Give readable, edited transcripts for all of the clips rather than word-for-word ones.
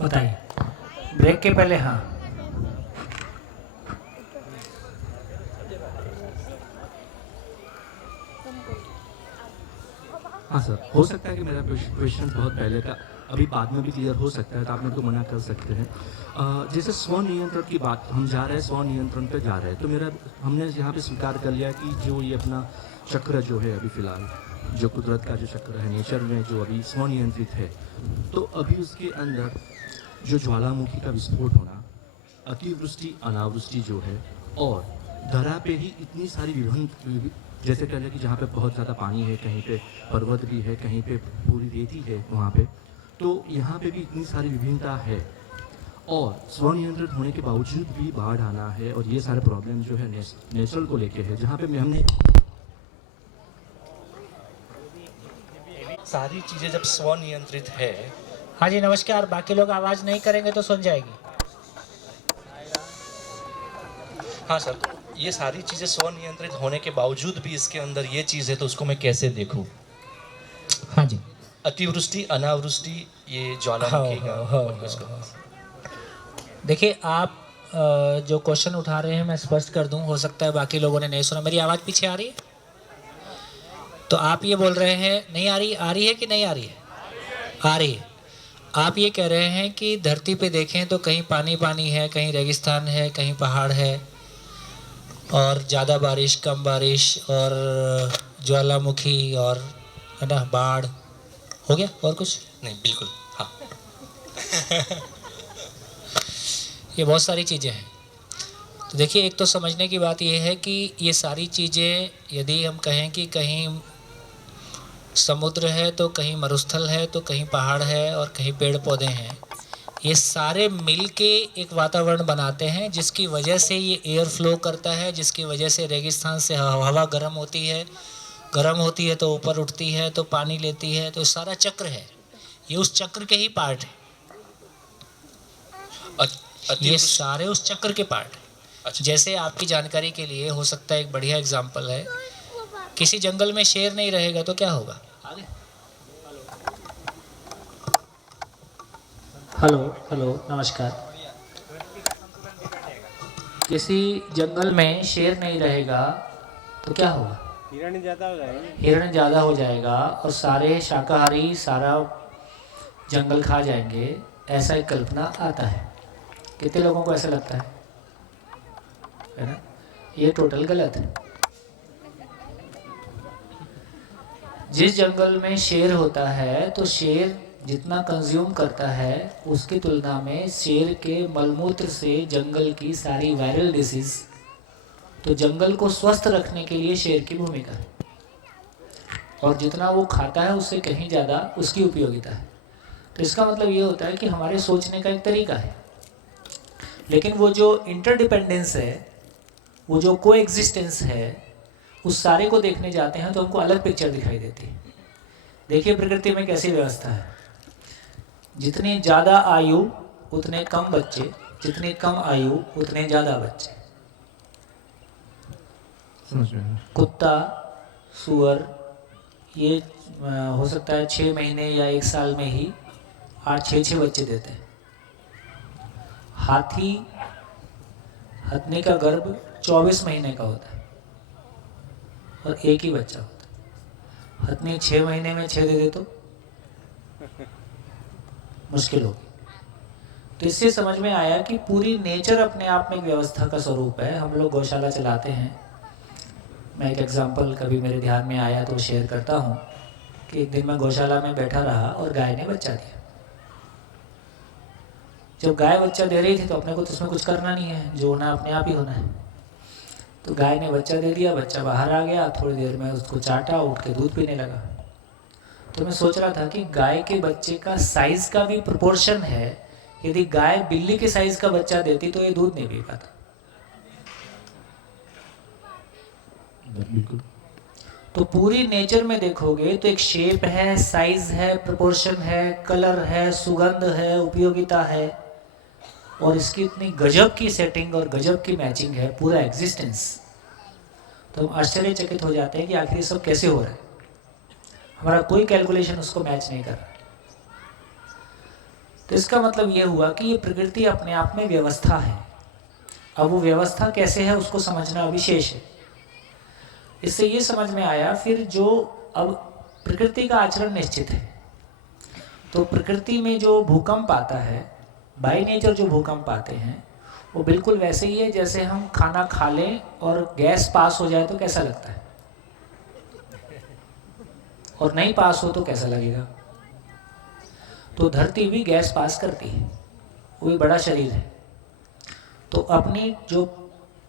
बताइए। ब्रेक के पहले हाँ। हाँ सर, हो सकता है कि मेरा क्वेश्चन बहुत पहले का अभी बाद में भी क्लियर हो सकता है, तो आप मेरे को मना कर सकते हैं। जैसे स्व नियंत्रण की बात हम जा रहे हैं, स्व नियंत्रण पे जा रहे हैं, तो मेरा हमने यहाँ पे स्वीकार कर लिया कि जो ये अपना चक्र जो है अभी फ़िलहाल, जो कुदरत का जो चक्र है, नेचर में जो अभी स्व नियंत्रित है, तो अभी उसके अंदर जो ज्वालामुखी का विस्फोट होना, अतिवृष्टि अनावृष्टि जो है, और धरा पे ही इतनी सारी विभिन्न, जैसे कह लें कि जहाँ पे बहुत ज़्यादा पानी है, कहीं पे पर्वत भी है, कहीं पे पूरी रेती है वहाँ पे, तो यहाँ पे भी इतनी सारी विभिन्नता है, और स्वनियंत्रित होने के बावजूद भी बाढ़ आना है, और ये सारे प्रॉब्लम जो है नेचुरल को लेके है, जहाँ पे हमने सारी चीज़ें जब स्वनियंत्रित है। हाँ जी नमस्कार। बाकी लोग आवाज़ नहीं करेंगे तो सुन जाएगी। हाँ सर, ये सारी चीज़ें स्वनियंत्रित होने के बावजूद भी इसके अंदर ये चीज़ है, तो उसको मैं कैसे देखूँ? हाँ जी। अतिवृष्टि अनावृष्टि, ये ज्वालामुखी का देखिए आप जो क्वेश्चन उठा रहे हैं मैं स्पष्ट कर दूं, हो सकता है बाकी लोगों ने नहीं सुना। मेरी आवाज़ पीछे आ रही है? तो आप ये बोल रहे हैं नहीं आ रही, आ रही है कि नहीं आ रही है? आ रही है। आप ये कह रहे हैं कि धरती पे देखें तो कहीं पानी पानी है, कहीं रेगिस्तान है, कहीं पहाड़ है, और ज़्यादा बारिश कम बारिश, और ज्वालामुखी, और है ना बाढ़, हो गया? और कुछ नहीं, बिल्कुल हाँ। ये बहुत सारी चीज़ें हैं। तो देखिए एक तो समझने की बात यह है कि ये सारी चीज़ें, यदि हम कहें कि कहीं समुद्र है तो कहीं मरुस्थल है तो कहीं पहाड़ है और कहीं पेड़ पौधे हैं, ये सारे मिल के एक वातावरण बनाते हैं, जिसकी वजह से ये एयर फ्लो करता है, जिसकी वजह से रेगिस्तान से हवा गर्म होती है, गर्म होती है तो ऊपर उठती है तो पानी लेती है, तो सारा चक्र है, ये उस चक्र के ही पार्ट है। ये सारे उस चक्र के पार्ट हैं। अच्छा। जैसे आपकी जानकारी के लिए हो सकता है एक बढ़िया एग्जाम्पल है, किसी जंगल में शेर नहीं रहेगा तो क्या होगा? आगे। हेलो हेलो नमस्कार। किसी जंगल में शेर नहीं रहेगा तो क्या होगा? हिरण ज़्यादा हो जाएगा। हिरण ज़्यादा हो जाएगा और सारे शाकाहारी सारा जंगल खा जाएंगे, ऐसा एक कल्पना आता है। कितने लोगों को ऐसा लगता है ना? ये टोटल गलत है। जिस जंगल में शेर होता है तो शेर जितना कंज्यूम करता है उसकी तुलना में शेर के मलमूत्र से जंगल की सारी वायरल डिसीज, तो जंगल को स्वस्थ रखने के लिए शेर की भूमिका है, और जितना वो खाता है उससे कहीं ज़्यादा उसकी उपयोगिता है। तो इसका मतलब ये होता है कि हमारे सोचने का एक तरीका है, लेकिन वो जो इंटरडिपेंडेंस है, वो जो को एग्जिस्टेंस है, उस सारे को देखने जाते हैं तो हमको अलग पिक्चर दिखाई देती है। देखिए प्रकृति में कैसी व्यवस्था है, जितनी ज़्यादा आयु उतने कम बच्चे, जितनी कम आयु उतने ज़्यादा बच्चे। कुत्ता, सुअर, ये हो सकता है 6 महीने या 1 साल में ही 8-6 बच्चे देते हैं। हाथी, हथनी का गर्भ 24 महीने का होता है और एक ही बच्चा होता है। हथनी 6 महीने में 6 दे दे तो मुश्किल होगी। तो इससे समझ में आया कि पूरी नेचर अपने आप में एक व्यवस्था का स्वरूप है। हम लोग गौशाला चलाते हैं। मैं एक एग्जांपल कभी मेरे ध्यान में आया तो शेयर करता हूँ कि एक दिन मैं गौशाला में बैठा रहा और गाय ने बच्चा दिया। जब गाय बच्चा दे रही थी तो अपने को तो उसमें कुछ करना नहीं है, जो होना अपने आप ही होना है। तो गाय ने बच्चा दे दिया, बच्चा बाहर आ गया, थोड़ी देर में उसको चाटा, उठ के दूध पीने लगा। तो मैं सोच रहा था कि गाय के बच्चे का साइज का भी प्रोपोर्शन है। यदि गाय बिल्ली के साइज का बच्चा देती तो ये दूध नहीं पी पाता। बिल्कुल। तो पूरी नेचर में देखोगे तो एक शेप है, साइज है, प्रोपोर्शन है, कलर है, सुगंध है, उपयोगिता है, और इसकी इतनी गजब की सेटिंग और गजब की मैचिंग है, पूरा एग्जिस्टेंस। तो हम आश्चर्यचकित हो जाते हैं कि आखिर ये सब कैसे हो रहा है। हमारा कोई कैलकुलेशन उसको मैच नहीं कर रहा। तो इसका मतलब ये हुआ कि ये प्रकृति अपने आप में व्यवस्था है। अब वो व्यवस्था कैसे है उसको समझना विशेष है। इससे ये समझ में आया फिर जो अब प्रकृति का आचरण निश्चित है, तो प्रकृति में जो भूकंप आता है, बाय नेचर जो भूकंप आते हैं वो बिल्कुल वैसे ही है जैसे हम खाना खा लें और गैस पास हो जाए तो कैसा लगता है, और नहीं पास हो तो कैसा लगेगा। तो धरती भी गैस पास करती है, वो भी बड़ा शरीर है। तो अपनी जो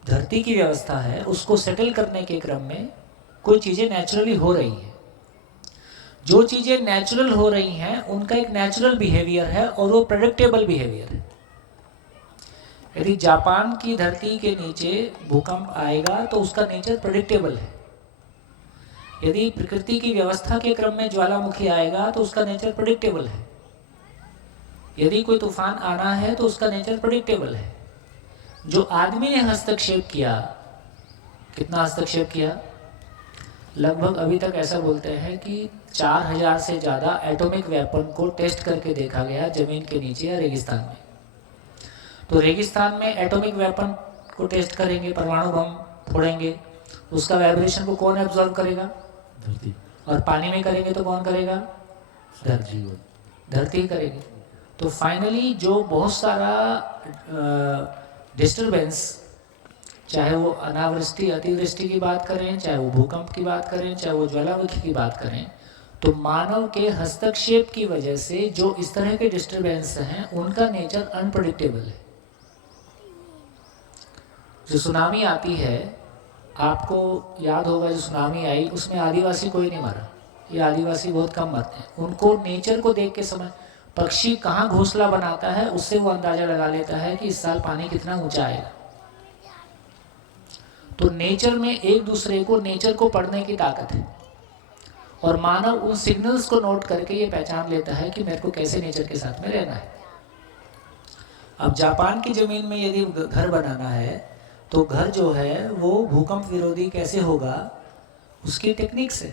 धरती की व्यवस्था है उसको सेटल करने के क्रम में कोई चीज़ें नेचुरली हो रही हैं। जो चीज़ें नेचुरल हो रही हैं उनका एक नेचुरल बिहेवियर है और वो प्रेडिक्टेबल बिहेवियर है। यदि जापान की धरती के नीचे भूकंप आएगा तो उसका नेचर प्रेडिक्टेबल है। यदि प्रकृति की व्यवस्था के क्रम में ज्वालामुखी आएगा तो उसका नेचर प्रेडिक्टेबल है। यदि कोई तूफान आना है तो उसका नेचर प्रेडिक्टेबल है। जो आदमी ने हस्तक्षेप किया, कितना हस्तक्षेप किया, लगभग अभी तक ऐसा बोलते हैं कि 4000 से ज़्यादा एटॉमिक वेपन को टेस्ट करके देखा गया ज़मीन के नीचे या रेगिस्तान में। तो रेगिस्तान में एटॉमिक वेपन को टेस्ट करेंगे, परमाणु बम फोड़ेंगे, उसका वाइब्रेशन को कौन एब्जॉर्व करेगा? धरती। और पानी में करेंगे तो कौन करेगा? धरती। धरती ही करेगी। तो फाइनली जो बहुत सारा डिस्टरबेंस, चाहे वो अनावृष्टि अतिवृष्टि की बात करें, चाहे वो भूकंप की बात करें, चाहे वो ज्वालामुखी की बात करें, तो मानव के हस्तक्षेप की वजह से जो इस तरह के डिस्टरबेंस हैं उनका नेचर अनप्रेडिक्टेबल है। जो सुनामी आती है, आपको याद होगा जो सुनामी आई उसमें आदिवासी कोई नहीं मरा, ये आदिवासी बहुत कम मरते हैं। उनको नेचर को देख के समझ, पक्षी कहाँ घोंसला बनाता है उससे वो अंदाजा लगा लेता है कि इस साल पानी कितना ऊंचा आएगा। तो नेचर में एक दूसरे को, नेचर को पढ़ने की ताकत है और मानव उन सिग्नल्स को नोट करके ये पहचान लेता है कि मेरे को कैसे नेचर के साथ में रहना है। अब जापान की ज़मीन में यदि घर बनाना है तो घर जो है वो भूकंप विरोधी कैसे होगा, उसकी टेक्निक्स है।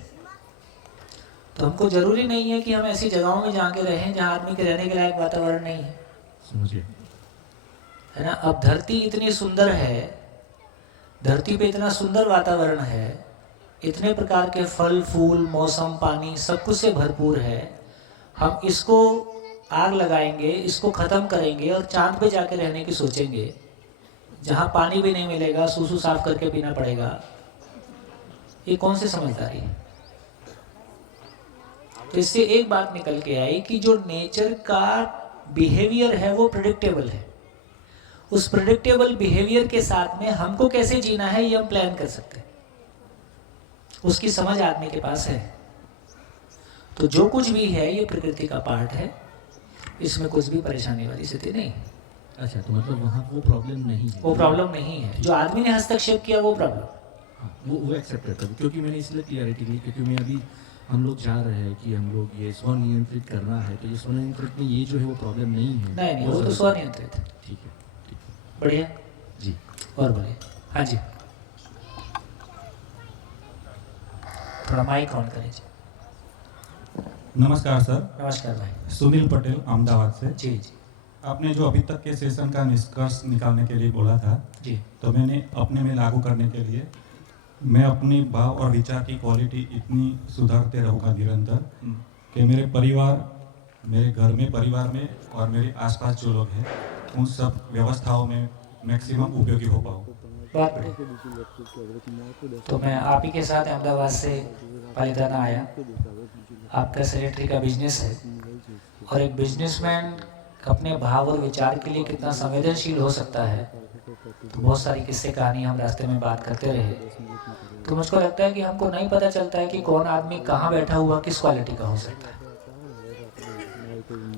तो हमको ज़रूरी नहीं है कि हम ऐसी जगहों में जाके रहें जहाँ आदमी के रहने के लायक वातावरण नहीं है, समझिए, है ना। अब धरती इतनी सुंदर है, धरती पे इतना सुंदर वातावरण है, इतने प्रकार के फल फूल, मौसम, पानी सब कुछ से भरपूर है। हम इसको आग लगाएंगे, इसको ख़त्म करेंगे और चांद पे जाके रहने की सोचेंगे जहाँ पानी भी नहीं मिलेगा, सूसू साफ करके पीना पड़ेगा। ये कौन सी समझदारी है? तो इससे एक बात निकल के आई कि जो नेचर का बिहेवियर है वो प्रेडिक्टेबल है। उस प्रेडिक्टेबल बिहेवियर के साथ में हमको कैसे जीना है ये हम प्लान कर सकते हैं, उसकी समझ आदमी के पास है। तो जो कुछ भी है ये प्रकृति का पार्ट है, इसमें कुछ भी परेशानी वाली स्थिति नहीं। अच्छा, तो मतलब वहाँ वो प्रॉब्लम नहीं है, वो प्रॉब्लम नहीं है। जो आदमी ने हस्तक्षेप किया वो प्रॉब्लम, हाँ, वो एक्सेप्ट करता हूँ। क्योंकि मैंने इसलिए क्लियरिटी ली क्योंकि मैं अभी हम लोग जा रहे हैं कि हम लोग ये स्वनियंत्रित करना है, तो ये स्वनियंत्रित में ये जो है वो प्रॉब्लम नहीं है। नहीं वो तो स्वनियंत्रित है। ठीक है, ठीक है, बढ़िया जी। और बोलिए। हाँ जी, थोड़ा माइक ऑन करें जी। नमस्कार सर। नमस्कार भाई। सुनील पटेल, अहमदाबाद से। जी जी आपने जो अभी तक के सेशन का निष्कर्ष निकालने के लिए बोला था, जी, तो मैंने अपने में लागू करने के लिए मैं अपनी भाव और विचार की क्वालिटी इतनी सुधारते रहूँगा निरंतर कि मेरे परिवार, मेरे घर में, परिवार में और मेरे आसपास जो लोग हैं उन सब व्यवस्थाओं में मैक्सिमम उपयोगी हो पाऊँ। बहुत बढ़िया। तो मैं आप ही के साथ अहमदाबाद से पालिताना आया। आपका सेक्रेटरी का बिजनेस है और एक बिजनेसमैन अपने भाव और विचार के लिए कितना संवेदनशील हो सकता है, तो बहुत सारी किस्से कहानी हम रास्ते में बात करते रहे। तो मुझको लगता है कि हमको नहीं पता चलता है कि कौन आदमी कहाँ बैठा हुआ किस क्वालिटी का हो सकता है।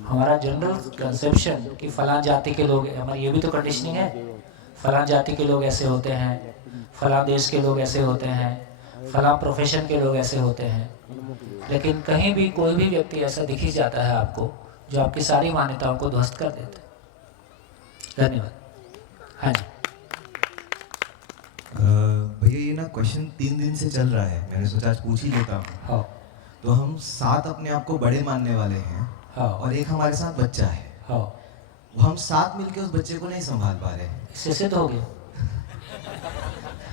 हमारा जनरल कंसेप्शन कि फलां जाति के लोग, हमारी ये भी तो कंडीशनिंग है, फलां जाति के लोग ऐसे होते हैं, फलां देश के लोग ऐसे होते हैं, फलां प्रोफेशन के लोग ऐसे होते हैं। लेकिन कहीं भी कोई भी व्यक्ति ऐसा दिख ही जाता है आपको जो आपकी सारी मान्यताओं को ध्वस्त कर देता है। धन्यवाद। हाँ जी भैया, ये ना क्वेश्चन 3 दिन से चल रहा है, मैंने सोचा आज पूछ ही लेता हूँ। हाँ तो हम 7 अपने आप को बड़े मानने वाले हैं हाँ और एक हमारे साथ बच्चा है। हाँ, वो हम साथ मिलके उस बच्चे को नहीं संभाल पा रहे हैं। इससे सिद्ध हो गया।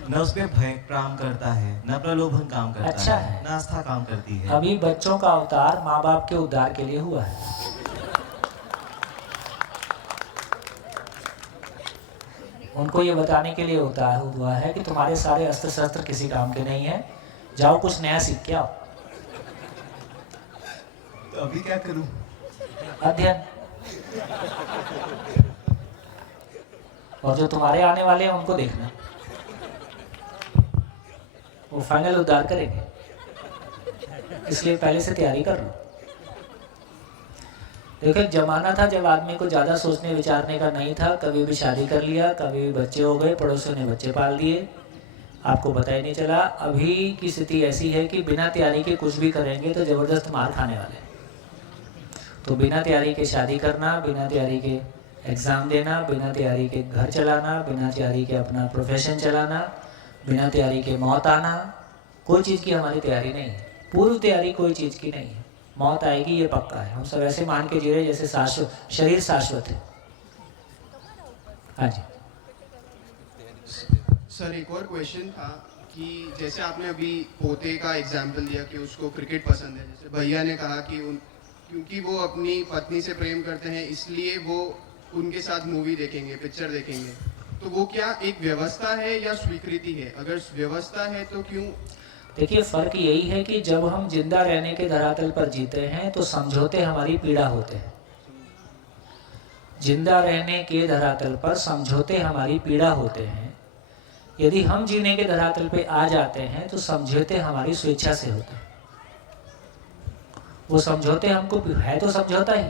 न उस पे भय काम करता है, न प्रलोभन काम करता अच्छा है, है। न आस्था काम करती है। अभी बच्चों का अवतार माँ बाप के उद्धार के लिए हुआ है। उनको ये बताने के लिए उतार हुआ है कि तुम्हारे सारे अस्त्र शस्त्र किसी काम के नहीं है, जाओ कुछ नया सीख के आओ। तो अभी क्या करूं? अध्ययन। और जो तुम्हारे आने वाले हैं उनको देखना, वो फाइनल उद्धार करेंगे। इसलिए पहले से तैयारी कर लो। देखो, एक जमाना था जब आदमी को ज़्यादा सोचने विचारने का नहीं था, कभी भी शादी कर लिया, कभी भी बच्चे हो गए, पड़ोसियों ने बच्चे पाल दिए, आपको पता ही नहीं चला। अभी की स्थिति ऐसी है कि बिना तैयारी के कुछ भी करेंगे तो ज़बरदस्त मार खाने वाले हैं। तो बिना तैयारी के शादी करना, बिना तैयारी के एग्ज़ाम देना, बिना तैयारी के घर चलाना, बिना तैयारी के अपना प्रोफेशन चलाना, बिना तैयारी के मौत आना, कोई चीज़ की हमारी तैयारी नहीं है। पूर्व तैयारी कोई चीज़ की नहीं है। मौत आएगी ये पक्का है। हम सब ऐसे मान के जी रहे जैसे शाश्वत, शरीर शाश्वत है। हाँ जी सर, एक और क्वेश्चन था कि जैसे आपने अभी पोते का एग्जाम्पल दिया कि उसको क्रिकेट पसंद है, जैसे भैया ने कहा कि क्योंकि वो अपनी पत्नी से प्रेम करते हैं इसलिए वो उनके साथ मूवी देखेंगे, पिक्चर देखेंगे, तो वो क्या एक व्यवस्था है या स्वीकृति है? अगर व्यवस्था है तो क्यों? देखिए, फ़र्क यही है कि जब हम जिंदा रहने के धरातल पर जीते हैं तो समझौते हमारी पीड़ा होते हैं। जिंदा रहने के धरातल पर समझौते हमारी पीड़ा होते हैं। यदि हम जीने के धरातल पे आ जाते हैं तो समझौते हमारी स्वेच्छा से होते हैं। वो समझौते हमको है तो समझौता ही,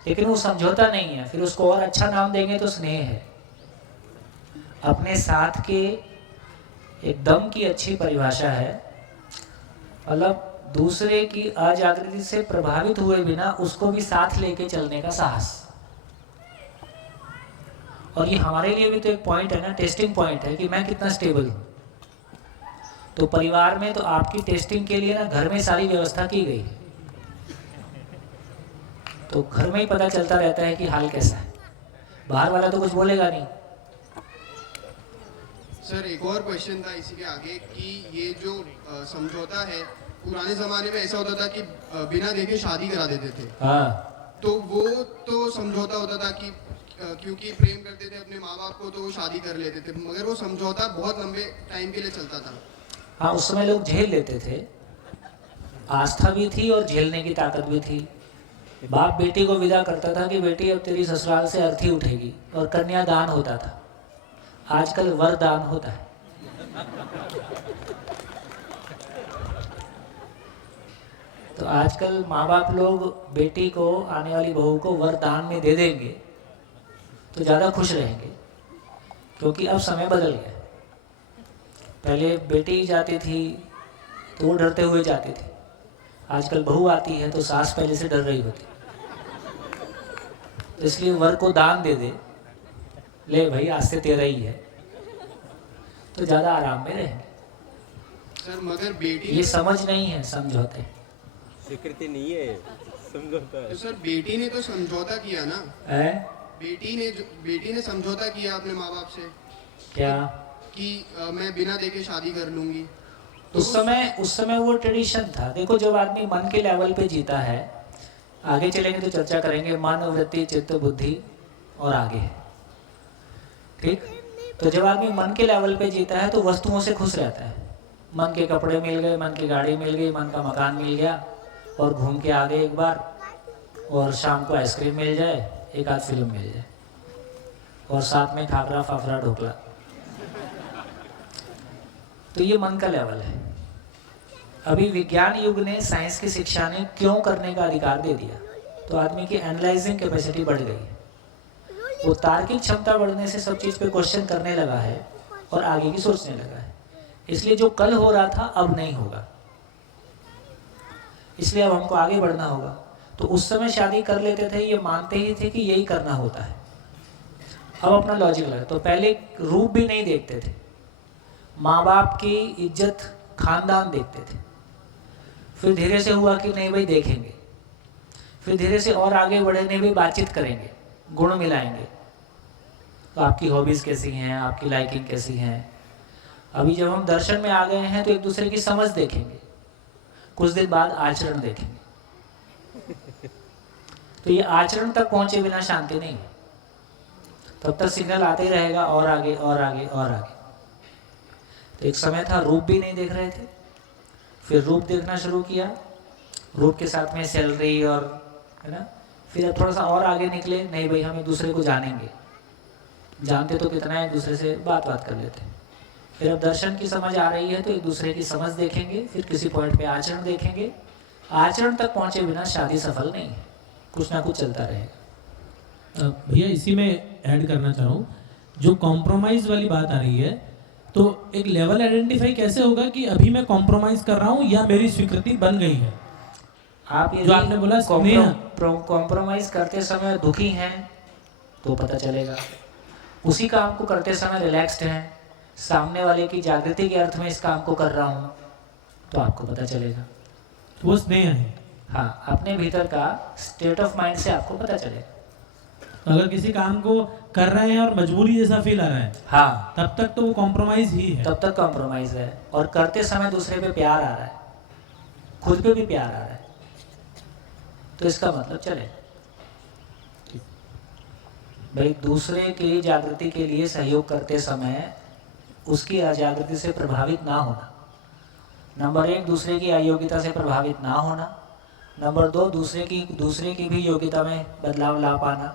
लेकिन वो समझौता नहीं है। फिर उसको और अच्छा नाम देंगे तो स्नेह है। अपने साथ के एकदम की अच्छी परिभाषा है, मतलब दूसरे की अजागृति से प्रभावित हुए बिना उसको भी साथ लेके चलने का साहस। और ये हमारे लिए भी तो एक पॉइंट है ना, टेस्टिंग पॉइंट है कि मैं कितना स्टेबल हूँ। तो परिवार में तो आपकी टेस्टिंग के लिए ना घर में सारी व्यवस्था की गई है। तो घर में ही पता चलता रहता है कि हाल कैसा है, बाहर वाला तो कुछ बोलेगा नहीं। सर, एक और क्वेश्चन था इसी के आगे कि ये जो समझौता है, पुराने ज़माने में ऐसा होता था कि बिना देखे शादी करा देते थे। हाँ, तो वो तो समझौता होता था कि क्योंकि प्रेम करते थे अपने माँ बाप को तो वो शादी कर लेते थे, मगर वो समझौता बहुत लंबे टाइम के लिए चलता था। हाँ, उस समय लोग झेल लेते थे। आस्था भी थी और झेलने की ताकत भी थी। बाप बेटी को विदा करता था कि बेटी अब तेरी ससुराल से अर्थी उठेगी, और कन्यादान होता था। आजकल वरदान होता है। तो आजकल माँ बाप लोग बेटी को, आने वाली बहू को वरदान में दे देंगे तो ज़्यादा खुश रहेंगे, क्योंकि अब समय बदल गया। पहले बेटी जाती थी तो वो डरते हुए जाती थी, आजकल बहू आती है तो सास पहले से डर रही होती। तो इसलिए वर को दान दे दे, ले भाई आज से तेरा ही है, तो ज़्यादा आराम में रहेंगे। सर, मगर बेटी ये समझ नहीं है, समझौते। स्वीकृति नहीं है, समझौता है। तो सर, बेटी ने तो समझौता किया ना। है बेटी ने समझौता किया अपने माँ बाप से क्या? कि मैं बिना देखे शादी कर लूंगी। उस समय वो ट्रेडिशन था। देखो, जब आदमी मन के लेवल पे जीता है, आगे चलेंगे तो चर्चा करेंगे मन, वृत्ति, चित्त, बुद्धि और आगे, ठीक। तो जब आदमी मन के लेवल पे जीता है तो वस्तुओं से खुश रहता है। मन के कपड़े मिल गए, मन की गाड़ी मिल गई, मन का मकान मिल गया, और घूम के आ गए एक बार, और शाम को आइसक्रीम मिल जाए, एक आध फिल्म मिल जाए, और साथ में खाखरा फाफड़ा ढोकला। तो ये मन का लेवल है। अभी विज्ञान युग ने, साइंस की शिक्षा ने क्यों करने का अधिकार दे दिया, तो आदमी की एनालाइजिंग कैपेसिटी बढ़ गई है। वो तार्किक क्षमता बढ़ने से सब चीज़ पे क्वेश्चन करने लगा है और आगे की सोचने लगा है। इसलिए जो कल हो रहा था अब नहीं होगा, इसलिए अब हमको आगे बढ़ना होगा। तो उस समय शादी कर लेते थे, ये मानते ही थे कि यही करना होता है। अब अपना लॉजिक लगा। तो पहले रूप भी नहीं देखते थे, माँ बाप की इज्जत, खानदान देखते थे। फिर धीरे से हुआ कि नहीं भाई देखेंगे। फिर धीरे से और आगे बढ़ने भी बातचीत करेंगे, गुण मिलाएंगे। तो आपकी हॉबीज़ कैसी हैं, आपकी लाइकिंग कैसी हैं। अभी जब हम दर्शन में आ गए हैं तो एक दूसरे की समझ देखेंगे, कुछ दिन बाद आचरण देखेंगे। तो ये आचरण तक पहुंचे बिना शांति नहीं, तब तक सिग्नल आते ही रहेगा और आगे और आगे और आगे। तो एक समय था रूप भी नहीं देख रहे थे, फिर रूप देखना शुरू किया, रूप के साथ में सैलरी और है ना, फिर अब थोड़ा सा और आगे निकले, नहीं भाई हम एक दूसरे को जानेंगे, जानते तो कितना है, एक दूसरे से बात कर लेते। फिर अब दर्शन की समझ आ रही है तो एक दूसरे की समझ देखेंगे, फिर किसी पॉइंट पे आचरण देखेंगे। आचरण तक पहुंचे बिना शादी सफल नहीं है, कुछ ना कुछ चलता रहेगा। भैया इसी में ऐड करना चाह रहा हूँ, जो कॉम्प्रोमाइज़ वाली बात आ रही है, तो एक लेवल आइडेंटिफाई कैसे होगा कि अभी मैं कॉम्प्रोमाइज़ कर रहा हूँ या मेरी स्वीकृति बन गई है। आप ये जो आपने बोला स्नेह, कॉम्प्रोमाइज करते समय दुखी हैं तो पता चलेगा, उसी काम को करते समय रिलैक्स्ड हैं, सामने वाले की जागृति के अर्थ में इस काम को कर रहा हूँ तो आपको पता चलेगा। वो स्नेह है। हाँ, अपने भीतर का स्टेट ऑफ माइंड से आपको पता चलेगा। अगर किसी काम को कर रहे हैं और मजबूरी जैसा फील आ रहा है, हाँ, तब तक तो वो कॉम्प्रोमाइज़ ही है। तब तक कॉम्प्रोमाइज है। और करते समय दूसरे पे प्यार आ रहा है, खुद पे भी प्यार आ रहा है, तो इसका मतलब चले भाई दूसरे की जागृति के लिए सहयोग करते समय उसकी अजागृति से प्रभावित ना होना। नंबर 1, दूसरे की अयोग्यता से प्रभावित ना होना। नंबर 2, दूसरे की भी योग्यता में बदलाव ला पाना।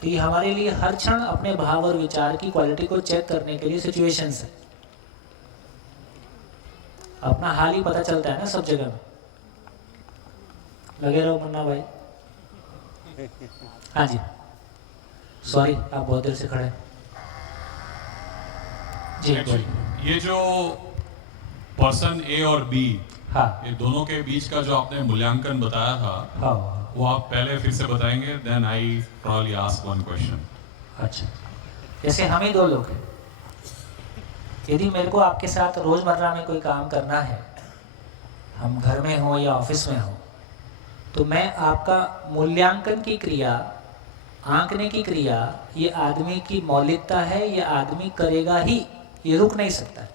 तो ये हमारे लिए हर क्षण अपने भाव और विचार की क्वालिटी को चेक करने के लिए सिचुएशंस है। अपना हाल ही पता चलता है ना सब जगह में। लगे रहो मुन्ना भाई। हाँ जी, सॉरी आप बहुत देर से खड़े हैं। जी बोलिए। ये जो पर्सन ए और बी, हाँ ये दोनों के बीच का जो आपने मूल्यांकन बताया था, हाँ, वो आप पहले फिर से बताएंगे, then I probably ask one question. अच्छा, जैसे हम ही 2 लोग हैं, यदि मेरे को आपके साथ रोज़मर्रा में कोई काम करना है, हम घर में हो या ऑफिस में हो, तो मैं आपका मूल्यांकन की क्रिया, आंकने की क्रिया, ये आदमी की मौलिकता है, ये आदमी करेगा ही, ये रुक नहीं सकता है।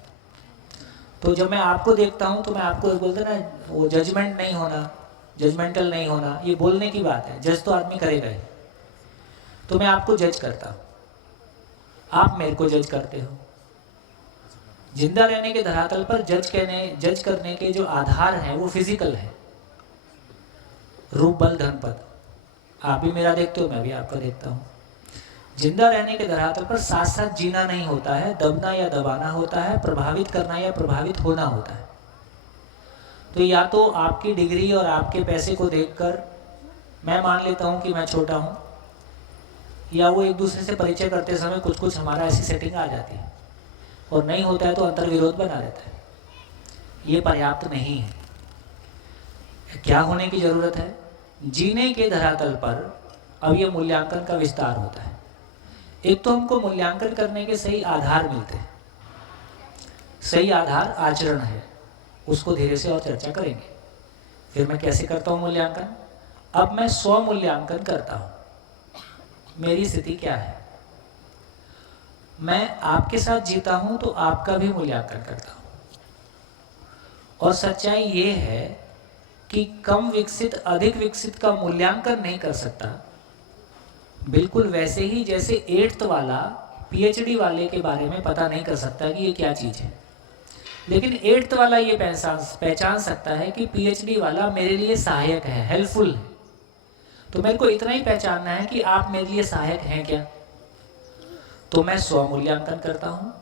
तो जब मैं आपको देखता हूँ तो मैं आपको बोलते ना, वो जजमेंट नहीं होना, जजमेंटल नहीं होना, ये बोलने की बात है। जज तो आदमी करेगा ही। तो मैं आपको जज करता हूँ, आप मेरे को जज करते हो। जिंदा रहने के धरातल पर जज करने के जो आधार हैं वो फिजिकल है, रूप बल धन पद। आप भी मेरा देखते हो, मैं भी आपका देखता हूँ। जिंदा रहने के धरातल पर साथ साथ जीना नहीं होता है, दबना या दबाना होता है, प्रभावित करना या प्रभावित होना होता है। तो या तो आपकी डिग्री और आपके पैसे को देखकर मैं मान लेता हूँ कि मैं छोटा हूँ, या वो एक दूसरे से परिचय करते समय कुछ कुछ हमारा ऐसी सेटिंग आ जाती है, और नहीं होता है तो अंतर्विरोध बना रहता है। ये पर्याप्त नहीं है। क्या होने की ज़रूरत है? जीने के धरातल पर अब ये मूल्यांकन का विस्तार होता है। एक तो हमको मूल्यांकन करने के सही आधार मिलते हैं। सही आधार आचरण है, उसको धीरे से और चर्चा करेंगे। फिर मैं कैसे करता हूँ मूल्यांकन? अब मैं स्व मूल्यांकन करता हूँ। मेरी स्थिति क्या है? मैं आपके साथ जीता हूँ तो आपका भी मूल्यांकन करता हूँ। और सच्चाई ये है कि कम विकसित अधिक विकसित का मूल्यांकन नहीं कर सकता। बिल्कुल वैसे ही जैसे 8th वाला PhD वाले के बारे में पता नहीं कर सकता कि ये क्या चीज़ है, लेकिन 8th वाला ये पहचान सकता है कि PhD वाला मेरे लिए सहायक है, हेल्पफुल है। तो मेरे को इतना ही पहचानना है कि आप मेरे लिए सहायक हैं क्या। तो मैं स्व मूल्यांकन करता हूँ,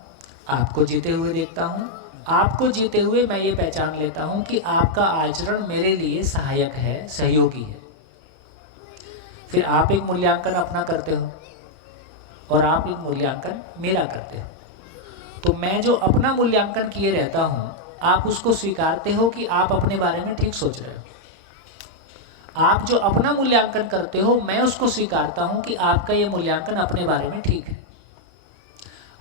आपको जीते हुए देखता हूँ। आपको जीते हुए मैं ये पहचान लेता हूँ कि आपका आचरण मेरे लिए सहायक है, सहयोगी है। फिर आप एक मूल्यांकन अपना करते हो और आप एक मूल्यांकन मेरा करते हो। तो मैं जो अपना मूल्यांकन किए रहता हूँ, आप उसको स्वीकारते हो कि आप अपने बारे में ठीक सोच रहे हो। आप जो अपना मूल्यांकन करते हो, मैं उसको स्वीकारता हूँ कि आपका ये मूल्यांकन अपने बारे में ठीक है।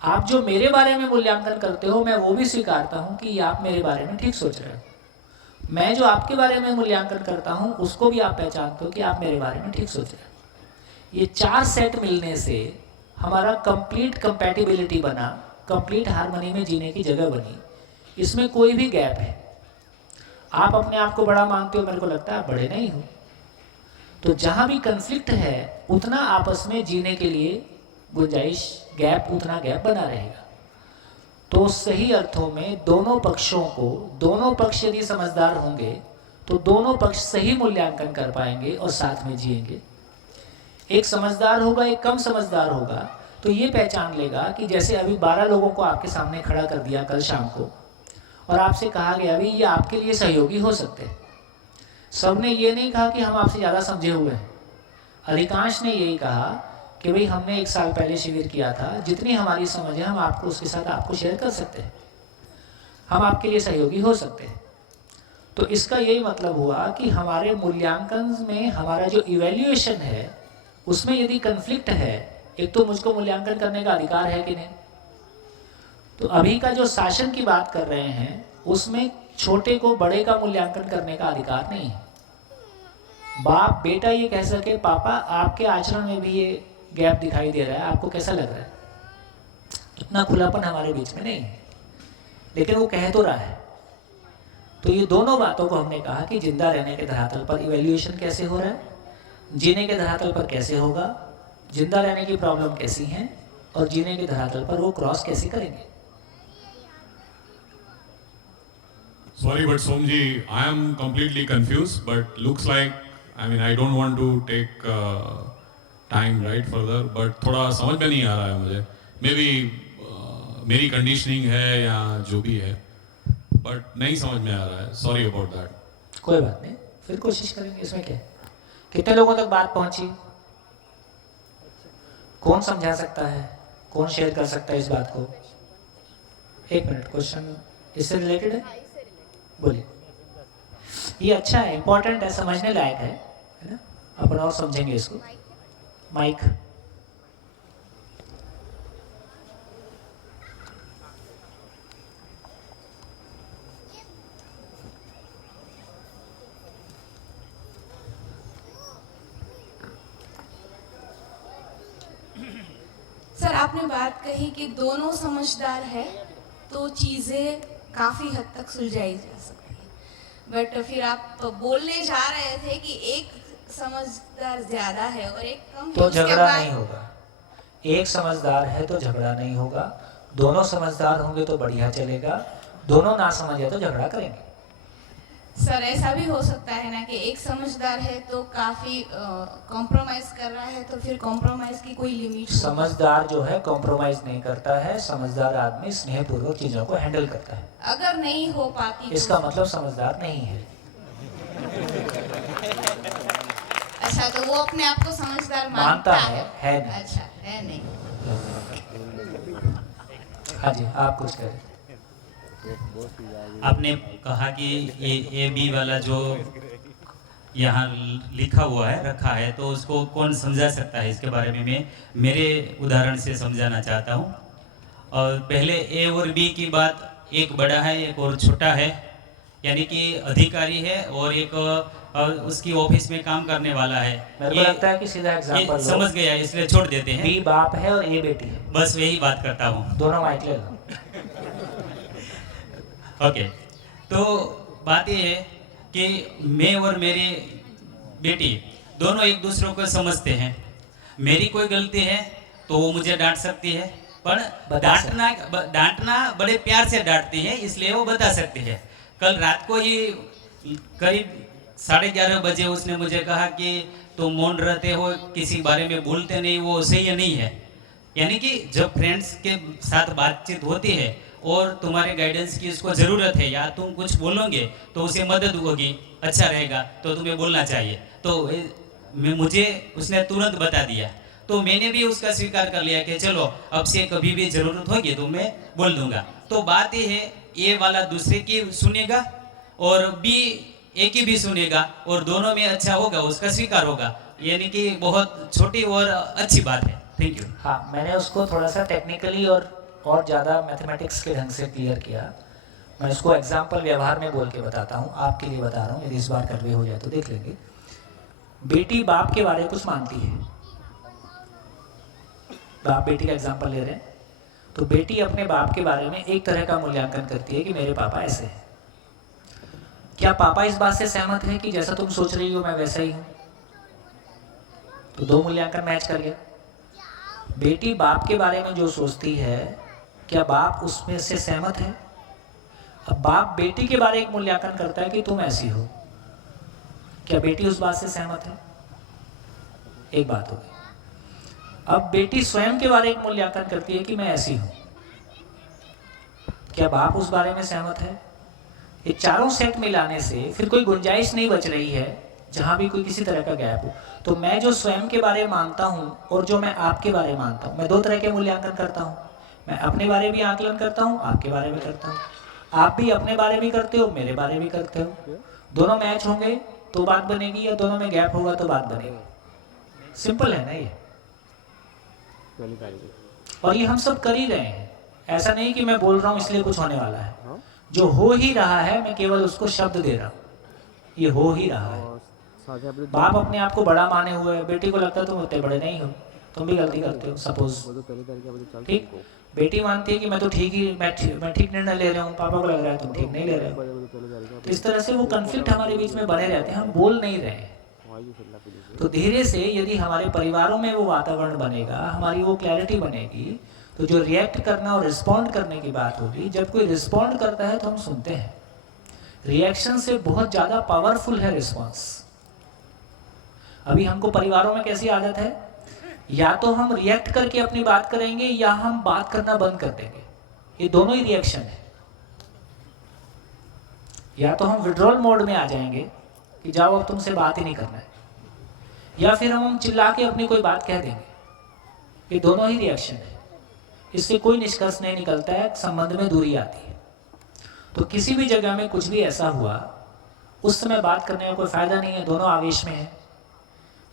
आप जो मेरे बारे में मूल्यांकन करते हो, मैं वो भी स्वीकारता हूँ कि आप मेरे बारे में ठीक सोच रहे हो। मैं जो आपके बारे में मूल्यांकन करता हूँ उसको भी आप पहचानते हो कि आप मेरे बारे में ठीक सोच रहे हो। ये 4 सेट मिलने से हमारा कंप्लीट कंपैटिबिलिटी बना, कंप्लीट हार्मनी में जीने की जगह बनी। इसमें कोई भी गैप है, आप अपने आप को बड़ा मानते हो, मेरे को लगता है आप बड़े नहीं हो, तो जहाँ भी कन्फ्लिक्ट है उतना आपस में जीने के लिए गुंजाइश, गैप, उतना गैप बना रहेगा। तो सही अर्थों में दोनों पक्षों को, दोनों पक्ष यदि समझदार होंगे तो दोनों पक्ष सही मूल्यांकन कर पाएंगे और साथ में जिएंगे। एक समझदार होगा, एक कम समझदार होगा, तो ये पहचान लेगा कि जैसे अभी 12 लोगों को आपके सामने खड़ा कर दिया कल शाम को और आपसे कहा गया अभी ये आपके लिए सहयोगी हो सकते हैं। सब ने ये नहीं कहा कि हम आपसे ज़्यादा समझे हुए हैं, अधिकांश ने यही कहा कि भाई हमने 1 साल पहले शिविर किया था, जितनी हमारी समझ है हम आपको उसके साथ आपको शेयर कर सकते हैं, हम आपके लिए सहयोगी हो सकते हैं। तो इसका यही मतलब हुआ कि हमारे मूल्यांकन में हमारा जो इवैल्यूएशन है उसमें यदि कन्फ्लिक्ट है, एक तो मुझको मूल्यांकन करने का अधिकार है कि नहीं। तो अभी का जो शासन की बात कर रहे हैं उसमें छोटे को बड़े का मूल्यांकन करने का अधिकार नहीं है। बाप बेटा ये कह सके पापा आपके आचरण में भी ये गैप दिखाई दे रहा है, आपको कैसा लग रहा है, इतना खुलापन हमारे बीच में नहीं है, लेकिन वो कह तो रहा है। तो ये दोनों बातों को हमने कहा कि जिंदा रहने के धरातल पर इवैल्यूएशन कैसे हो रहा है, जीने के धरातल पर कैसे होगा, जिंदा रहने की प्रॉब्लम कैसी हैं और जीने के धरातल पर वो क्रॉस कैसे करेंगे। Sorry, but Somji, I am completely confused. But looks like, I mean, I don't want to take time right further. But थोड़ा समझ में नहीं आ रहा है मुझे। Maybe मेरी कंडीशनिंग है या जो भी है, but नहीं समझ में आ रहा है। Sorry about that. कोई बात नहीं, फिर कोशिश करेंगे, इसमें क्या है। कितने लोगों तक बात पहुंची, कौन समझा सकता है, कौन शेयर कर सकता है इस बात को। 1 मिनट, क्वेश्चन इससे रिलेटेड है, बोलिए। ये अच्छा है, इंपॉर्टेंट है, समझने लायक है ना, अपन और समझेंगे इसको। माइक। सर, आपने बात कही कि दोनों समझदार है तो चीज़ें काफ़ी हद तक सुलझाई जा सकती है, बट फिर आप बोलने जा रहे थे कि एक समझदार ज़्यादा है और एक कम है, तो उसके झगड़ा बाद नहीं होगा। एक समझदार है तो झगड़ा नहीं होगा, दोनों समझदार होंगे तो बढ़िया चलेगा, दोनों ना समझे तो झगड़ा करेंगे। सर, ऐसा भी हो सकता है ना कि एक समझदार है तो काफ़ी कॉम्प्रोमाइज़ कर रहा है, तो फिर कॉम्प्रोमाइज़ की कोई लिमिट। समझदार जो है कॉम्प्रोमाइज नहीं करता है, समझदार आदमी स्नेहपूर्वक चीजों को हैंडल करता है। अगर नहीं हो पाती इसका मतलब समझदार नहीं है। अच्छा, तो वो अपने आप को समझदार मानता है नहीं। अच्छा, है नहीं। हाँ जी, आप कुछ करें। आपने कहा कि ये ए बी वाला जो यहाँ लिखा हुआ है, रखा है, तो उसको कौन समझा सकता है, इसके बारे में मैं मेरे उदाहरण से समझाना चाहता हूँ। और पहले ए और बी की बात, एक बड़ा है एक और छोटा है, यानी कि अधिकारी है और एक उसकी ऑफिस में काम करने वाला है। मेरे को लगता है कि सीधा एग्जांपल समझ गया, इसलिए छोड़ देते हैं। बी बाप है और ए बेटी है, बस यही बात करता हूँ। दोनों माइक ले लो। ओके, तो बात ये है कि मैं और मेरी बेटी दोनों एक दूसरे को समझते हैं। मेरी कोई गलती है तो वो मुझे डांट सकती है, पर डांटना बड़े प्यार से डांटती है, इसलिए वो बता सकती है। कल रात को ही करीब 11:30 बजे उसने मुझे कहा कि तुम मौन रहते हो, किसी बारे में बोलते नहीं, वो सही नहीं है। यानी कि जब फ्रेंड्स के साथ बातचीत होती है और तुम्हारे गाइडेंस की उसको ज़रूरत है या तुम कुछ बोलोगे तो उसे मदद होगी, अच्छा रहेगा, तो तुम्हें बोलना चाहिए। तो मुझे उसने तुरंत बता दिया, तो मैंने भी उसका स्वीकार कर लिया कि चलो अब से कभी भी ज़रूरत होगी तो मैं बोल दूंगा। तो बात ये है, ए वाला दूसरे की सुनेगा और बी ए की भी सुनेगा और दोनों में अच्छा होगा, उसका स्वीकार होगा, यानी कि बहुत छोटी और अच्छी बात है। Thank you. हाँ, मैंने उसको थोड़ा सा टेक्निकली और ज़्यादा मैथमेटिक्स के ढंग से क्लियर किया। मैं इसको एग्जाम्पल व्यवहार में बोल के बताता हूँ, आपके लिए बता रहा हूँ, यदि इस बार कन्वे हो जाए तो देख लेंगे। बेटी बाप के बारे में कुछ मानती है, बाप बेटी का एग्जाम्पल ले रहे हैं, तो बेटी अपने बाप के बारे में एक तरह का मूल्यांकन करती है कि मेरे पापा ऐसे हैं। क्या पापा इस बात से सहमत है कि जैसा तुम सोच रही हो मैं वैसा ही हूं? तो दो मूल्यांकन मैच कर गया। बेटी बाप के बारे में जो सोचती है, क्या बाप उसमें से सहमत है? अब बाप बेटी के बारे में एक मूल्यांकन करता है कि तुम ऐसी हो, क्या बेटी उस बात से सहमत है? एक बात हो गई। अब बेटी स्वयं के बारे में एक मूल्यांकन करती है कि मैं ऐसी हूं, क्या बाप उस बारे में सहमत है? ये चारों सेट मिलाने से फिर कोई गुंजाइश नहीं बच रही है जहां भी कोई किसी तरह का गैप हो। तो मैं जो स्वयं के बारे में मानता हूं और जो मैं आपके बारे में मानता हूं, मैं दो तरह के मूल्यांकन करता हूं। मैं अपने बारे में आकलन करता हूं, आपके बारे में करता हूं। आप भी अपने बारे में करते हो, मेरे बारे में करते हो। दोनों मैच होंगे तो बात बनेगी, या दोनों में गैप होगा तो बात बनेगी। सिंपल है ना ये। और ये हम सब कर ही रहे हैं, ऐसा नहीं कि मैं बोल रहा हूं इसलिए कुछ होने वाला है। जो हो ही रहा है मैं केवल उसको शब्द दे रहा हूं, ये हो ही रहा है। बाप अपने आप को बड़ा माने हुए, बेटी को लगता है तुम उतने बड़े नहीं हो, तुम भी गलती करते हो सपोज, ठीक। बेटी मानती है कि मैं तो ठीक ही, मैं ठीक निर्णय ले रहा हूँ, पापा को लग रहा है तुम ठीक नहीं ले रहे हो। तो इस तरह से वो कन्फ्लिक्ट हमारे बीच में बने रहते हैं, हम बोल नहीं रहे हैं। तो धीरे से यदि हमारे परिवारों में वो वातावरण बनेगा, हमारी वो क्लैरिटी बनेगी, तो जो रिएक्ट करना और रिस्पॉन्ड करने की बात होगी, जब कोई रिस्पॉन्ड करता है तो हम सुनते हैं। रिएक्शन से बहुत ज़्यादा पावरफुल है रिस्पॉन्स। अभी हमको परिवारों में कैसी आदत है, या तो हम रिएक्ट करके अपनी बात करेंगे या हम बात करना बंद कर देंगे। ये दोनों ही रिएक्शन है। या तो हम विड्रॉल मोड में आ जाएंगे कि जाओ अब तुमसे बात ही नहीं करना है, या फिर हम चिल्ला के अपनी कोई बात कह देंगे। ये दोनों ही रिएक्शन है। इससे कोई निष्कर्ष नहीं निकलता है, संबंध में दूरी आती है। तो किसी भी जगह में कुछ भी ऐसा हुआ, उस समय बात करने का कोई फायदा नहीं है, दोनों आवेश में है।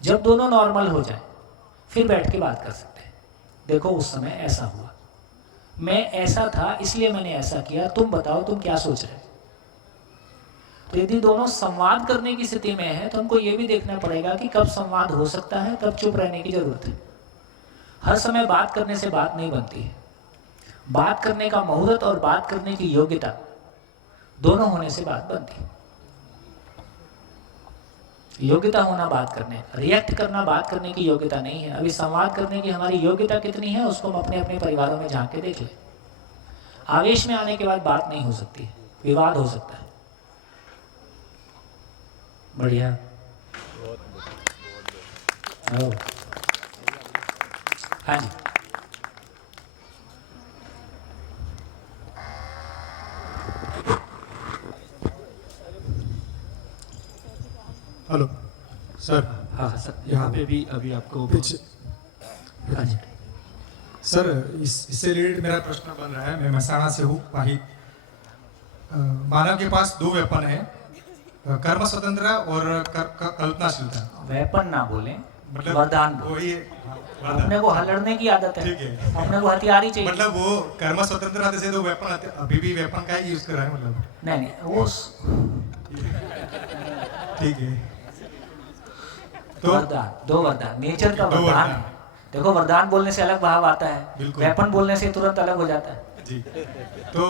जब दोनों नॉर्मल हो जाए फिर बैठ के बात कर सकते हैं। देखो उस समय ऐसा हुआ, मैं ऐसा था इसलिए मैंने ऐसा किया, तुम बताओ तुम क्या सोच रहे हो। तो यदि दोनों संवाद करने की स्थिति में है तो हमको ये भी देखना पड़ेगा कि कब संवाद हो सकता है, कब चुप रहने की जरूरत है। हर समय बात करने से बात नहीं बनती है। बात करने का मुहूर्त और बात करने की योग्यता दोनों होने से बात बनती है। योग्यता होना बात करने, रिएक्ट करना बात करने की योग्यता नहीं है। अभी संवाद करने की हमारी योग्यता कितनी है उसको हम अपने अपने परिवारों में झांक के देख लें। आवेश में आने के बाद बात नहीं हो सकती है, विवाद हो सकता है। बढ़िया। हाँ जी, हेलो सर। हाँ सर, यहाँ पे भी अभी आपको हाँ जी सर, इससे रिलेटेड मेरा प्रश्न बन रहा है। मैं महसाणा से हूँ, वाहिद। मानव के पास दो वेपन है, कर्म स्वतंत्र और कल्पनाशीलता। वेपन ना बोलें, मतलब वरदान वही अपने को लड़ने की आदत है, ठीक है। अपने को हथियार ही चाहिए। मतलब वो कर्म स्वतंत्रता से दो वेपन अभी भी वेपन का ही यूज कर रहा है, मतलब नहीं वो ठीक है। तो वरदान, दो वरदान, नेचर का दो वरदान वरदान। है। देखो वरदान बोलने से अलग भाव आता है, बिल्कुल। वेपन बोलने से तुरंत अलग हो जाता है। जी, तो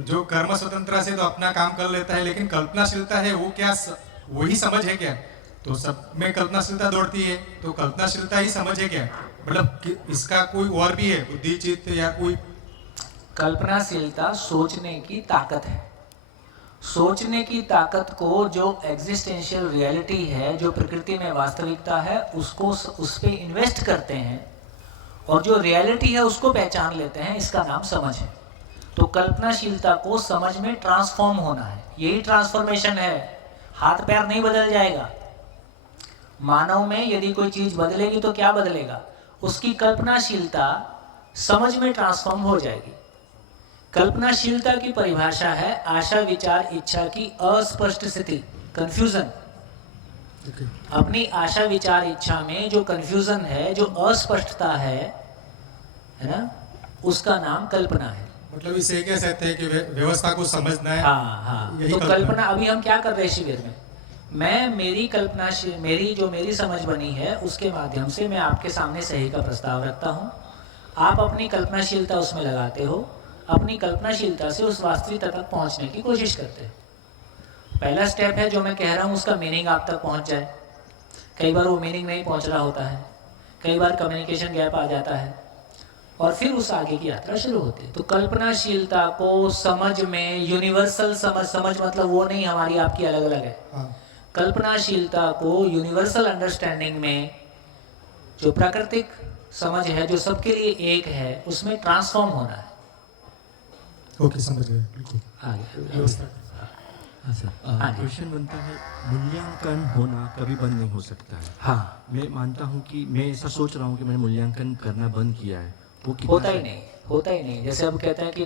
जो कर्म स्वतंत्रता से तो अपना काम कर लेता है, लेकिन कल्पनाशीलता है वो क्या वही समझ है क्या? तो सब में कल्पनाशीलता दौड़ती है, तो कल्पनाशीलता ही समझ है क्या? मतलब कि इसका कोई और भी है, बुद्धि चित्त या कोई? कल्पनाशीलता सोचने की ताकत है। सोचने की ताकत को जो एग्जिस्टेंशियल रियलिटी है, जो प्रकृति में वास्तविकता है, उसको उस पे इन्वेस्ट करते हैं और जो रियलिटी है उसको पहचान लेते हैं, इसका नाम समझ है। तो कल्पनाशीलता को समझ में ट्रांसफॉर्म होना है, यही ट्रांसफॉर्मेशन है। हाथ पैर नहीं बदल जाएगा। मानव में यदि कोई चीज बदलेगी तो क्या बदलेगा? उसकी कल्पनाशीलता समझ में ट्रांसफॉर्म हो जाएगी। कल्पनाशीलता की परिभाषा है आशा विचार इच्छा की अस्पष्ट स्थिति, कंफ्यूजन। अपनी आशा विचार इच्छा में जो कंफ्यूजन है, जो अस्पष्टता है ना, उसका नाम कल्पना है। मतलब इसे कह सकते हैं कि व्यवस्था को समझना है। हाँ हाँ, यही तो कल्पना। कल्पना अभी हम क्या कर रहे हैं शिविर में, मैं मेरी कल्पना मेरी समझ बनी है उसके माध्यम से मैं आपके सामने सही का प्रस्ताव रखता हूँ। आप अपनी कल्पनाशीलता उसमें लगाते हो, अपनी कल्पनाशीलता से उस वास्तविकता तक पहुँचने की कोशिश करते हो। पहला स्टेप है जो मैं कह रहा हूँ उसका मीनिंग आप तक पहुँच जाए। कई बार वो मीनिंग नहीं पहुँच रहा होता है, कई बार कम्युनिकेशन गैप आ जाता है और फिर उस आगे की यात्रा शुरू होती है। तो कल्पनाशीलता को समझ में यूनिवर्सल समझ मतलब वो नहीं हमारी आपकी अलग अलग है। हाँ। कल्पनाशीलता को यूनिवर्सल अंडरस्टैंडिंग में जो प्राकृतिक समझ है जो सबके लिए एक है उसमें ट्रांसफॉर्म होना है। ओके, समझ गए, बिल्कुल। आगे व्यवस्था। हाँ सर, हाँ जी। क्वेश्चन बनता है, मूल्यांकन होना कभी बंद नहीं हो सकता है। हाँ, मैं मानता हूँ कि मैं ऐसा सोच रहा हूँ कि मैंने मूल्यांकन करना बंद किया है, वो कितना होता ही सही- नहीं, होता ही नहीं। जैसे अब कहते हैं कि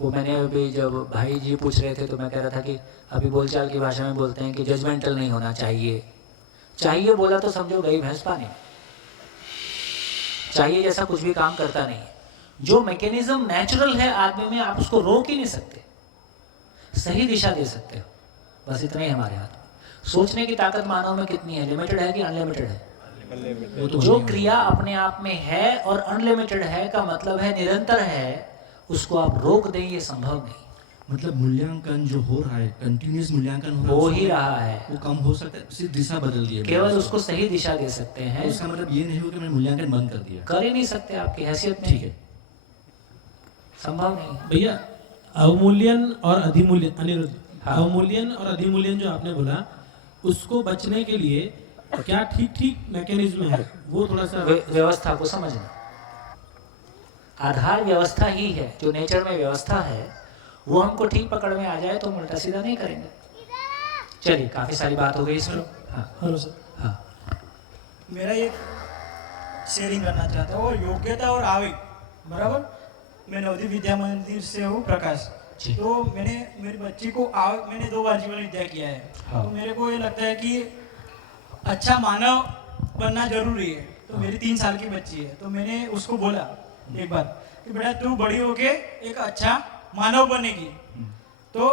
वो मैंने अभी जब भाई जी पूछ रहे थे तो मैं कह रहा था कि अभी बोलचाल की भाषा में बोलते हैं कि जजमेंटल नहीं होना चाहिए। चाहिए बोला तो समझो गई भैंस पानी में। चाहिए जैसा कुछ भी काम करता नहीं है। जो मैकेनिज्म नेचुरल है आदमी में आप उसको रोक ही नहीं सकते, सही दिशा दे सकते हो, बस इतना ही हमारे हाथ में। सोचने की ताकत मानव में कितनी है, लिमिटेड है कि अनलिमिटेड है? वो तो जो नहीं क्रिया अपने आप में है और अनलिमिटेड है का मतलब है निरंतर है, उसको आप रोक दें ये संभव नहीं। मतलब मूल्यांकन जो हो रहा है, कंटिन्यूस मूल्यांकन हो रहा हो है, ही रहा है, वो कम हो सकता है, सिर्फ दिशा बदल दी है। केवल उसको सही दिशा दे सकते हैं। उसका मतलब ये नहीं हो कि मैंने मूल्यांकन बंद कर दिया। कर ही नहीं सकते, आपकी हैसियत में ठीक है। संभव नहीं है। भैया अवमूल्यन और अधिमूल्यन, अनिरुद्ध, हाँ। अवमूल्यन और अधिमूल्यन जो आपने बोला उसको बचने के लिए क्या ठीक ठीक मैकेनिज्म है, वो थोड़ा सा व्यवस्था को समझना, आधार व्यवस्था ही है। जो नेचर में व्यवस्था है वो हमको ठीक पकड़ में आ जाए तो हम उल्टा सीधा नहीं करेंगे। चलिए, काफी सारी बात हो गई इसमें। हाँ हेलो सर। हाँ, मेरा एक शेयरिंग करना चाहता हूँ, और योग्यता और आवेग, बराबर। मैं नवदीप विद्या मंदिर से हूँ, प्रकाश। जी। तो मैंने मेरी बच्ची को मैंने 2 बार जीवन विद्या किया है। हाँ। तो मेरे को ये लगता है कि अच्छा मानव बनना जरूरी है। तो मेरी 3 साल की बच्ची है, तो मैंने उसको बोला एक बार कि बेटा तू बड़ी होके एक अच्छा मानव बनेगी। तो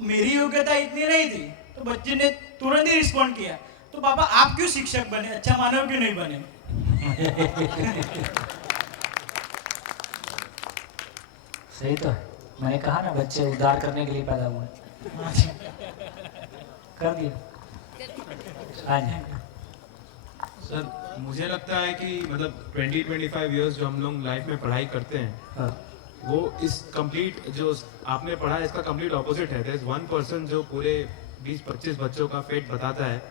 मेरी योग्यता इतनी नहीं थी, तो बच्चे ने तुरंत ही रिस्पॉन्ड किया, तो पापा आप क्यों शिक्षक बने, अच्छा मानव क्यों नहीं बने? सही तो है। मैंने कहा ना, बच्चे उद्धार करने के लिए पैदा हुए। कर दिया। हाँ जी। सर, मुझे लगता है कि मतलब 20-25 इयर्स जो हम लोग लाइफ में पढ़ाई करते हैं, हाँ। वो इस कंप्लीट जो आपने पढ़ा है इसका कंप्लीट ऑपोजिट है। देयर इज वन पर्सन जो पूरे 20-25 बच्चों का फेट बताता है,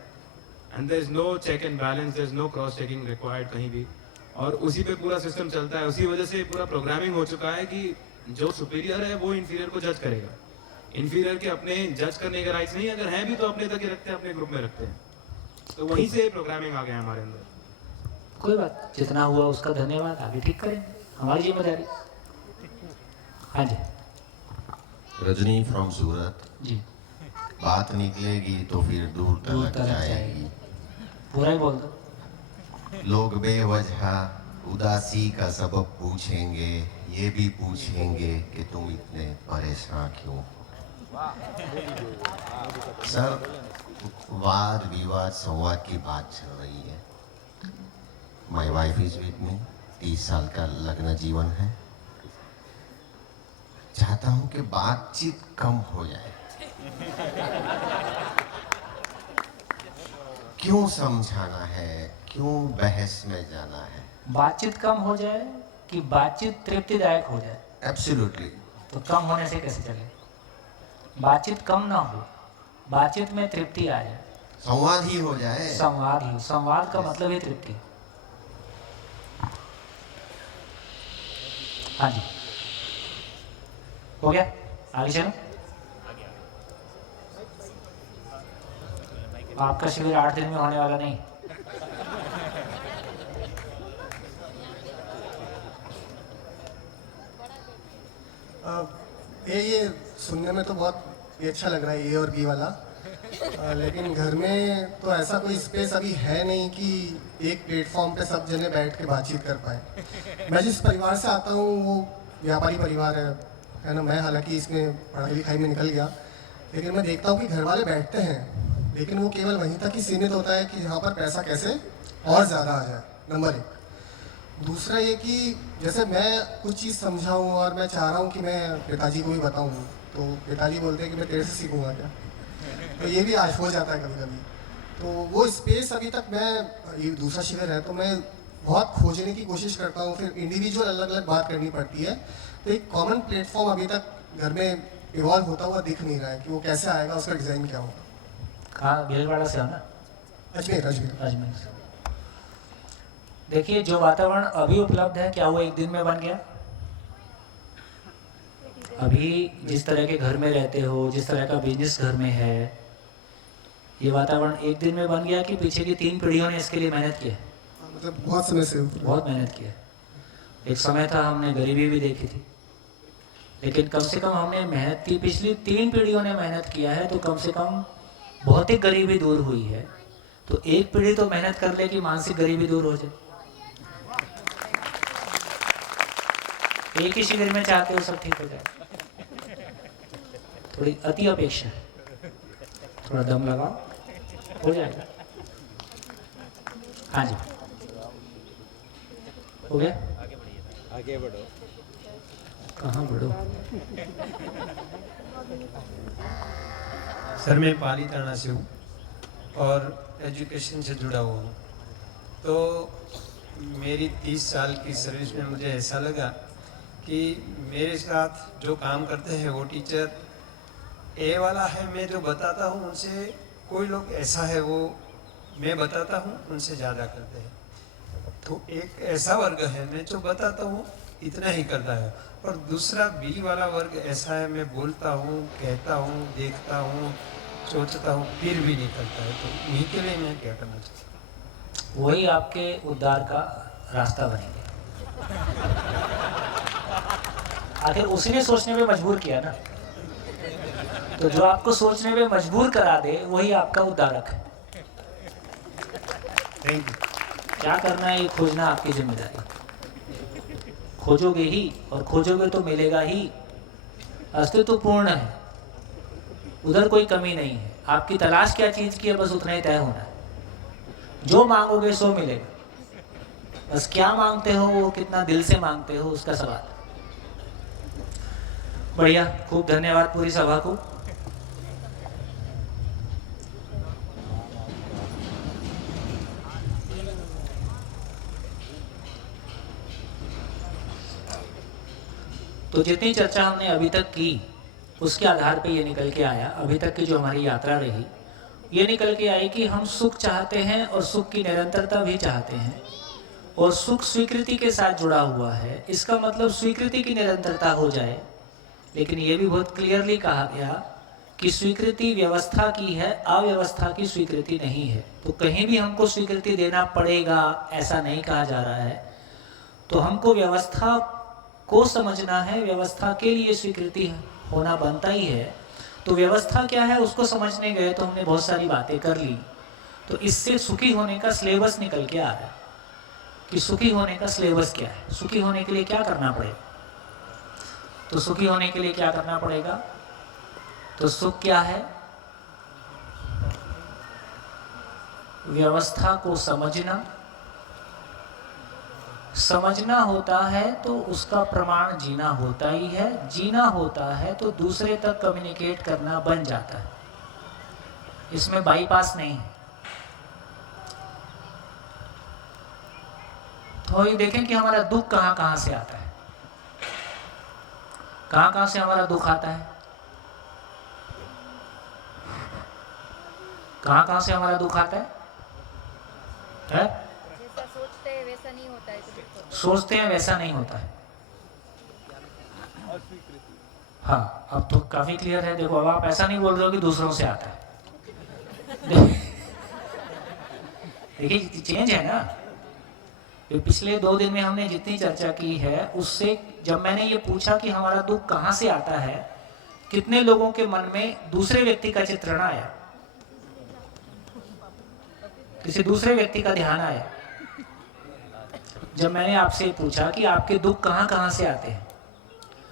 and there is no check and balance, there is no cross checking required कहीं भी, और उसी पे पूरा सिस्टम चलता है। उसी वजह से पूरा प्रोग्रामिंग हो चुका है कि जो सुपीरियर है वो इंफीरियर को जज करेगा। इंफीरियर के अपने जज करने के राइट्स नहीं, अगर हैं भी तो अपने तक ही रखते हैं, अपने ग्रुप में रखते हैं। तो वहीं से प्रोग्रामिंग आ गया है हमारे अंदर। कोई बात, जितना हुआ उसका धन्यवाद, आगे ठीक करेंगे, हमारी जिम्मेदारी। हाँ जी। रजनी फ्रॉम सूरत जी। बात निकलेगी तो फिर दूर दूर तक तक जाएगी। पूरा ही बोल दो। लोग बेवजह उदासी का सबब पूछेंगे, ये भी पूछेंगे कि तुम इतने परेशान क्यों हो। सर, वाद विवाद संवाद की बात चल रही है। My wife is with me, 30 साल का लग्न जीवन है। चाहता हूं कि बातचीत कम हो जाए। क्यों समझाना है, क्यों बहस में जाना है? बातचीत कम हो जाए कि बातचीत तृप्तिदायक हो जाए? एब्सोल्युटली। तो कम होने से कैसे चले? बातचीत कम ना हो, बातचीत में तृप्ति आ जाए, संवाद ही हो जाए। संवाद ही, संवाद का मतलब ही तृप्ति। हाँ जी, हो गया, आगे चलो। आपका शिविर 8 दिन में होने वाला नहीं। ये सुनने में तो बहुत ये अच्छा लग रहा है, ये और बी वाला। लेकिन घर में तो ऐसा कोई स्पेस अभी है नहीं कि एक प्लेटफॉर्म पे सब जने बैठ के बातचीत कर पाए। मैं जिस परिवार से आता हूँ वो व्यापारी परिवार है, है ना। मैं हालांकि इसमें पढ़ाई लिखाई में निकल गया, लेकिन मैं देखता हूँ कि घर वाले बैठते हैं, लेकिन वो केवल वहीं तक ही सीमित होता है कि यहाँ पर पैसा कैसे और ज़्यादा आ जाए, नंबर 1। दूसरा ये कि जैसे मैं कुछ चीज़ समझाऊँ और मैं चाह रहा हूँ कि मैं पिताजी को भी बताऊँ, तो पिताजी बोलते हैं कि मैं तेरे से सीखूँगा क्या, तो ये भी आज हो जाता है कभी कभी। तो वो स्पेस अभी तक मैं, ये दूसरा शिविर है तो मैं बहुत खोजने की कोशिश करता हूँ, फिर इंडिविजुअल अलग अलग बात करनी पड़ती है, तो एक कॉमन प्लेटफॉर्म अभी तक घर में इवॉल्व होता हुआ दिख नहीं रहा है कि वो कैसे आएगा, उसका डिज़ाइन क्या होगा। कहाँ, भीलवाड़ा से हो ना? अजमेर अजमेर अजमेर से। देखिए, जो वातावरण अभी उपलब्ध है, क्या वो एक दिन में बन गया? अभी जिस तरह के घर में रहते हो, जिस तरह का बिजनेस घर में है, ये वातावरण एक दिन में बन गया कि पीछे की 3 पीढ़ियों ने इसके लिए मेहनत की है? मतलब बहुत समय से, बहुत मेहनत की है। एक समय था हमने गरीबी भी देखी थी, लेकिन कम से कम हमने मेहनत की, पिछली 3 पीढ़ियों ने मेहनत किया है, तो कम से कम भौतिक गरीबी दूर हुई है। तो एक पीढ़ी तो मेहनत कर ले कि मानसिक गरीबी दूर हो जाए। एक ही शिविर में चाहते हो सब ठीक हो जाए, थोड़ी अति अपेक्षा, थोड़ा दम लगाओ, हो जाएगा। हाँ जी, हो गया? आगे बढ़ो। कहाँ बढ़ो? सर मैं पालीताना से हूँ और एजुकेशन से जुड़ा हुआ हूँ। तो मेरी 30 साल की सर्विस में मुझे ऐसा लगा कि मेरे साथ जो काम करते हैं वो टीचर ए वाला है, मैं जो बताता हूँ उनसे, कोई लोग ऐसा है वो मैं बताता हूँ उनसे ज़्यादा करते हैं। तो एक ऐसा वर्ग है मैं जो बताता हूँ इतना ही करता है, और दूसरा बी वाला वर्ग ऐसा है मैं बोलता हूँ, कहता हूँ, देखता हूँ, सोचता हूँ, फिर भी नहीं करता है। तो इन्हीं के लिए मैं क्या करना चाहता हूँ? वही आपके उद्धार का रास्ता बनेंगे। आखिर उसने सोचने में मजबूर किया ना, तो जो आपको सोचने में मजबूर करा दे वही आपका उद्धारक है। Thank you. क्या करना है ये खोजना आपकी जिम्मेदारी। खोजोगे ही, और खोजोगे तो मिलेगा ही। अस्तित्व पूर्ण है, उधर कोई कमी नहीं है। आपकी तलाश क्या चीज़ की है, बस उतना ही तय होना है। जो मांगोगे सो मिलेगा, बस क्या मांगते हो, वो कितना दिल से मांगते हो, उसका सवाल। बढ़िया, खूब धन्यवाद पूरी सभा को। तो जितनी चर्चा हमने अभी तक की, उसके आधार पे ये निकल के आया, अभी तक की जो हमारी यात्रा रही, ये निकल के आई कि हम सुख चाहते हैं और सुख की निरंतरता भी चाहते हैं, और सुख स्वीकृति के साथ जुड़ा हुआ है। इसका मतलब स्वीकृति की निरंतरता हो जाए, लेकिन ये भी बहुत क्लियरली कहा गया कि स्वीकृति व्यवस्था की है, अव्यवस्था की स्वीकृति नहीं है। तो कहीं भी हमको स्वीकृति देना पड़ेगा ऐसा नहीं कहा जा रहा है। तो हमको व्यवस्था को समझना है, व्यवस्था के लिए स्वीकृति होना बनता ही है। तो व्यवस्था क्या है उसको समझने गए तो हमने बहुत सारी बातें कर ली। तो इससे सुखी होने का सिलेबस निकल के आ रहा है कि सुखी होने का सिलेबस क्या है, सुखी होने के लिए क्या करना पड़ेगा। तो सुखी होने के लिए क्या करना पड़ेगा, तो सुख क्या है, व्यवस्था को समझना। समझना होता है तो उसका प्रमाण जीना होता ही है, जीना होता है तो दूसरे तक कम्युनिकेट करना बन जाता है। इसमें बाईपास नहीं है। तो ये देखें कि हमारा दुख कहाँ कहाँ से आता है, कहाँ कहाँ से हमारा दुख आता है, कहाँ कहाँ से हमारा दुख आता है? सोचते हैं वैसा नहीं होता है, सोचते हैं वैसा नहीं होता है। हाँ, अब तो काफी क्लियर है। देखो, अब आप ऐसा नहीं बोल रहे हो कि दूसरों से आता है। देखिए, चेंज है ना। पिछले 2 दिन में हमने जितनी चर्चा की है उससे, जब मैंने ये पूछा कि हमारा दुख कहाँ से आता है, कितने लोगों के मन में दूसरे व्यक्ति का चित्रण आया, किसी दूसरे व्यक्ति का ध्यान आया। जब मैंने आपसे पूछा कि आपके दुख कहाँ कहाँ से आते हैं,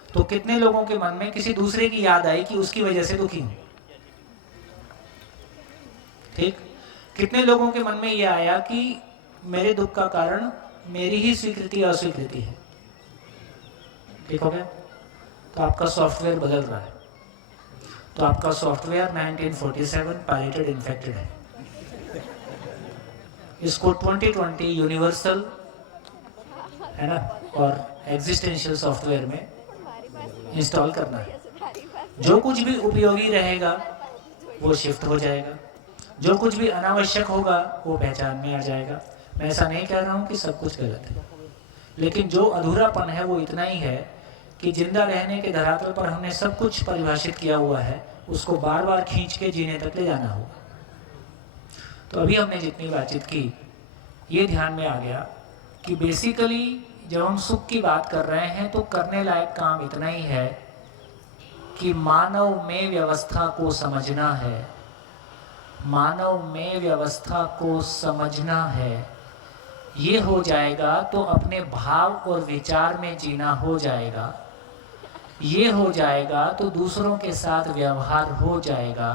तो कितने लोगों के मन में किसी दूसरे की याद आई कि उसकी वजह से दुखी हूं? ठीक, कितने लोगों के मन में यह आया कि मेरे दुख का कारण मेरी ही स्वीकृति अस्वीकृति है? ठीक हो गया? तो आपका सॉफ्टवेयर बदल रहा है। तो आपका सॉफ्टवेयर 1947 पायरेटेड इन्फेक्टेड है। इसको 2020 यूनिवर्सल है ना और एग्जिस्टेंशियल सॉफ्टवेयर में इंस्टॉल करना है। जो कुछ भी उपयोगी रहेगा वो शिफ्ट हो जाएगा, जो कुछ भी अनावश्यक होगा वो पहचान में आ जाएगा। मैं ऐसा नहीं कह रहा हूँ कि सब कुछ गलत है, लेकिन जो अधूरापन है वो इतना ही है कि जिंदा रहने के धरातल पर हमने सब कुछ परिभाषित किया हुआ है, उसको बार बार खींच के जीने तक ले जाना होगा। तो अभी हमने जितनी बातचीत की, ये ध्यान में आ गया कि बेसिकली जब हम सुख की बात कर रहे हैं तो करने लायक काम इतना ही है कि मानव में व्यवस्था को समझना है, मानव में व्यवस्था को समझना है। ये हो जाएगा तो अपने भाव और विचार में जीना हो जाएगा, ये हो जाएगा तो दूसरों के साथ व्यवहार हो जाएगा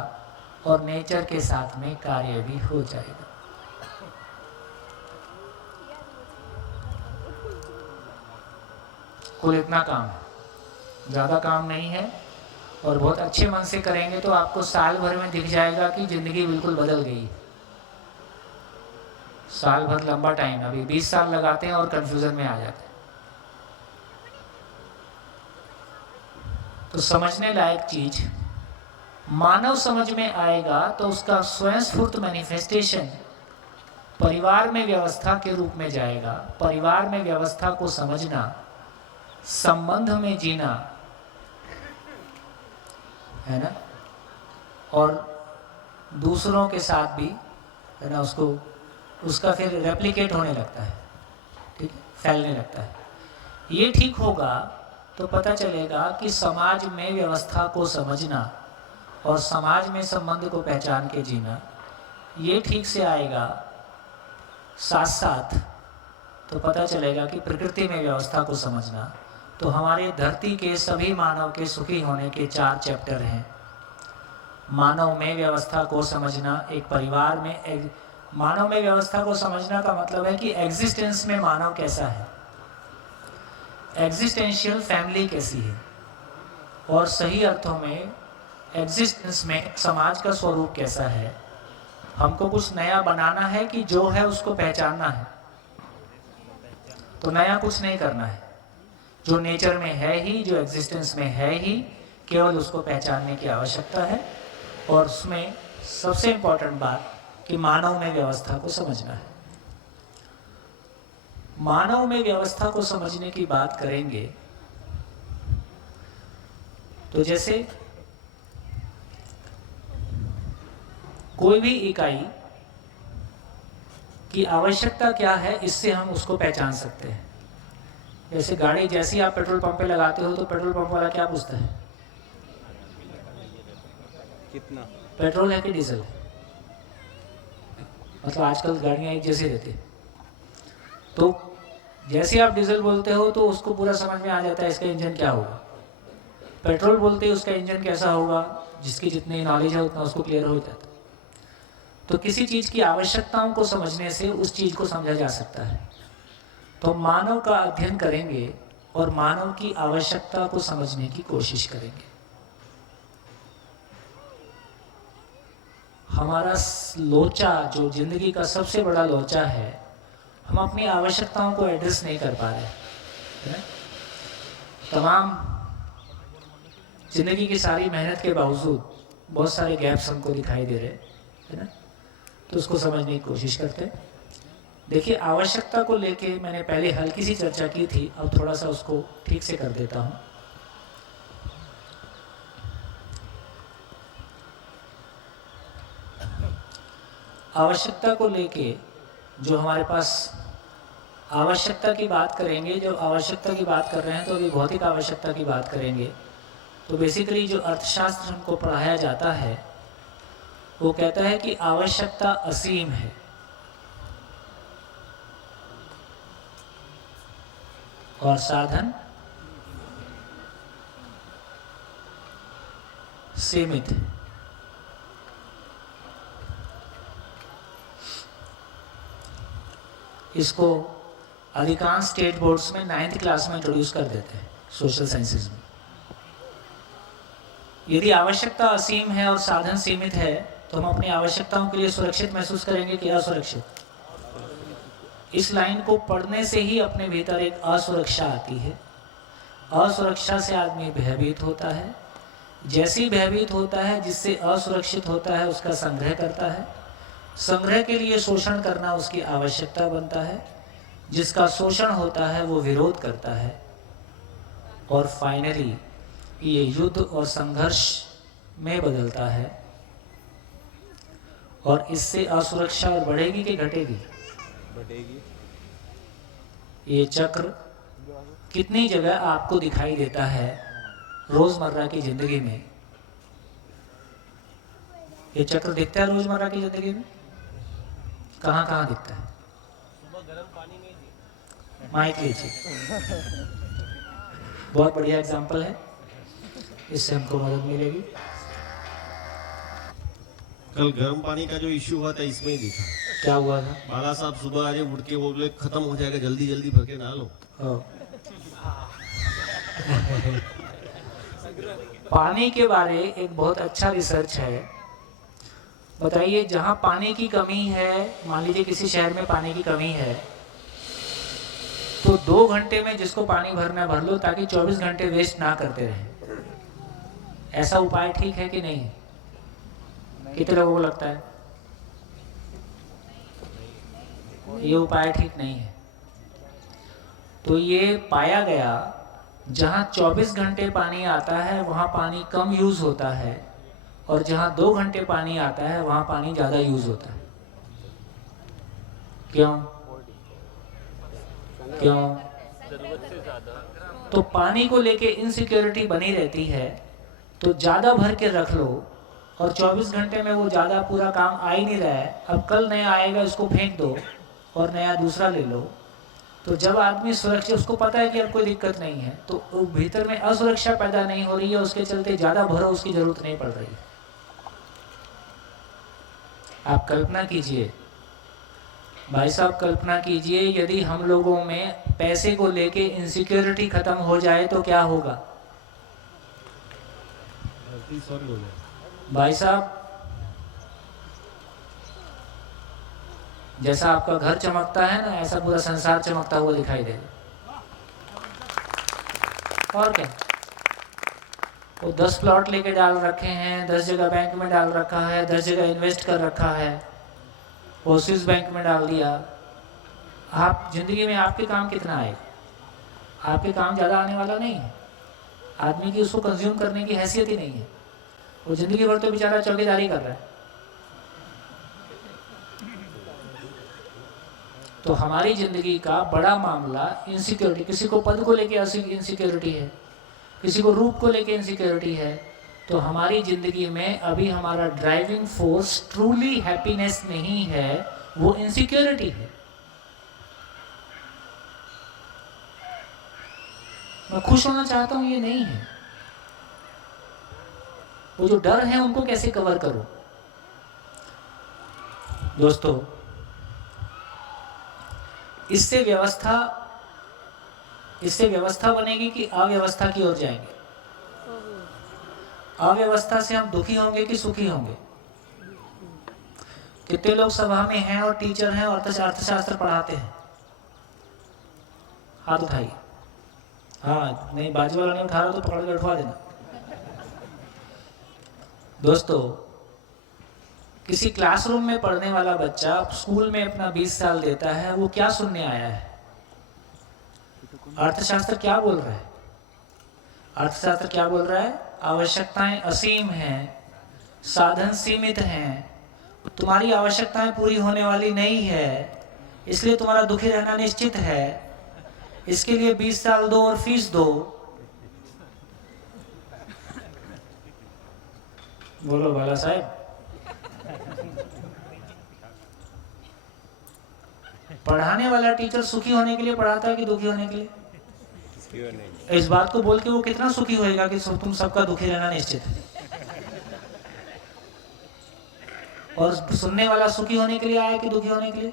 और नेचर के साथ में कार्य भी हो जाएगा। कुल इतना काम है, ज़्यादा काम नहीं है। और बहुत अच्छे मन से करेंगे तो आपको साल भर में दिख जाएगा कि ज़िंदगी बिल्कुल बदल गई। साल भर लंबा टाइम, अभी 20 साल लगाते हैं और कंफ्यूजन में आ जाते हैं। तो समझने लायक चीज मानव समझ में आएगा तो उसका स्वयं स्फूर्त मैनिफेस्टेशन परिवार में व्यवस्था के रूप में जाएगा। परिवार में व्यवस्था को समझना, संबंध में जीना है ना, और दूसरों के साथ भी है ना, उसका फिर रेप्लिकेट होने लगता है, ठीक है, फैलने लगता है। ये ठीक होगा तो पता चलेगा कि समाज में व्यवस्था को समझना और समाज में संबंध को पहचान के जीना, ये ठीक से आएगा। साथ साथ तो पता चलेगा कि प्रकृति में व्यवस्था को समझना। तो हमारे धरती के सभी मानव के सुखी होने के 4 चैप्टर हैं। मानव में व्यवस्था को समझना, एक परिवार में मानव में व्यवस्था को समझना का मतलब है कि एग्जिस्टेंस में मानव कैसा है, एग्जिस्टेंशियल फैमिली कैसी है, और सही अर्थों में एग्जिस्टेंस में समाज का स्वरूप कैसा है। हमको कुछ नया बनाना है कि जो है उसको पहचानना है, तो नया कुछ नहीं करना है। जो नेचर में है ही, जो एग्जिस्टेंस में है ही, केवल उसको पहचानने की आवश्यकता है। और उसमें सबसे इम्पोर्टेंट बात कि मानव में व्यवस्था को समझना है। मानव में व्यवस्था को समझने की बात करेंगे तो जैसे कोई भी इकाई की आवश्यकता क्या है, इससे हम उसको पहचान सकते हैं। जैसे गाड़ी, जैसे आप पेट्रोल पंप पे लगाते हो तो पेट्रोल पंप वाला क्या पूछता है, कितना पेट्रोल है कि डीजल है। मतलब आजकल गाड़ियां एक जैसी रहती है, तो जैसे आप डीजल बोलते हो तो उसको पूरा समझ में आ जाता है इसका इंजन क्या होगा। पेट्रोल बोलते हैं उसका इंजन कैसा होगा, जिसकी जितनी नॉलेज है उतना उसको क्लियर हो जाता है। तो किसी चीज़ की आवश्यकताओं को समझने से उस चीज़ को समझा जा सकता है। तो मानव का अध्ययन करेंगे और मानव की आवश्यकता को समझने की कोशिश करेंगे। हमारा लोचा, जो जिंदगी का सबसे बड़ा लोचा है, हम अपनी आवश्यकताओं को एड्रेस नहीं कर पा रहे हैं। तमाम जिंदगी की सारी मेहनत के बावजूद बहुत सारे गैप्स हमको दिखाई दे रहे हैं ना, तो उसको समझने की कोशिश करते हैं। देखिए, आवश्यकता को लेके मैंने पहले हल्की सी चर्चा की थी, अब थोड़ा सा उसको ठीक से कर देता हूँ। आवश्यकता को लेके जो हमारे पास आवश्यकता की बात करेंगे, जो आवश्यकता की बात कर रहे हैं तो अभी भौतिक आवश्यकता की बात करेंगे। तो बेसिकली जो अर्थशास्त्र हमको पढ़ाया जाता है वो कहता है कि आवश्यकता असीम है और साधन सीमित है। इसको अधिकांश स्टेट बोर्ड्स में 9th क्लास में इंट्रोड्यूस कर देते हैं सोशल साइंसेज में। यदि आवश्यकता असीम है और साधन सीमित है तो हम अपनी आवश्यकताओं के लिए सुरक्षित महसूस करेंगे कि असुरक्षित। इस लाइन को पढ़ने से ही अपने भीतर एक असुरक्षा आती है। असुरक्षा से आदमी भयभीत होता है। जैसी भयभीत होता है, जिससे असुरक्षित होता है, उसका संग्रह करता है। संग्रह के लिए शोषण करना उसकी आवश्यकता बनता है। जिसका शोषण होता है वो विरोध करता है और फाइनली ये युद्ध और संघर्ष में बदलता है। और इससे असुरक्षा और बढ़ेगी कि घटेगी? बढ़ेगी। ये चक्र कितनी जगह आपको दिखाई देता है रोजमर्रा की जिंदगी में? ये चक्र दिखता है रोजमर्रा की जिंदगी में? कहाँ कहाँ दिखता है? माइक लीजिए। बहुत बढ़िया एग्जाम्पल है, इससे हमको मदद मिलेगी। कल गर्म पानी का जो इश्यू हुआ था इसमें ही दिखा। क्या हुआ था? बाला साहब सुबह आज उठ के बोले खत्म हो जाएगा, जल्दी जल्दी भर के नहा लो। पानी के बारे एक बहुत अच्छा रिसर्च है। बताइए, जहाँ पानी की कमी है, मान लीजिए किसी शहर में पानी की कमी है, तो 2 घंटे में जिसको पानी भरना भर लो, ताकि 24 घंटे वेस्ट ना करते रहे। ऐसा उपाय ठीक है कि नहीं? कितने लोगों को लगता है ये उपाय ठीक नहीं है? तो ये पाया गया, जहाँ 24 घंटे पानी आता है वहाँ पानी कम यूज होता है, और जहाँ 2 घंटे पानी आता है वहाँ पानी ज़्यादा यूज होता है। क्यों? क्यों? तो पानी को लेके इनसिक्योरिटी बनी रहती है। तो ज़्यादा भर के रख लो, और 24 घंटे में वो ज़्यादा पूरा काम आ ही नहीं रहा है, अब कल नया आएगा, इसको फेंक दो और नया दूसरा ले लो। तो जब आदमी सुरक्षित, उसको पता है कि अब कोई दिक्कत नहीं है, तो भीतर में असुरक्षा पैदा नहीं हो रही है, उसके चलते ज़्यादा भरो, उसकी ज़रूरत नहीं पड़ रही। आप कल्पना कीजिए भाई साहब, कल्पना कीजिए यदि हम लोगों में पैसे को लेके इनसिक्योरिटी खत्म हो जाए तो क्या होगा? भाई साहब, जैसा आपका घर चमकता है ना, ऐसा पूरा संसार चमकता हुआ दिखाई दे। और क्या? वो 10 प्लॉट लेके डाल रखे हैं, 10 जगह बैंक में डाल रखा है, 10 जगह इन्वेस्ट कर रखा है, वो स्विस बैंक में डाल दिया। आप जिंदगी में आपके काम कितना आएगा? आपके काम ज़्यादा आने वाला नहीं है। आदमी की उसको कंज्यूम करने की हैसियत ही नहीं है। वो जिंदगी भर तो बेचारा चौकीदारी कर रहा है। तो हमारी जिंदगी का बड़ा मामला इनसिक्योरिटी। किसी को पद को लेके इनसिक्योरिटी है, किसी को रूप को लेके इनसिक्योरिटी है। तो हमारी जिंदगी में अभी हमारा ड्राइविंग फोर्स ट्रूली हैप्पीनेस नहीं है, वो इनसिक्योरिटी है। मैं खुश होना चाहता हूं, ये नहीं है। वो जो डर है उनको कैसे कवर करूं? दोस्तों, इससे व्यवस्था बनेगी कि अव्यवस्था की ओर जाएंगे? अव्यवस्था से हम दुखी होंगे कि सुखी होंगे? कितने लोग सभा में हैं और टीचर हैं और अर्थशास्त्र पढ़ाते हैं? हाथ उठाइए। हाँ, नहीं, बाजू वाला नहीं उठा रहा तो पकड़ के उठवा देना। दोस्तों, किसी क्लासरूम में पढ़ने वाला बच्चा स्कूल में अपना 20 साल देता है, वो क्या सुनने आया है? अर्थशास्त्र क्या बोल रहा है? अर्थशास्त्र क्या बोल रहा है? आवश्यकताएं असीम हैं, साधन सीमित हैं, तुम्हारी आवश्यकताएं पूरी होने वाली नहीं है, इसलिए तुम्हारा दुखी रहना निश्चित है। इसके लिए 20 साल दो और फीस दो। बोलो बाला साहब। पढ़ाने वाला टीचर सुखी होने के लिए पढ़ाता है कि दुखी होने के लिए? इस बात को बोल के वो कितना सुखी होएगा कि तुम सबका दुखी रहना निश्चित है। और सुनने वाला सुखी होने के लिए आया कि दुखी होने के लिए?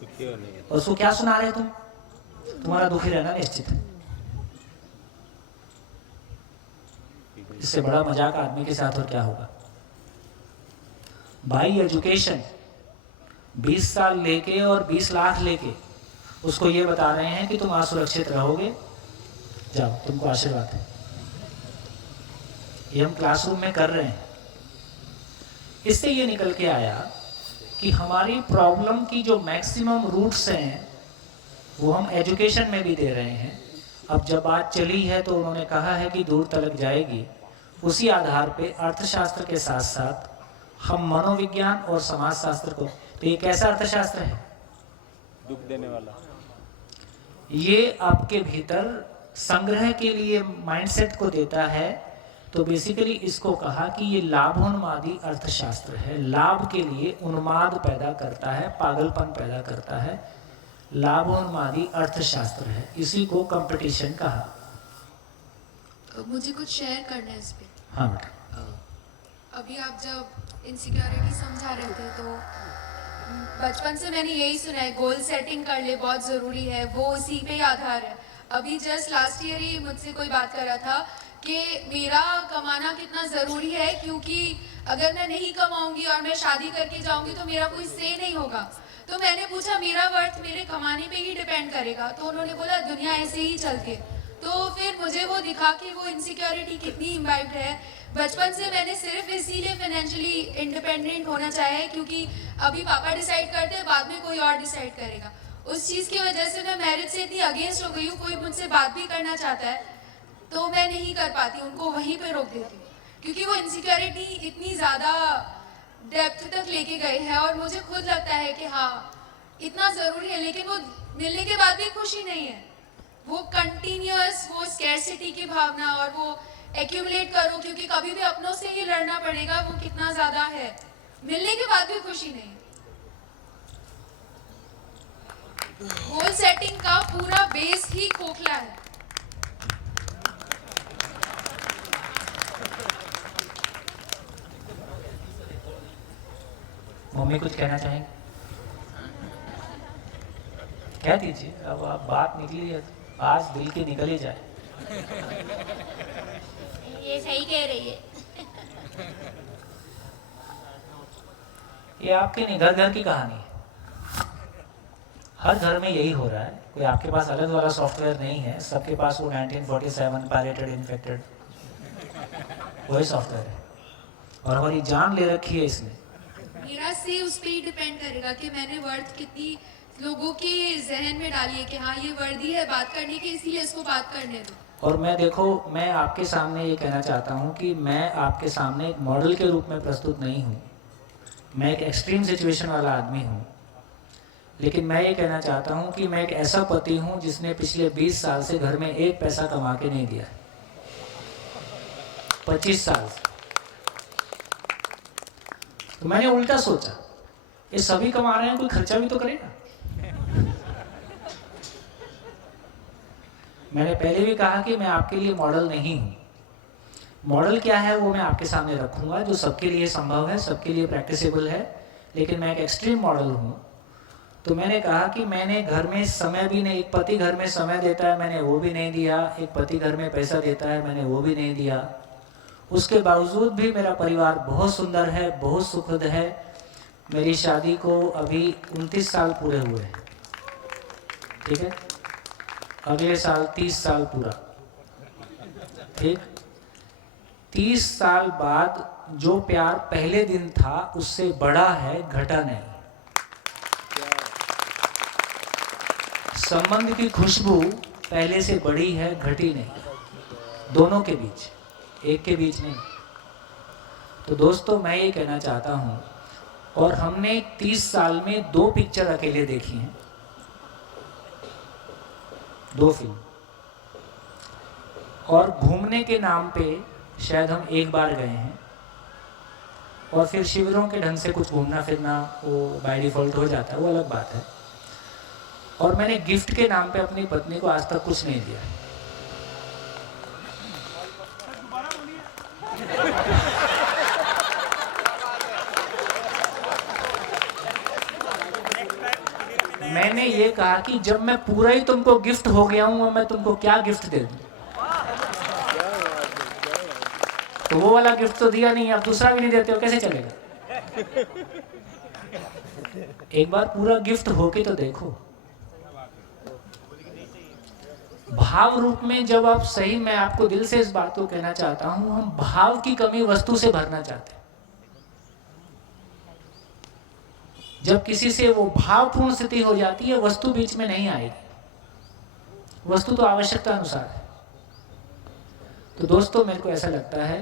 सुखी होने के लिए। और उसको क्या सुना रहे तुम? तुम्हारा दुखी रहना निश्चित है। इससे बड़ा मजाक आदमी के साथ और क्या होगा? बाई एजुकेशन 20 साल लेके और 20 लाख लेके उसको ये बता रहे हैं कि तुम असुरक्षित रहोगे, जाओ तुमको आशीर्वाद है। ये हम क्लासरूम में कर रहे हैं। इससे ये निकल के आया कि हमारी प्रॉब्लम की जो मैक्सिमम रूट्स हैं वो हम एजुकेशन में भी दे रहे हैं। अब जब बात चली है तो उन्होंने कहा है कि दूर तक जाएगी, उसी आधार पे अर्थशास्त्र के साथ साथ हम मनोविज्ञान और समाजशास्त्र को, तो ये कैसा अर्थशास्त्र है? दुख देने वाला। ये आपके भीतर संग्रह के लिए माइंडसेट को देता है। तो बेसिकली इसको कहा कि ये लाभोन्मादी अर्थशास्त्र है। लाभ के लिए उन्माद पैदा करता है, पागलपन पैदा करता है। लाभोन्मादी अर्थशास्त्र है, इसी को कंपटीशन कहा। मुझे कुछ शेयर करना है इस पे। हाँ बेटा। अभी आप जब इनसिक्योरिटी समझा रहे थे तो बचपन से मैंने यही सुना है, गोल सेटिंग कर ले, बहुत ज़रूरी है, वो इसी पे ही आधार है। अभी जस्ट लास्ट ईयर ही मुझसे कोई बात कर रहा था कि मेरा कमाना कितना ज़रूरी है, क्योंकि अगर मैं नहीं कमाऊंगी और मैं शादी करके जाऊंगी तो मेरा कोई से नहीं होगा। तो मैंने पूछा मेरा वर्थ मेरे कमाने पे ही डिपेंड करेगा? तो उन्होंने बोला दुनिया ऐसे ही चलती है। तो फिर मुझे वो दिखा कि वो इनसिक्योरिटी कितनी इम्बाइब्ड है। बचपन से मैंने सिर्फ इसीलिए फाइनेंशियली इंडिपेंडेंट होना चाहा है क्योंकि अभी पापा डिसाइड करते हैं, बाद में कोई और डिसाइड करेगा। उस चीज़ की वजह से मैं मैरिज से इतनी अगेंस्ट हो गई हूँ। कोई मुझसे बात भी करना चाहता है तो मैं नहीं कर पाती, उनको वहीं पे रोक देती हूँ, क्योंकि वो इनसिक्योरिटी इतनी ज़्यादा डेप्थ तक लेके गए हैं। और मुझे खुद लगता है कि हाँ इतना ज़रूरी है, लेकिन वो मिलने के बाद भी खुशी नहीं है। वो कंटिन्यूअस वो स्कैरसिटी की भावना और वो एक्यूमुलेट करो, क्योंकि कभी भी अपनों से ही लड़ना पड़ेगा, वो कितना ज़्यादा है। मिलने के बाद भी खुशी नहीं। गोल सेटिंग का पूरा बेस ही खोखला है। मम्मी कुछ कहना चाहेंगे? कह दीजिए। अब आप बात निकली है, आज दिल की निकल ही जाए। ये सही कह रही है। ये आपके नहीं, घर घर की कहानी है। हर घर में यही हो रहा है। कोई आपके पास अलग वाला सॉफ्टवेयर नहीं है, सबके पास वो 1947 पायरेटेड इन्फेक्टेड वही सॉफ्टवेयर है, और हमारी जान ले रखी है इसने। मेरा से उस पर ही डिपेंड करेगा कि मैंने वर्थ कितनी लोगों के जहन में डाली है कि हाँ ये वर्दी है बात करने की, इसीलिए इसको बात करने दो। और मैं देखो, मैं आपके सामने ये कहना चाहता हूँ कि मैं आपके सामने एक मॉडल के रूप में प्रस्तुत नहीं हूँ। मैं एक एक्सट्रीम सिचुएशन वाला आदमी हूँ, लेकिन मैं ये कहना चाहता हूँ कि मैं एक ऐसा पति हूँ जिसने पिछले 20 साल से घर में एक पैसा कमा के नहीं दिया। 25 साल से। तो मैंने उल्टा सोचा, ये सभी कमा रहे हैं, कोई खर्चा भी तो करेगा। मैंने पहले भी कहा कि मैं आपके लिए मॉडल नहीं हूँ। मॉडल क्या है वो मैं आपके सामने रखूँगा, जो सबके लिए संभव है, सबके लिए प्रैक्टिसेबल है, लेकिन मैं एक एक्सट्रीम मॉडल हूँ। तो मैंने कहा कि मैंने घर में समय भी नहीं, एक पति घर में समय देता है, मैंने वो भी नहीं दिया। एक पति घर में पैसा देता है, मैंने वो भी नहीं दिया। उसके बावजूद भी मेरा परिवार बहुत सुंदर है, बहुत सुखद है। मेरी शादी को अभी 29 साल पूरे हुए हैं, ठीक है। अगले साल 30 साल पूरा, ठीक। 30 साल बाद जो प्यार पहले दिन था उससे बड़ा है, घटा नहीं। संबंध की खुशबू पहले से बड़ी है, घटी नहीं। दोनों के बीच, एक के बीच नहीं। तो दोस्तों मैं ये कहना चाहता हूँ, और हमने 30 साल में 2 पिक्चर अकेले देखी हैं, 2 फिल्म, और घूमने के नाम पे शायद हम 1 बार गए हैं, और फिर शिविरों के ढंग से कुछ घूमना फिरना वो बाय डिफॉल्ट हो जाता है, वो अलग बात है। और मैंने गिफ्ट के नाम पे अपनी पत्नी को आज तक कुछ नहीं दिया। मैंने ये कहा कि जब मैं पूरा ही तुमको गिफ्ट हो गया हूं, मैं तुमको क्या गिफ्ट दे दूं? तो वो वाला गिफ्ट तो दिया नहीं, आप दूसरा भी नहीं देते हो, कैसे चलेगा? एक बार पूरा गिफ्ट होके तो देखो। भाव रूप में जब आप सही, मैं आपको दिल से इस बात को कहना चाहता हूं, हम भाव की कमी वस्तु से भरना चाहते हैं। जब किसी से वो भावपूर्ण स्थिति हो जाती है, वस्तु बीच में नहीं आएगी। वस्तु तो आवश्यकता अनुसार है। तो दोस्तों, मेरे को ऐसा लगता है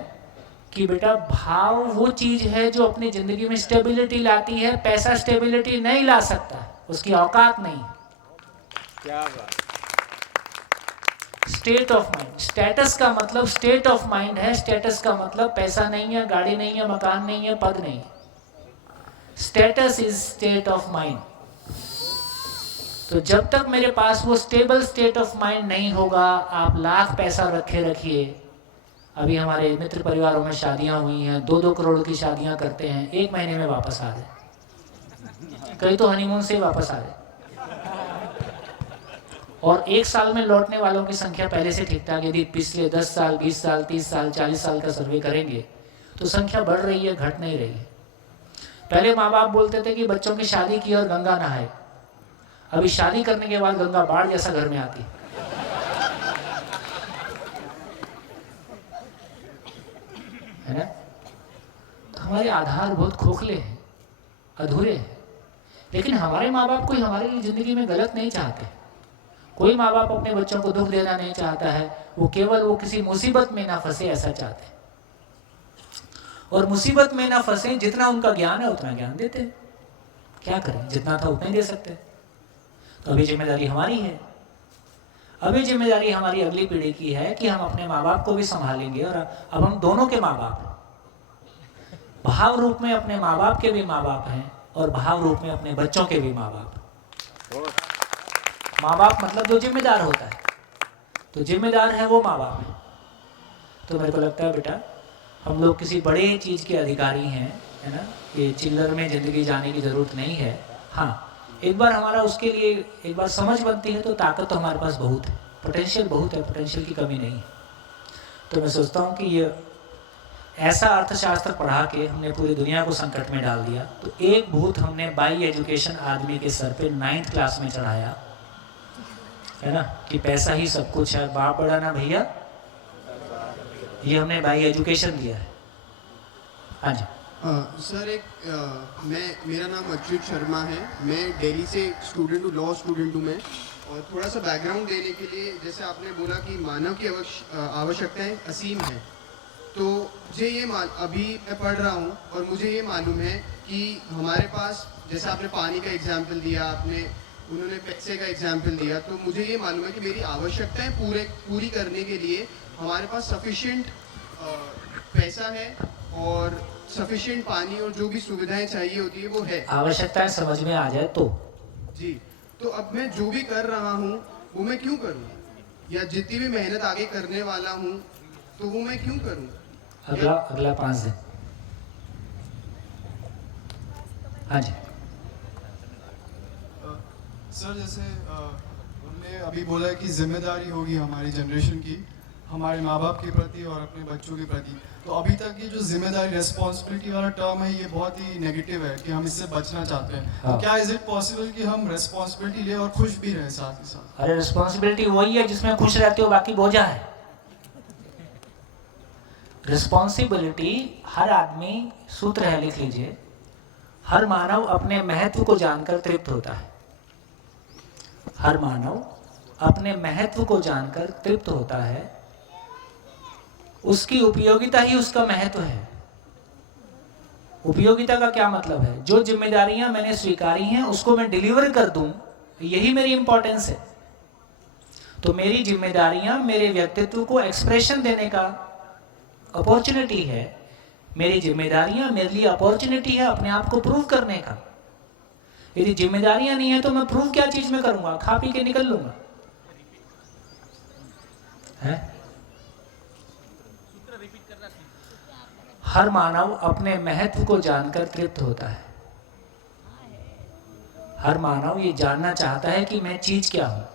कि बेटा भाव वो चीज है जो अपनी जिंदगी में स्टेबिलिटी लाती है। पैसा स्टेबिलिटी नहीं ला सकता, उसकी औकात नहीं। क्या बात। स्टेट ऑफ माइंड, स्टेटस का मतलब स्टेट ऑफ माइंड है। स्टेटस का मतलब पैसा नहीं है, गाड़ी नहीं है, मकान नहीं है, पद नहीं है। Status is state of mind. तो जब तक मेरे पास वो स्टेबल स्टेट ऑफ माइंड नहीं होगा, आप लाख पैसा रखे रखिए। अभी हमारे मित्र परिवारों में शादियां हुई हैं, 2-2 करोड़ की शादियां करते हैं, 1 महीने में वापस आ गए। कई तो हनीमून से वापस आ गए। और 1 साल में लौटने वालों की संख्या पहले से ठीक ठाक, यदि पिछले 10 साल, 20 साल, 30 साल, 40 साल का सर्वे करेंगे तो संख्या बढ़ रही है, घट नहीं रही है। पहले माँ बाप बोलते थे कि बच्चों की शादी की और गंगा नहाए। अभी शादी करने के बाद गंगा बाढ़ जैसा घर में आती है ना। तो हमारे आधार बहुत खोखले हैं, अधूरे हैं। लेकिन हमारे माँ बाप कोई हमारी जिंदगी में गलत नहीं चाहते। कोई माँ बाप अपने बच्चों को दुख देना नहीं चाहता है। वो केवल वो किसी मुसीबत में ना फंसे ऐसा चाहते हैं। और मुसीबत में ना फंसे, जितना उनका ज्ञान है उतना ज्ञान देते हैं। क्या करें, जितना था उतना ही दे सकते हैं। तो अभी जिम्मेदारी हमारी है। अभी जिम्मेदारी हमारी अगली पीढ़ी की है कि हम अपने माँ बाप को भी संभालेंगे। और अब हम दोनों के माँ बाप, भाव रूप में अपने माँ बाप के भी माँ बाप हैं और भाव रूप में अपने बच्चों के भी माँ बाप। माँ बाप मतलब जो जिम्मेदार होता है, तो जिम्मेदार है वो माँ बाप है। तो मेरे को लगता है बेटा, हम लोग किसी बड़े चीज़ के अधिकारी हैं, है ना। ये चिल्लर में ज़िंदगी जाने की ज़रूरत नहीं है। हाँ, एक बार हमारा उसके लिए एक बार समझ बनती है तो ताकत तो हमारे पास बहुत है, पोटेंशियल बहुत है, पोटेंशियल की कमी नहीं है। तो मैं सोचता हूँ कि ये ऐसा अर्थशास्त्र पढ़ा के हमने पूरी दुनिया को संकट में डाल दिया। तो एक भूत हमने बाई एजुकेशन आदमी के सर पे 9th क्लास में चढ़ाया, है ना, कि पैसा ही सब कुछ है। बाप बड़ा ना भैया, ये हमने बाई एजुकेशन दिया है। हाँ जी सर, मेरा नाम अच्युत शर्मा है। मैं दिल्ली से स्टूडेंट हूँ, लॉ स्टूडेंट हूँ मैं। और थोड़ा सा बैकग्राउंड देने के लिए, जैसे आपने बोला कि मानव की आवश्यकताएं असीम हैं, तो मुझे ये अभी मैं पढ़ रहा हूँ और मुझे ये मालूम है कि हमारे पास, जैसे आपने पानी का एग्जाम्पल दिया, उन्होंने पैसे का एग्जाम्पल दिया, तो मुझे ये मालूम है कि मेरी आवश्यकताएं पूरी करने के लिए हमारे पास सफिशिएंट पैसा है और सफिशिएंट पानी और जो भी सुविधाएं चाहिए होती है वो है। आवश्यकताएं समझ में आ जाए तो जी। तो अब मैं जो भी कर रहा हूँ वो मैं क्यों करूँ, या जितनी भी मेहनत आगे करने वाला हूँ तो वो मैं क्यों करूँ? अगला 5 दिन। हाँ जी सर, जैसे उन्होंने अभी बोला है कि जिम्मेदारी होगी हमारी जनरेशन की, हमारे माँ बाप के प्रति और अपने बच्चों के प्रति। तो अभी तक ये जो जिम्मेदारी, रेस्पॉन्सिबिलिटी वाला टर्म है, ये बहुत ही नेगेटिव है कि हम इससे बचना चाहते हैं। हाँ। तो क्या इज इट पॉसिबल कि हम रेस्पॉन्सिबिलिटी ले और खुश भी रहें साथ ही साथ? अरे रिस्पॉन्सिबिलिटी वही है जिसमें खुश रहते हो, बाकी बोझा है। रिस्पॉन्सिबिलिटी हर आदमी, सूत्र है लिख लीजिए, हर मानव अपने महत्व को जानकर तृप्त होता है। हर मानव अपने महत्व को जानकर तृप्त होता है। उसकी उपयोगिता ही उसका महत्व है। उपयोगिता का क्या मतलब है? जो जिम्मेदारियां मैंने स्वीकारी हैं उसको मैं डिलीवर कर दूं, यही मेरी इंपॉर्टेंस है। तो मेरी जिम्मेदारियां मेरे व्यक्तित्व को एक्सप्रेशन देने का अपॉर्चुनिटी है। मेरी जिम्मेदारियां मेरे लिए अपॉर्चुनिटी है अपने आप को प्रूव करने का। यदि जिम्मेदारियां नहीं है तो मैं प्रूव क्या चीज में करूंगा? खा पी के निकल लूंगा, है? हर मानव अपने महत्व को जानकर तृप्त होता है। हर मानव ये जानना चाहता है कि मैं चीज़ क्या हूँ,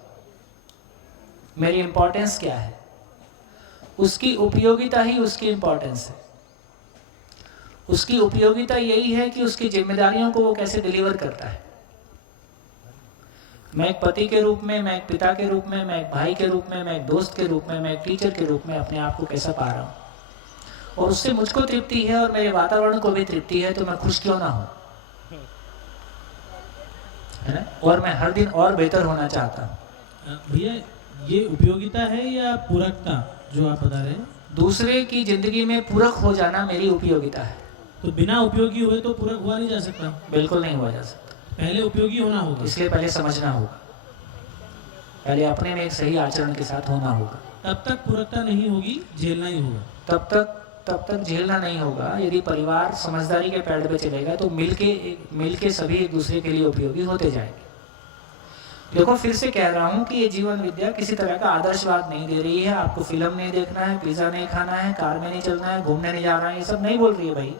मेरी इम्पोर्टेंस क्या है। उसकी उपयोगिता ही उसकी इम्पोर्टेंस है। उसकी उपयोगिता यही है कि उसकी जिम्मेदारियों को वो कैसे डिलीवर करता है। मैं एक पति के रूप में, मैं एक पिता के रूप में, मैं एक भाई के रूप में, मैं एक दोस्त के रूप में, मैं एक टीचर के रूप में अपने आप को कैसा पा रहा हूँ, और उससे मुझको तृप्ति है और मेरे वातावरण को भी तृप्ति है, तो मैं खुश क्यों ना हूँ, है ना। और मैं हर दिन और बेहतर होना चाहता हूँ। भैया ये उपयोगिता है या पूरकता जो आप बता रहे हैं? दूसरे की जिंदगी में पूरक हो जाना मेरी उपयोगिता है। तो बिना उपयोगी हुए तो पूरक हुआ नहीं जा सकता? बिल्कुल नहीं हुआ जा सकता। पहले उपयोगी होना होगा। इसलिए पहले समझना होगा, पहले अपने में एक सही आचरण के साथ होना होगा। तब तक पूरकता नहीं होगी, झेलना ही होगा। तब तक झेलना नहीं होगा। यदि परिवार समझदारी के पैड पे चलेगा तो मिलके सभी एक दूसरे के लिए उपयोगी होते जाएंगे। देखो, फिर से कह रहा हूँ कि ये जीवन विद्या किसी तरह का आदर्शवाद नहीं दे रही है। आपको फिल्म नहीं देखना है, पिज्जा नहीं खाना है, कार में नहीं चलना है, घूमने नहीं जा रहा है, ये सब नहीं बोल रही है भाई।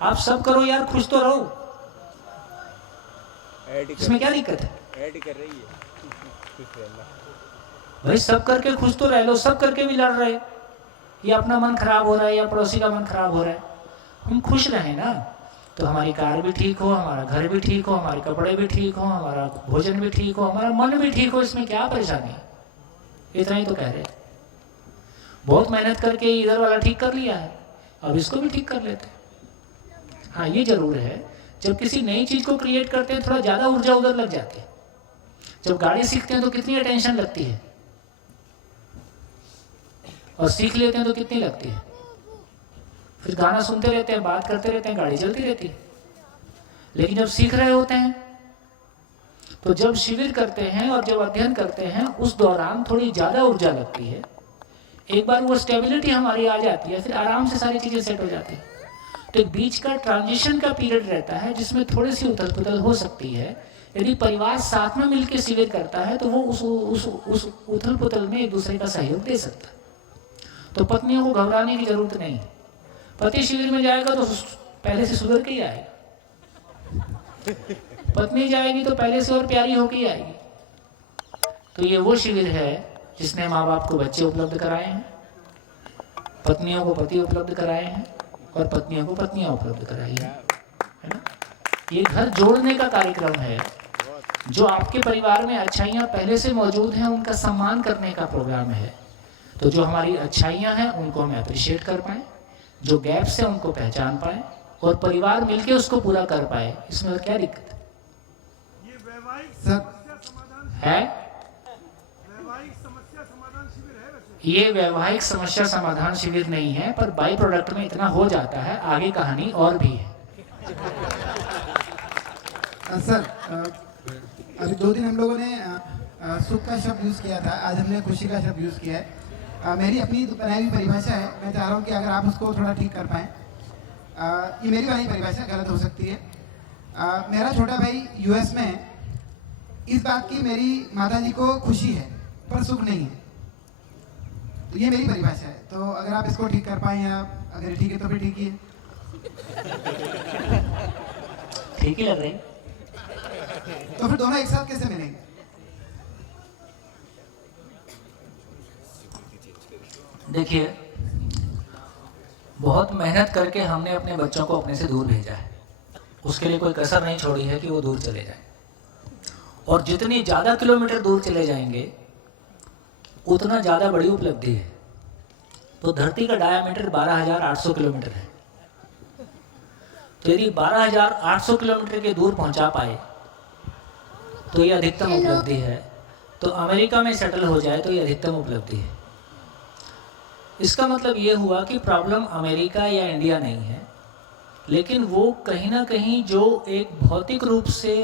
आप सब करो यार, खुश तो रहो, इसमें क्या दिक्कत है? ऐड कर रही है खुश रहना। भाई सब करके खुश तो रह लो। सब करके भी लड़ रहे, या अपना मन खराब हो रहा है या पड़ोसी का मन खराब हो रहा है। हम खुश रहें ना, तो हमारी कार भी ठीक हो, हमारा घर भी ठीक हो, हमारे कपड़े भी ठीक हो, हमारा भोजन भी ठीक हो, हमारा मन भी ठीक हो। इसमें क्या परेशानी है? इतना ही तो कह रहे। बहुत मेहनत करके इधर वाला ठीक कर लिया है, अब इसको भी ठीक कर लेते हैं। हाँ, ये जरूर है, जब किसी नई चीज को क्रिएट करते हैं थोड़ा ज्यादा ऊर्जा उधर लग जाती है। जब गाड़ी सीखते हैं तो कितनी टेंशन लगती है, और सीख लेते हैं तो कितनी लगती है। फिर गाना सुनते रहते हैं, बात करते रहते हैं, गाड़ी चलती रहती है। लेकिन जब सीख रहे होते हैं, तो जब शिविर करते हैं और जब अध्ययन करते हैं, उस दौरान थोड़ी ज्यादा ऊर्जा लगती है। एक बार वो स्टेबिलिटी हमारी आ जाती है, फिर आराम से सारी चीजें सेट हो जाती है। तो एक बीच का ट्रांजिशन का पीरियड रहता है जिसमें थोड़ी सी उथल पुथल हो सकती है। यदि परिवार साथ में मिलकर शिविर करता है तो वो उस उथल पुथल में एक दूसरे का सहयोग दे सकता है। तो पत्नियों को घबराने की जरूरत नहीं। पति शिविर में जाएगा तो पहले से सुधर के ही आएगा, पत्नी जाएगी तो पहले से और प्यारी होकर ही आएगी। तो ये वो शिविर है जिसने माँ बाप को बच्चे उपलब्ध कराए हैं, पत्नियों को पति उपलब्ध कराए हैं, और पत्नियों को पत्नियां उपलब्ध कराई है ना। ये घर जोड़ने का कार्यक्रम है। जो आपके परिवार में अच्छाइयाँ पहले से मौजूद हैं उनका सम्मान करने का प्रोग्राम है। तो जो हमारी अच्छाइयाँ हैं उनको हम अप्रिशिएट कर पाएँ, जो गैप्स हैं उनको पहचान पाएँ, और परिवार मिलके उसको पूरा कर पाए। इसमें क्या दिक्कत है? ये वैवाहिक समस्या समाधान शिविर नहीं है, पर बाई प्रोडक्ट में इतना हो जाता है। आगे कहानी और भी है। सर, अभी 2 दिन हम लोगों ने सुख का शब्द यूज़ किया था, आज हमने खुशी का शब्द यूज़ किया है। मेरी अपनी बनाई हुई परिभाषा है, मैं चाह रहा हूँ कि अगर आप उसको थोड़ा ठीक कर पाएँ। ये मेरी बनाई परिभाषा गलत हो सकती है। मेरा छोटा भाई US में है। इस बात की मेरी माताजी को खुशी है पर सुख नहीं है। तो ये मेरी परिभाषा है। तो अगर आप इसको ठीक कर पाएँ, या अगर ठीक है तो फिर ठीक ही है। ठीक ही लग रहे। तो फिर दोनों एक साथ कैसे मिलेंगे? देखिए, बहुत मेहनत करके हमने अपने बच्चों को अपने से दूर भेजा है। उसके लिए कोई कसर नहीं छोड़ी है कि वो दूर चले जाएं। और जितनी ज़्यादा किलोमीटर दूर चले जाएंगे उतना ज़्यादा बड़ी उपलब्धि है। तो धरती का डायामीटर 12,800 किलोमीटर है। तो यदि 12,800 किलोमीटर के दूर पहुंचा पाए तो ये अधिकतम उपलब्धि है। तो अमेरिका में सेटल हो जाए तो ये अधिकतम उपलब्धि है। इसका मतलब ये हुआ कि प्रॉब्लम अमेरिका या इंडिया नहीं है, लेकिन वो कहीं ना कहीं जो एक भौतिक रूप से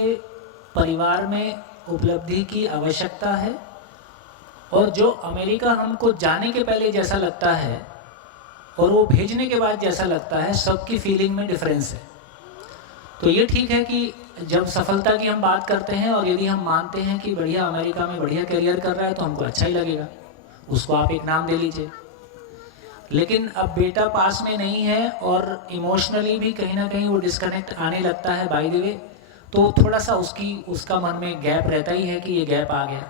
परिवार में उपलब्धि की आवश्यकता है, और जो अमेरिका हमको जाने के पहले जैसा लगता है और वो भेजने के बाद जैसा लगता है, सबकी फीलिंग में डिफरेंस है। तो ये ठीक है कि जब सफलता की हम बात करते हैं और यदि हम मानते हैं कि बढ़िया अमेरिका में बढ़िया करियर कर रहा है तो हमको अच्छा ही लगेगा, उसको आप एक नाम दे लीजिए। लेकिन अब बेटा पास में नहीं है और इमोशनली भी कहीं ना कहीं वो डिस्कनेक्ट आने लगता है बाय द वे, तो थोड़ा सा उसका मन में गैप रहता ही है कि ये गैप आ गया।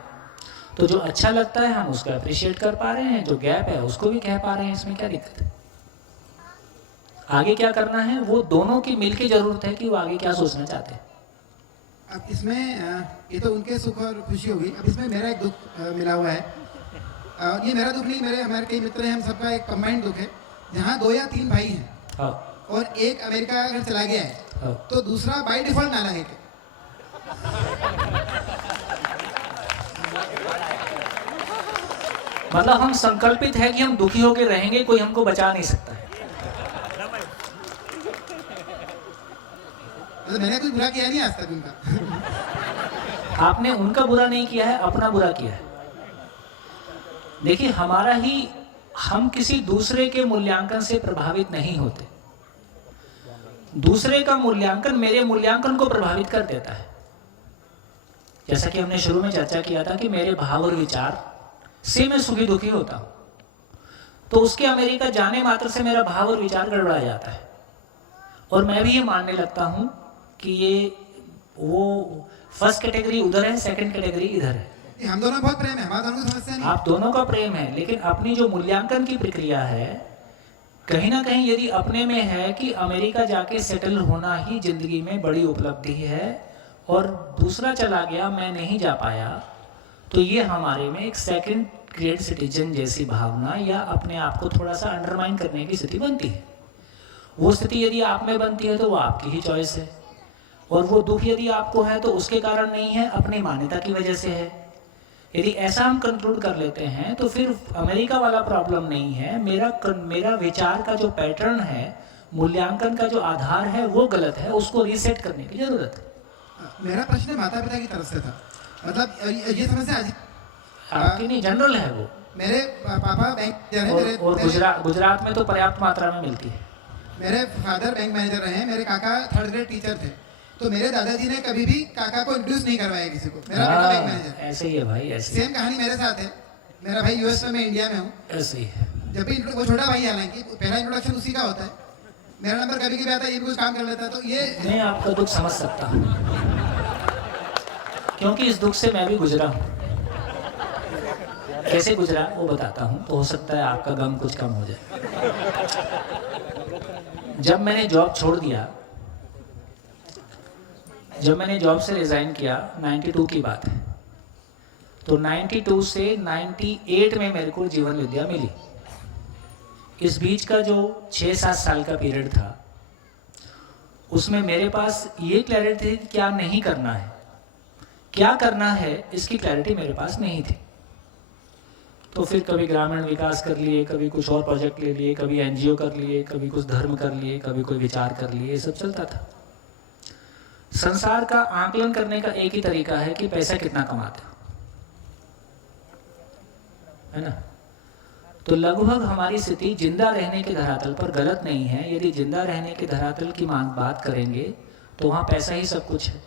तो जो अच्छा लगता है हम उसको अप्रिशिएट कर पा रहे हैं, जो गैप है उसको भी कह पा रहे हैं, इसमें क्या दिक्कत है। आगे क्या करना है वो दोनों की मिलके जरूरत है कि वो आगे क्या सोचना चाहते हैं। अब इसमें ये तो उनके सुख और खुशी होगी, अब इसमें मेरा एक दुख मिला हुआ है। ये मेरा दुख नहीं, हमारे कई मित्र हैं, हम सबका एक कंबाइंड दुख है। जहाँ 2 या 3 भाई हैं और एक अमेरिका अगर चला गया है तो दूसरा बाय डिफॉल्ट नालायक है। मतलब हम संकल्पित है कि हम दुखी होकर रहेंगे, कोई हमको बचा नहीं सकता है। मतलब मैंने कुछ बुरा किया नहीं आज तक उनका। आपने उनका बुरा नहीं किया है, अपना बुरा किया है। देखिए हम किसी दूसरे के मूल्यांकन से प्रभावित नहीं होते। दूसरे का मूल्यांकन मेरे मूल्यांकन को प्रभावित कर देता है। जैसा कि हमने शुरू में चर्चा किया था कि मेरे भाव और विचार से मैं सुखी दुखी होता हूं, तो उसके अमेरिका जाने मात्र से मेरा भाव और विचार गड़बड़ा जाता है और मैं भी ये मानने लगता हूं कि ये वो फर्स्ट कैटेगरी उधर है, सेकंड कैटेगरी इधर है। हम दोनों बहुत प्रेम है, हमारा दोनों को समस्या नहीं। आप दोनों का प्रेम है, लेकिन अपनी जो मूल्यांकन की प्रक्रिया है कहीं ना कहीं यदि अपने में है कि अमेरिका जाके सेटल होना ही जिंदगी में बड़ी उपलब्धि है और दूसरा चला गया, मैं नहीं जा पाया, तो ये हमारे में एक सेकंड ग्रेड सिटीजन जैसी भावना या अपने आप को थोड़ा सा अंडरमाइन करने की स्थिति बनती है। वो स्थिति यदि आप में बनती है तो वो आपकी ही चॉइस है, और वो दुख यदि आपको है तो उसके कारण नहीं है, अपनी मान्यता की वजह से है। यदि ऐसा हम कंक्लूड कर लेते हैं तो फिर अमेरिका वाला प्रॉब्लम नहीं है, मेरा विचार का जो पैटर्न है, मूल्यांकन का जो आधार है वो गलत है, उसको रीसेट करने की जरूरत है। मेरा प्रश्न माता पिता की तरफ से था, मतलब ये समस्या आज आपकी नहीं, जनरल है वो। मेरे पापा बैंक और गुजरात में तो पर्याप्त मात्रा में मिलती है। मेरे फादर बैंक मैनेजर रहे हैं, मेरे काका 3rd ग्रेड टीचर थे, तो मेरे दादाजी ने कभी भी काका को इंट्रोड्यूस नहीं करवाया किसी को। मेरा बेटा बैंक मैनेजर। ऐसे ही है भाई, ऐसे सेम कहानी मेरे साथ है। मेरा भाई यूएस में, मैं इंडिया में हूँ। ऐसे ही है। जब भी वो छोटा भाई, हालांकि पहला इंट्रोडक्शन उसी का होता है। मेरा नंबर कभी कभी आता है, ये भी कुछ काम कर लेता है, तो ये मैं आपका दुख समझ सकता हूँ, क्योंकि इस दुख से मैं भी गुजरा हूँ। कैसे गुजरा वो बताता हूँ, तो हो सकता है आपका गम कुछ कम हो जाए। जब मैंने जॉब छोड़ दिया, जब मैंने जॉब से रिजाइन किया, 92 की बात है, तो 92 से 98 में मेरे को जीवन विद्या मिली। इस बीच का जो 6-7 साल का पीरियड था, उसमें मेरे पास ये क्लैरिटी थी कि क्या नहीं करना है, क्या करना है, इसकी क्लैरिटी मेरे पास नहीं थी। तो फिर कभी ग्रामीण विकास कर लिए, कभी कुछ और प्रोजेक्ट ले लिए, कभी एनजीओ कर लिए, कभी कुछ धर्म कर लिए, कभी कोई विचार कर लिए, ये सब चलता था। संसार का आकलन करने का एक ही तरीका है कि पैसा कितना कमाते हो, है ना। तो लगभग हमारी स्थिति जिंदा रहने के धरातल पर गलत नहीं है। यदि जिंदा रहने के धरातल की बात करेंगे तो वहाँ पैसा ही सब कुछ है।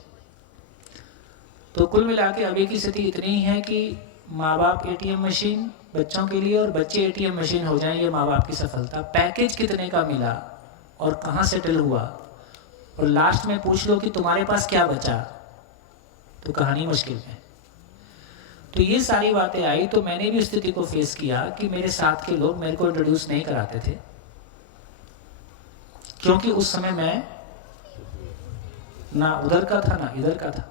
तो कुल मिला के अभी की स्थिति इतनी है कि माँ बाप एटीएम मशीन बच्चों के लिए और बच्चे एटीएम मशीन हो जाएं, ये माँ बाप की सफलता। पैकेज कितने का मिला और कहाँ सेटल हुआ, और लास्ट में पूछ लो कि तुम्हारे पास क्या बचा, तो कहानी मुश्किल है। तो ये सारी बातें आई, तो मैंने भी स्थिति को फेस किया कि मेरे साथ के लोग मेरे को इंट्रोड्यूस नहीं कराते थे, क्योंकि उस समय मैं ना उधर का था ना इधर का था।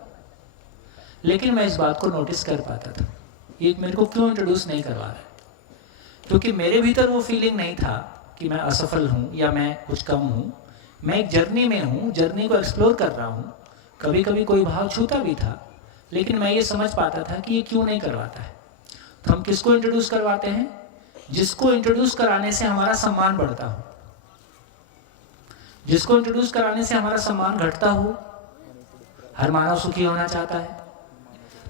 लेकिन मैं इस बात को नोटिस कर पाता था, ये मेरे को क्यों इंट्रोड्यूस नहीं करवा रहा है, क्योंकि मेरे भीतर वो फीलिंग नहीं था कि मैं असफल हूँ या मैं कुछ कम हूँ। मैं एक जर्नी में हूँ, जर्नी को एक्सप्लोर कर रहा हूँ। कभी कभी कोई भाव छूता भी था, लेकिन मैं ये समझ पाता था कि ये क्यों नहीं करवाता है। तो हम किसको इंट्रोड्यूस करवाते हैं? जिसको इंट्रोड्यूस कराने से हमारा सम्मान बढ़ता हो, जिसको इंट्रोड्यूस कराने से हमारा सम्मान घटता हो। हर मानव सुखी होना चाहता है,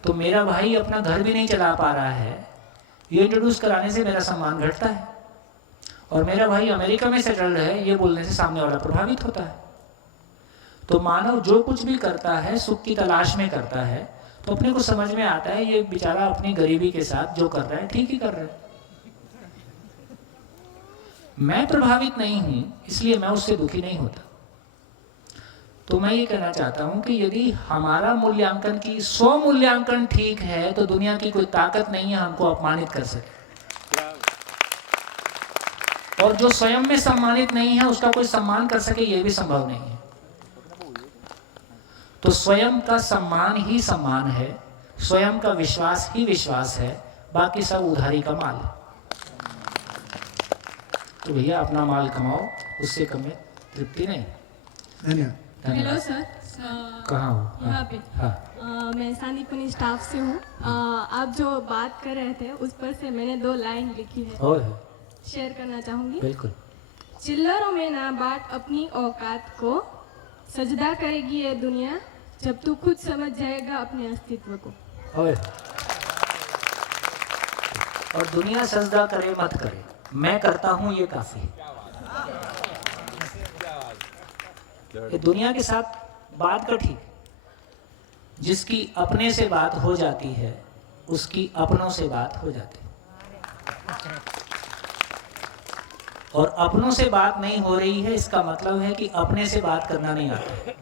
तो मेरा भाई अपना घर भी नहीं चला पा रहा है, ये इंट्रोड्यूस कराने से मेरा सम्मान घटता है। और मेरा भाई अमेरिका में सेटल्ड है, ये बोलने से सामने वाला प्रभावित होता है। तो मानव जो कुछ भी करता है सुख की तलाश में करता है, तो अपने को समझ में आता है ये बेचारा अपनी गरीबी के साथ जो कर रहा है ठीक ही कर रहा है। मैं प्रभावित नहीं हूं, इसलिए मैं उससे दुखी नहीं होता। तो मैं ये कहना चाहता हूं कि यदि हमारा मूल्यांकन की 100 मूल्यांकन ठीक है तो दुनिया की कोई ताकत नहीं है हमको अपमानित कर सके। और जो स्वयं में सम्मानित नहीं है उसका कोई सम्मान कर सके ये भी संभव नहीं है। तो स्वयं का सम्मान ही सम्मान है, स्वयं का विश्वास ही विश्वास है, बाकी सब उधारी का माल है। तो भैया अपना माल कमाओ, उससे कम में तृप्ति नहीं। धन्यवाद। हेलो सर, कहाँ हो? यहाँ पे हाँ। मैं संदीपनी स्टाफ से हूँ। आप जो बात कर रहे थे उस पर से मैंने 2 लाइन लिखी है, शेयर करना चाहूँगी। बिल्कुल। चिल्लरों में ना बांट अपनी औकात को, सजदा करेगी ये दुनिया जब तू खुद समझ जाएगा अपने अस्तित्व को। और दुनिया सजदा करे मत करे, मैं करता हूँ ये काफी। ये दुनिया के साथ बात का ठीक, जिसकी अपने से बात हो जाती है उसकी अपनों से बात हो जाती है, और अपनों से बात नहीं हो रही है इसका मतलब है कि अपने से बात करना नहीं आता।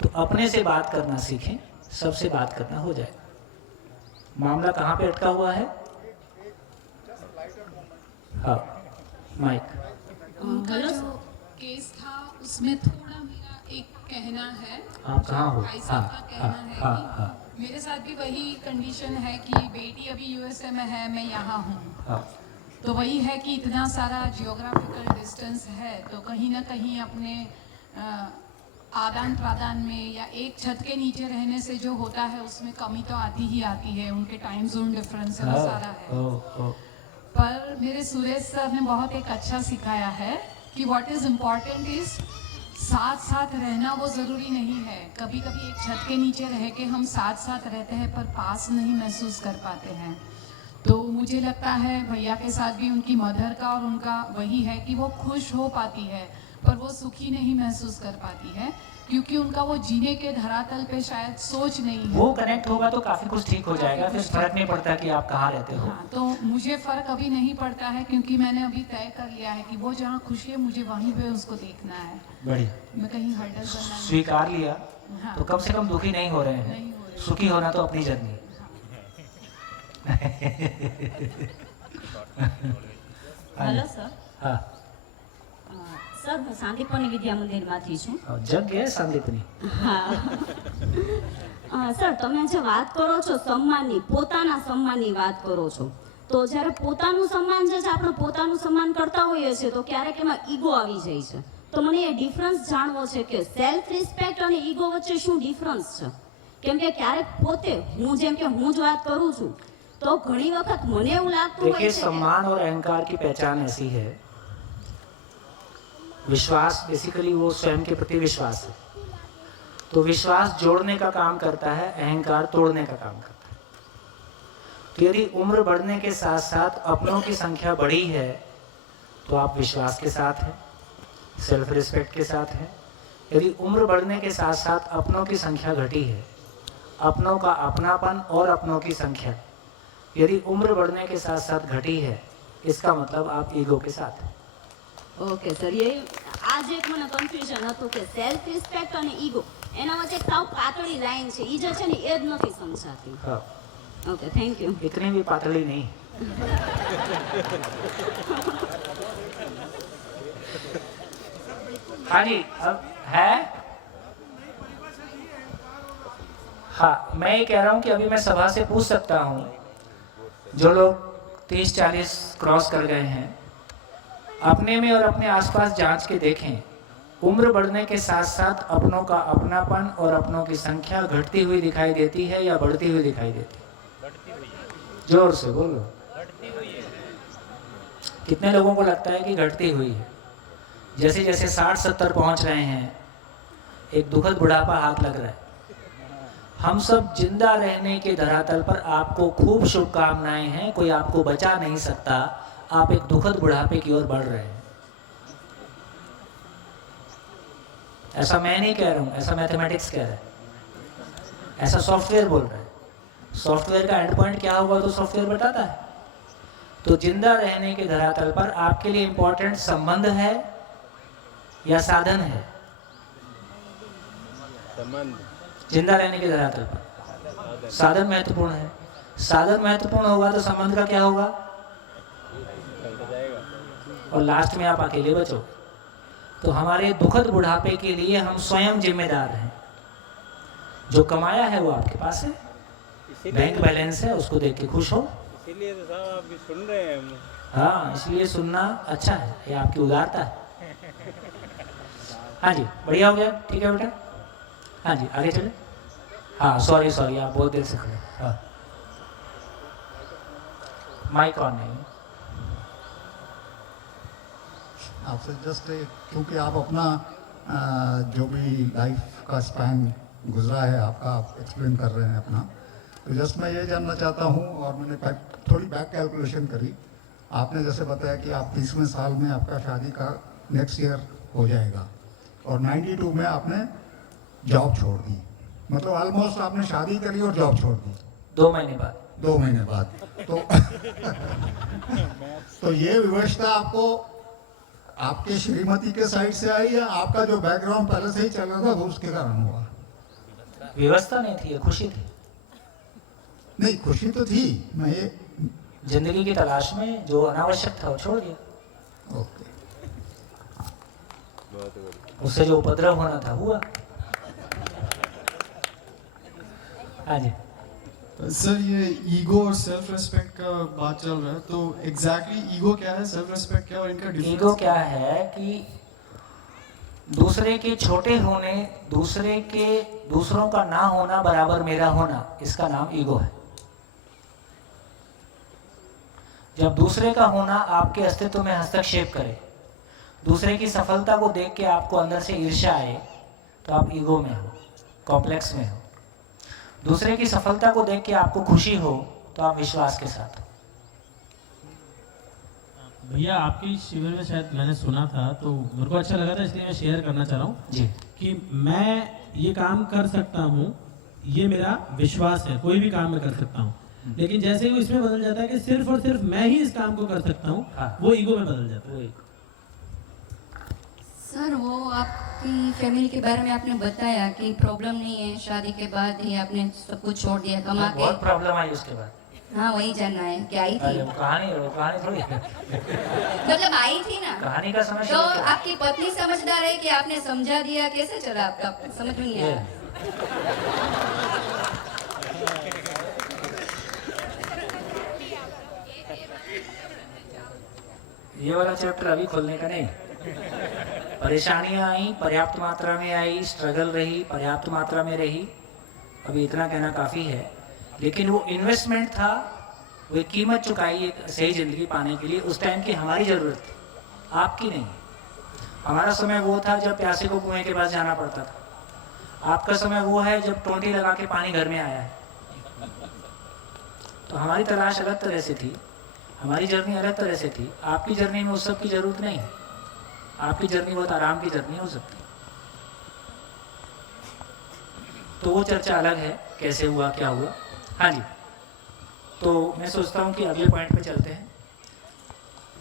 तो अपने से बात करना सीखें, सबसे बात करना हो जाए। मामला कहाँ पे अटका हुआ है? हाँ, माइक। हेलो, केस था उसमें थोड़ा मेरा एक कहना है। आप कहाँ हो? भाई साहब का कहना है कि मेरे साथ भी वही कंडीशन है कि बेटी अभी यूएसए में है, मैं यहाँ हूँ। तो वही है कि इतना सारा जियोग्राफिकल डिस्टेंस है, तो कहीं ना कहीं अपने आदान प्रदान में या एक छत के नीचे रहने से जो होता है उसमें कमी तो आती ही आती है। उनके टाइम जोन डिफरेंस है, सारा है। पर मेरे सुरेश सर ने बहुत एक अच्छा सिखाया है कि व्हाट इज़ इम्पॉर्टेंट इज़ साथ साथ रहना वो ज़रूरी नहीं है। कभी कभी एक छत के नीचे रह के हम साथ साथ रहते हैं पर पास नहीं महसूस कर पाते हैं। तो मुझे लगता है भैया के साथ भी उनकी मदर का और उनका वही है कि वो खुश हो पाती है पर वो सुखी नहीं महसूस कर पाती है, क्योंकि उनका वो जीने के धरातल पे शायद सोच नहीं है। वो कनेक्ट होगा तो काफी कुछ ठीक हो जाएगा, फिर फर्क नहीं पड़ता कि आप कहाँ रहते हो। हाँ, तो मुझे फर्क अभी नहीं पड़ता है क्योंकि मैंने अभी तय कर लिया है कि वो जहाँ खुश है मुझे वहीं पे उसको देखना है। बढ़िया, मैं कहीं हर्डल करना स्वीकार लिया। हाँ। तो कम से कम दुखी नहीं हो रहे हैं, सुखी होना तो अपनी जर्नी। Hello sir. हाँ સર હું શાંતિપુરની વિદ્યા મંદિરમાંથી છું। જગ્યા શાંતિપુરની। હા સર, તમે જે વાત કરો છો સન્માનની, પોતાના સન્માનની વાત કરો છો, તો જ્યારે પોતાનું સન્માન જે છે આપણે પોતાનું સન્માન કરતા હોઈએ છીએ તો ક્યારેક એમાં ઈગો આવી જાય છે। તો મને એ ડિફરન્સ જાણવો છે કે સેલ્ફ રિસ્પેક્ટ અને ઈગો વચ્ચે શું ડિફરન્સ છે? કેમ કે ક્યારેક પોતે હું જેમ કે હું જ વાત કરું છું तो घणी वक्त मने એવું લાગતું હોય देखिए, છે। सम्मान और अहंकार की पहचान ऐसी है, विश्वास बेसिकली वो स्वयं के प्रति विश्वास है। तो विश्वास जोड़ने का काम करता है, अहंकार तोड़ने का काम करता है। तो यदि उम्र बढ़ने के साथ साथ अपनों की संख्या बढ़ी है तो आप विश्वास के साथ हैं, सेल्फ रिस्पेक्ट के साथ हैं। यदि उम्र बढ़ने के साथ साथ अपनों की संख्या घटी है, अपनों का अपनापन और अपनों की संख्या यदि उम्र बढ़ने के साथ साथ घटी है, इसका मतलब आप ईगो के साथ हैं। ओके सर, ये आज एक મને કન્ફ્યુઝન હતું કે સેલ્ફ રિસ્પેક્ટ અને ઈગો એના વચ્ચે સાવ પાતળી લાઈન છે, ઈ જે છે ને એ જ નથી સમજાતી। हाँ, ओके, थैंक यू। इतनी भी पातली नहीं। हाँ जी, अब है। हाँ, मैं ये कह रहा हूँ कि अभी मैं सभा से पूछ सकता हूँ, जो लोग 30-40 क्रॉस कर गए हैं, अपने में और अपने आसपास जांच के देखें, उम्र बढ़ने के साथ साथ अपनों का अपनापन और अपनों की संख्या घटती हुई दिखाई देती है या बढ़ती हुई दिखाई देती है? जोर से बोलो। कितने लोगों को लगता है कि घटती हुई है? जैसे जैसे 60-70 पहुंच रहे हैं, एक दुखद बुढ़ापा हाथ लग रहा है। हम सब जिंदा रहने के धरातल पर आपको खूब शुभकामनाएं हैं, कोई आपको बचा नहीं सकता, आप एक दुखद बुढ़ापे की ओर बढ़ रहे हैं। ऐसा मैं नहीं कह रहा हूं, ऐसा मैथमेटिक्स कह रहा है, ऐसा सॉफ्टवेयर बोल रहा है। सॉफ्टवेयर का एंड पॉइंट क्या होगा तो सॉफ्टवेयर बताता है। तो जिंदा रहने के धरातल पर आपके लिए इंपॉर्टेंट संबंध है या साधन है? संबंध जिंदा रहने के धरातल पर साधन महत्वपूर्ण है। साधन महत्वपूर्ण होगा तो संबंध का क्या होगा? और लास्ट में आप अकेले बचो। तो हमारे दुखद बुढ़ापे के लिए हम स्वयं जिम्मेदार हैं। जो कमाया है वो आपके पास है, बैंक बैलेंस है, उसको देख के खुश हो। इसीलिए तो साहब आप भी सुन रहे हैं हम। हाँ, इसलिए सुनना अच्छा है, ये आपकी उदारता है। हाँ जी, बढ़िया हो गया, ठीक है बेटा। हाँ जी, आगे चले। हाँ, सॉरी आप बहुत देर से खड़े। हाँ, माइक ऑन नहीं। आपसे जस्ट क्योंकि आप अपना जो भी लाइफ का स्पैन गुजरा है आपका, आप एक्सप्लेन कर रहे हैं अपना, तो जस्ट मैं ये जानना चाहता हूँ, और मैंने थोड़ी बैक कैलकुलेशन करी। आपने जैसे बताया कि आप 30वें साल में आपका शादी का नेक्स्ट ईयर हो जाएगा, और 92 में आपने जॉब छोड़ दी, मतलब ऑलमोस्ट आपने शादी करी और जॉब छोड़ दी 2 महीने बाद। 2 महीने बाद तो तो ये विवशता आपको आपके श्रीमती के साइड से आई, या आपका जो बैकग्राउंड पहले से ही चल रहा था वो उसके कारण हुआ? व्यवस्था नहीं थी, खुशी थी। नहीं, खुशी तो थी, मैं ये जिंदगी की तलाश में जो अनावश्यक था वो छोड़ दिया। ओके, उससे जो उपद्रव होना था हुआ। हाँ जी सर, ये ईगो और सेल्फ रिस्पेक्ट का बात चल रहा है, तो एग्जैक्टली ईगो क्या है, सेल्फ रिस्पेक्ट क्या है, और इनका डिफरेंस? ईगो क्या है कि दूसरे के छोटे होने, दूसरों का ना होना बराबर मेरा होना, इसका नाम ईगो है। जब दूसरे का होना आपके अस्तित्व में हस्तक्षेप करे, दूसरे की सफलता को देख के आपको अंदर से ईर्ष्या आए, तो आप ईगो में हो, कॉम्प्लेक्स में हो। दूसरे की सफलता को देख के आपको खुशी हो, तो आप विश्वास के साथ हो। भैया आपकी शिविर में शायद मैंने सुना था, तो मेरे को अच्छा लगा था, इसलिए मैं शेयर करना चाह रहा हूँ जी कि मैं ये काम कर सकता हूँ, ये मेरा विश्वास है, कोई भी काम मैं कर सकता हूँ। लेकिन जैसे ही इसमें बदल जाता है कि सिर्फ और सिर्फ मैं ही इस काम को कर सकता हूँ, हाँ। वो ईगो में बदल जाता है। सर, वो आपकी फैमिली के बारे में आपने बताया कि प्रॉब्लम नहीं है, शादी के बाद ही आपने सब कुछ छोड़ दिया, कमा के। बहुत प्रॉब्लम आई उसके बाद। हाँ, वही जानना है कि आई थी। कहानी थोड़ी है। मतलब आई थी ना, कहानी का समय तो आपकी पत्नी समझदार है कि आपने समझा दिया, कैसे चला आपका, समझ में नहीं आया? ये वाला चैप्टर अभी खोलने का नहीं। परेशानियां आई, पर्याप्त मात्रा में आई, स्ट्रगल रही, पर्याप्त मात्रा में रही, अभी इतना कहना काफ़ी है। लेकिन वो इन्वेस्टमेंट था, वो एक कीमत चुकाई एक सही ज़िंदगी पाने के लिए। उस टाइम की हमारी ज़रूरत थी, आपकी नहीं। हमारा समय वो था जब प्यासे को कुएं के पास जाना पड़ता था। आपका समय वो है जब टोंटी लगा के पानी घर में आया है। तो हमारी तलाश अलग तरह से थी, हमारी जर्नी अलग तरह से थी। आपकी जर्नी में उस सब की ज़रूरत नहीं है। आपकी जर्नी बहुत आराम की जर्नी हो सकती है। तो वो चर्चा अलग है, कैसे हुआ, क्या हुआ। हाँ जी, तो मैं सोचता हूँ कि अगले पॉइंट पे चलते हैं।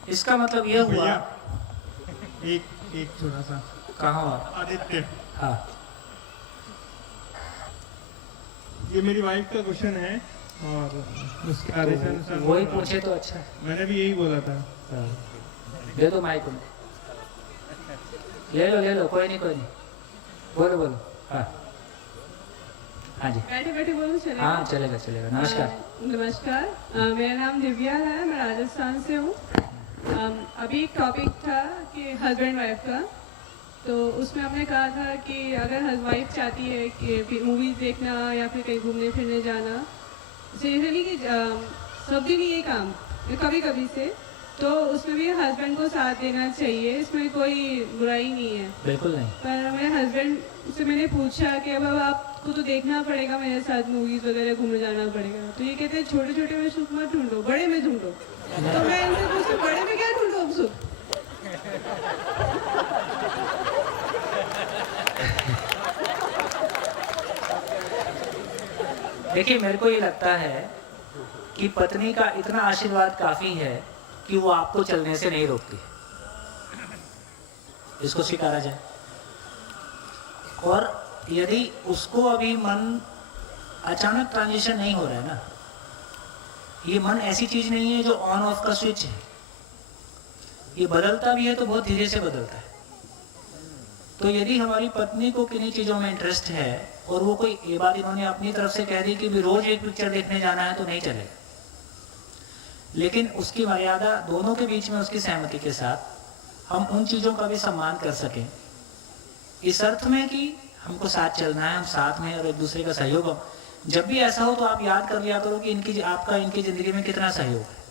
इसका मतलब ये हुआ, एक थोड़ा सा कहाँ हुआ? आदित्य, हाँ, ये मेरी वाइफ का क्वेश्चन है और उसके आदेशानुसार वही पूछे तो अच्छा। मैंने भी यही बोला था। दे दो माइक उनको, ले लो, कोई नहीं, बोलो। हाँ हाँ जी, बैठे बैठे बोलो, चलेगा? हाँ चलेगा। नमस्कार। नमस्कार, मेरा नाम दिव्या है, मैं राजस्थान से हूँ। अभी एक टॉपिक था कि हस्बैंड वाइफ का, तो उसमें हमने कहा था कि अगर वाइफ चाहती है कि मूवीज़ देखना या फिर कहीं घूमने फिरने जाना, सीरियसली कि सब दिन ये काम कभी कभी से, तो उसमें भी हस्बैंड को साथ देना चाहिए, इसमें कोई बुराई नहीं है। बिल्कुल नहीं। पर मेरे हस्बैंड से मैंने पूछा कि अब आपको तो देखना पड़ेगा, मेरे साथ मूवीज़ वगैरह घूमने जाना पड़ेगा। तो ये कहते हैं छोटे छोटे में सुख मत ढूंढो, बड़े में ढूंढो। तो मैं इनसे पूछती, बड़े में क्या ढूंढो अब सुख? देखिए, मेरे को ये लगता है कि पत्नी का इतना आशीर्वाद काफ़ी है कि वो आपको चलने से नहीं रोकती, इसको स्वीकारा जाए। और यदि उसको अभी मन अचानक ट्रांजिशन नहीं हो रहा है ना, ये मन ऐसी चीज नहीं है जो ऑन ऑफ का स्विच है, ये बदलता भी है तो बहुत धीरे से बदलता है। तो यदि हमारी पत्नी को किन्हीं चीजों में इंटरेस्ट है और वो कोई ये बात इन्होंने अपनी तरफ से कह दी कि भी रोज एक पिक्चर देखने जाना है, तो नहीं चलेगा। लेकिन उसकी मर्यादा दोनों के बीच में उसकी सहमति के साथ हम उन चीजों का भी सम्मान कर सकें, इस अर्थ में कि हमको साथ चलना है, हम साथ में और एक दूसरे का सहयोग हो। जब भी ऐसा हो तो आप याद कर लिया करो कि इनकी जिंदगी में कितना सहयोग है,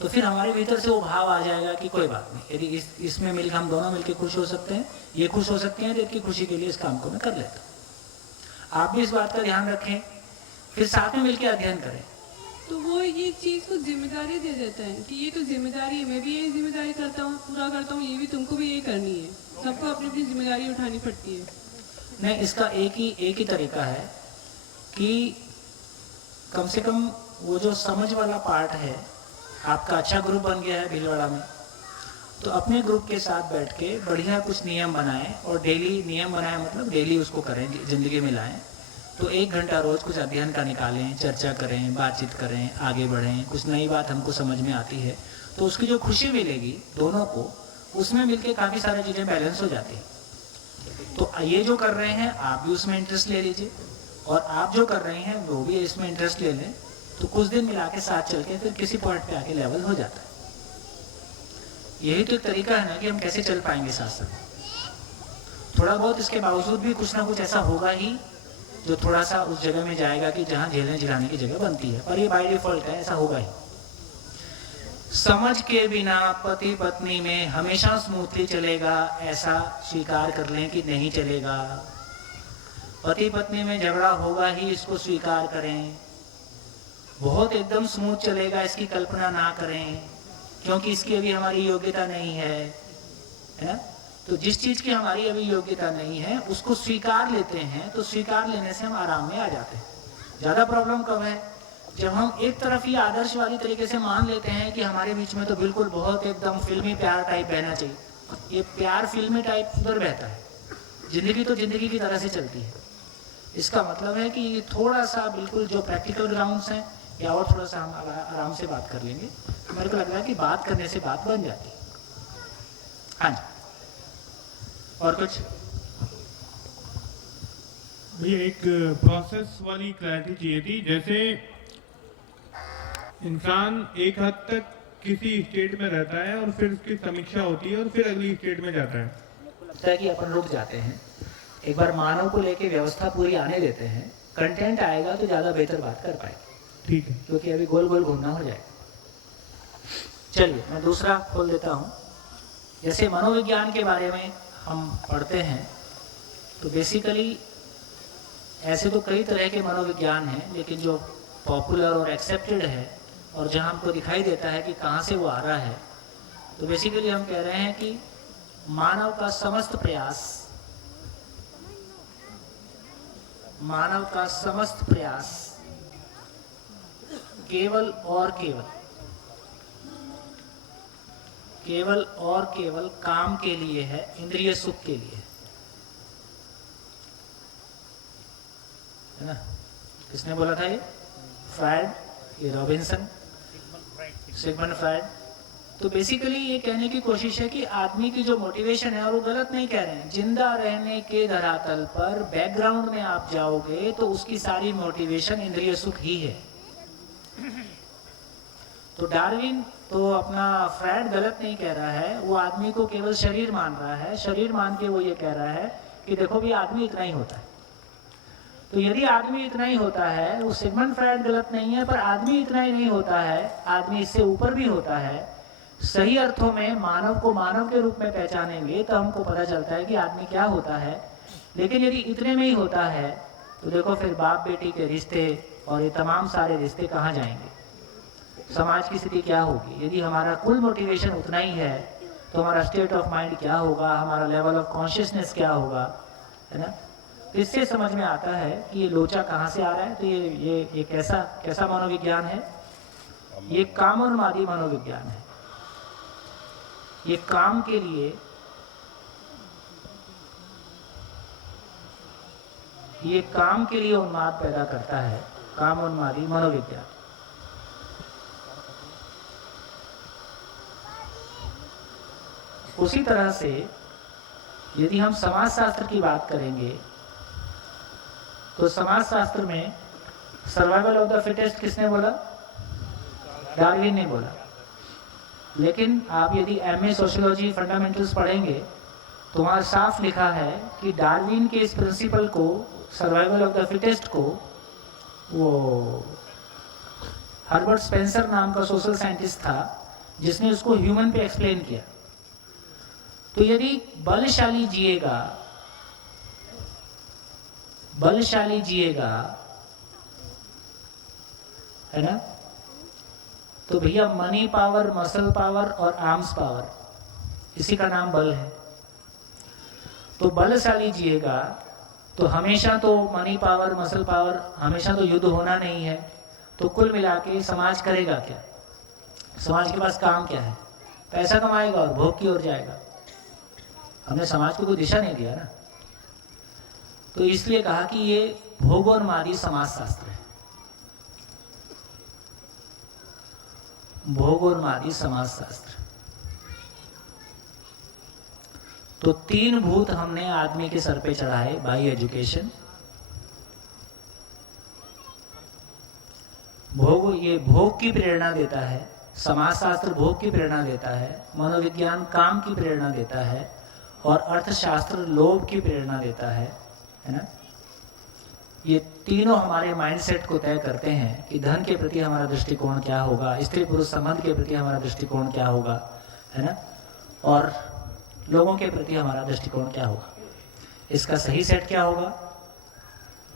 तो फिर हमारे भीतर से वो भाव आ जाएगा कि कोई बात नहीं, यदि इसमें मिलकर हम दोनों मिलकर खुश हो सकते हैं, ये खुश हो सकते हैं, तो इनकी खुशी के लिए इस काम को मैं कर लेता हूँ। आप भी इस बात का ध्यान रखें, फिर साथ में मिलकर अध्ययन करें। तो वो ये चीज़ को जिम्मेदारी दे देता है कि ये तो जिम्मेदारी है, मैं भी यही जिम्मेदारी करता हूँ, पूरा करता हूँ, ये भी तुमको भी यही करनी है, सबको अपनी अपनी जिम्मेदारी उठानी पड़ती है। नहीं, इसका एक ही तरीका है कि कम से कम वो जो समझ वाला पार्ट है, आपका अच्छा ग्रुप बन गया है भीलवाड़ा में, तो अपने ग्रुप के साथ बैठ के बढ़िया कुछ नियम बनाएं, और डेली नियम बनाएं मतलब डेली उसको करें, जिंदगी में लाएं। तो 1 घंटा रोज कुछ अध्ययन का निकालें, चर्चा करें, बातचीत करें, आगे बढ़ें, कुछ नई बात हमको समझ में आती है तो उसकी जो खुशी मिलेगी दोनों को, उसमें मिलके काफ़ी सारी चीज़ें बैलेंस हो जाती हैं। तो ये जो कर रहे हैं आप भी उसमें इंटरेस्ट ले लीजिए, और आप जो कर रहे हैं वो भी इसमें इंटरेस्ट ले लें, तो कुछ दिन मिला के साथ चल के फिर किसी पॉइंट पे आके लेवल हो जाता है। यही तो एक तरीका है ना कि हम कैसे चल पाएंगे साथ साथ। थोड़ा बहुत इसके बावजूद भी कुछ ना कुछ ऐसा होगा ही जो थोड़ा सा उस जगह में जाएगा कि जहाँ झेलने झिलाने की जगह बनती है, पर ये बाय डिफॉल्ट है, ऐसा होगा ही। समझ के बिना पति पत्नी में हमेशा स्मूथली चलेगा ऐसा स्वीकार कर लें कि नहीं चलेगा। पति पत्नी में झगड़ा होगा ही, इसको स्वीकार करें। बहुत एकदम स्मूथ चलेगा इसकी कल्पना ना करें, क्योंकि इसकी अभी हमारी योग्यता नहीं है ना। तो जिस चीज की हमारी अभी योग्यता नहीं है उसको स्वीकार लेते हैं, तो स्वीकार लेने से हम आराम में आ जाते हैं। ज्यादा प्रॉब्लम कब है? जब हम एक तरफ ही आदर्शवादी तरीके से मान लेते हैं कि हमारे बीच में तो बिल्कुल बहुत एकदम फिल्मी प्यार टाइप बहना चाहिए। ये प्यार फिल्मी टाइप उधर बहता है, जिंदगी तो जिंदगी की तरह से चलती है। इसका मतलब है कि थोड़ा सा बिल्कुल जो प्रैक्टिकल ग्राउंड्स हैं, या और थोड़ा सा हम आराम से बात कर लेंगे, तो मेरे को लग रहा है कि बात करने से बात बन जाती है। हाँ जी, और कुछ? भैया एक प्रोसेस वाली क्लैरिटी चाहिए थी। जैसे इंसान एक हद तक किसी स्टेट में रहता है और फिर उसकी समीक्षा होती है और फिर अगली स्टेट में जाता है। लगता है कि अपन रुक जाते हैं, एक बार मानव को लेके व्यवस्था पूरी आने देते हैं, कंटेंट आएगा तो ज़्यादा बेहतर बात कर पाएंगे। ठीक है, क्योंकि अभी गोल गोल घूमना हो जाएगा। चलिए मैं दूसरा खोल देता हूँ। जैसे मनोविज्ञान के बारे में हम पढ़ते हैं, तो बेसिकली ऐसे तो कई तरह के मनोविज्ञान हैं, लेकिन जो पॉपुलर और एक्सेप्टेड है और जहाँ हमको दिखाई देता है कि कहाँ से वो आ रहा है, तो बेसिकली हम कह रहे हैं कि मानव का समस्त प्रयास केवल और केवल काम के लिए है, इंद्रिय सुख के लिए है ना। किसने बोला था ये? फ्रायड, ये रॉबिन्सन, सिगमंड फ्रायड। तो बेसिकली ये कहने की कोशिश है कि आदमी की जो मोटिवेशन है, और वो गलत नहीं कह रहे हैं, जिंदा रहने के धरातल पर बैकग्राउंड में आप जाओगे तो उसकी सारी मोटिवेशन इंद्रिय सुख ही है। तो डार्विन तो अपना फ्रायड गलत नहीं कह रहा है, वो आदमी को केवल शरीर मान रहा है। शरीर मान के वो ये कह रहा है कि देखो भी आदमी इतना ही होता है। तो यदि आदमी इतना ही होता है, वो सिगमंड फ्रायड गलत नहीं है, पर आदमी इतना ही नहीं होता है, आदमी इससे ऊपर भी होता है। सही अर्थों में मानव को मानव के रूप में पहचानेंगे तो हमको पता चलता है कि आदमी क्या होता है। लेकिन यदि इतने में ही होता है तो देखो फिर बाप बेटी के रिश्ते और ये तमाम सारे रिश्ते कहाँ जाएंगे, समाज की स्थिति क्या होगी। यदि हमारा कुल मोटिवेशन उतना ही है तो हमारा स्टेट ऑफ माइंड क्या होगा, हमारा लेवल ऑफ कॉन्शियसनेस क्या होगा, है ना। तो इससे समझ में आता है कि ये लोचा कहाँ से आ रहा है। तो ये कैसा मनोविज्ञान है? ये कामोन्मादी मनोविज्ञान है। ये काम के लिए ये काम के लिए उन्माद पैदा करता है, काम उन्मादी मनोविज्ञान। उसी तरह से यदि हम समाजशास्त्र की बात करेंगे तो समाजशास्त्र में सर्वाइवल ऑफ द फिटेस्ट किसने बोला? डार्विन ने बोला। लेकिन आप यदि एमए सोशियोलॉजी फंडामेंटल्स पढ़ेंगे तो वहाँ साफ लिखा है कि डार्विन के इस प्रिंसिपल को, सर्वाइवल ऑफ द फिटेस्ट को, वो हर्बर्ट स्पेंसर नाम का सोशल साइंटिस्ट था जिसने उसको ह्यूमन पे एक्सप्लेन किया। तो यदि बलशाली जिएगा है ना, तो भैया मनी पावर, मसल पावर और आर्म्स पावर, इसी का नाम बल है। तो बलशाली जिएगा तो हमेशा तो मनी पावर, मसल पावर, हमेशा तो युद्ध होना नहीं है। तो कुल मिला के समाज करेगा क्या? समाज के पास काम क्या है? पैसा कमाएगा और भोग की ओर जाएगा। हमने समाज को कोई दिशा नहीं दिया ना। तो इसलिए कहा कि ये भोगोन्मादी समाजशास्त्र है, भोगोन्मादी समाजशास्त्र। तो 3 भूत हमने आदमी के सर पे चढ़ाए बाई एजुकेशन। ये भोग की प्रेरणा देता है, समाजशास्त्र भोग की प्रेरणा देता है, मनोविज्ञान काम की प्रेरणा देता है और अर्थशास्त्र लोभ की प्रेरणा देता है ना। ये तीनों हमारे माइंडसेट को तय करते हैं कि धन के प्रति हमारा दृष्टिकोण क्या होगा, स्त्री पुरुष संबंध के प्रति हमारा दृष्टिकोण क्या होगा, है ना, और लोगों के प्रति हमारा दृष्टिकोण क्या होगा, इसका सही सेट क्या होगा।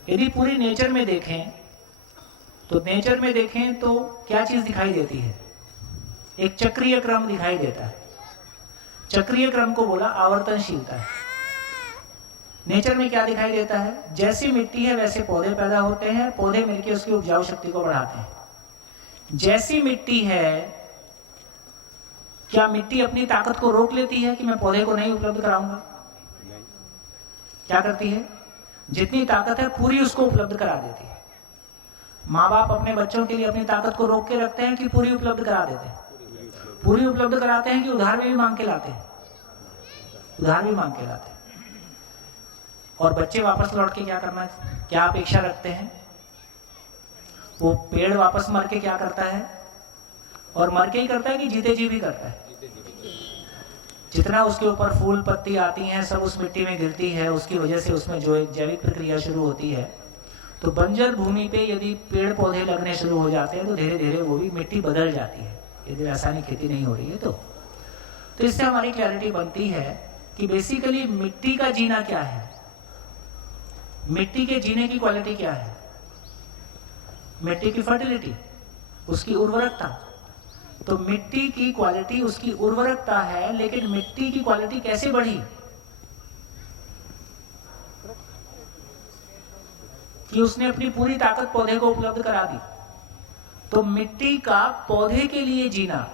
यदि पूरी नेचर में देखें तो क्या चीज़ दिखाई देती है? एक चक्रीय क्रम दिखाई देता है। चक्रीय क्रम को बोला आवर्तनशीलता है। नेचर में क्या दिखाई देता है? जैसी मिट्टी है वैसे पौधे पैदा होते हैं, पौधे मिलकर उसकी उपजाऊ शक्ति को बढ़ाते हैं। जैसी मिट्टी है, क्या मिट्टी अपनी ताकत को रोक लेती है कि मैं पौधे को नहीं उपलब्ध कराऊंगा? क्या करती है? जितनी ताकत है पूरी उसको उपलब्ध करा देती है। माँ बाप अपने बच्चों के लिए अपनी ताकत को रोक के रखते हैं कि पूरी उपलब्ध करा देते हैं? पूरी उपलब्ध कराते हैं कि उधार में भी मांग के लाते हैं? उधार भी मांग के लाते हैं। और बच्चे वापस लौट के क्या अपेक्षा रखते हैं? वो पेड़ वापस मर के क्या करता है? और मर के ही करता है कि जीते जी भी करता है? जितना उसके ऊपर फूल पत्ती आती हैं सब उस मिट्टी में गिरती है, उसकी वजह से उसमें जो एक जैविक प्रक्रिया शुरू होती है। तो बंजर भूमि पे यदि पेड़ पौधे लगने शुरू हो जाते हैं तो धीरे धीरे वो भी मिट्टी बदल जाती है, यदि रासायनिक खेती नहीं हो रही है तो इससे हमारी क्लैरिटी बनती है कि बेसिकली मिट्टी का जीना क्या है, मिट्टी के जीने की क्वालिटी क्या है। मिट्टी की फर्टिलिटी, उसकी उर्वरकता। तो मिट्टी की क्वालिटी उसकी उर्वरकता है, लेकिन मिट्टी की क्वालिटी कैसे बढ़ी? कि उसने अपनी पूरी ताकत पौधे को उपलब्ध करा दी। तो मिट्टी का पौधे के लिए जीना,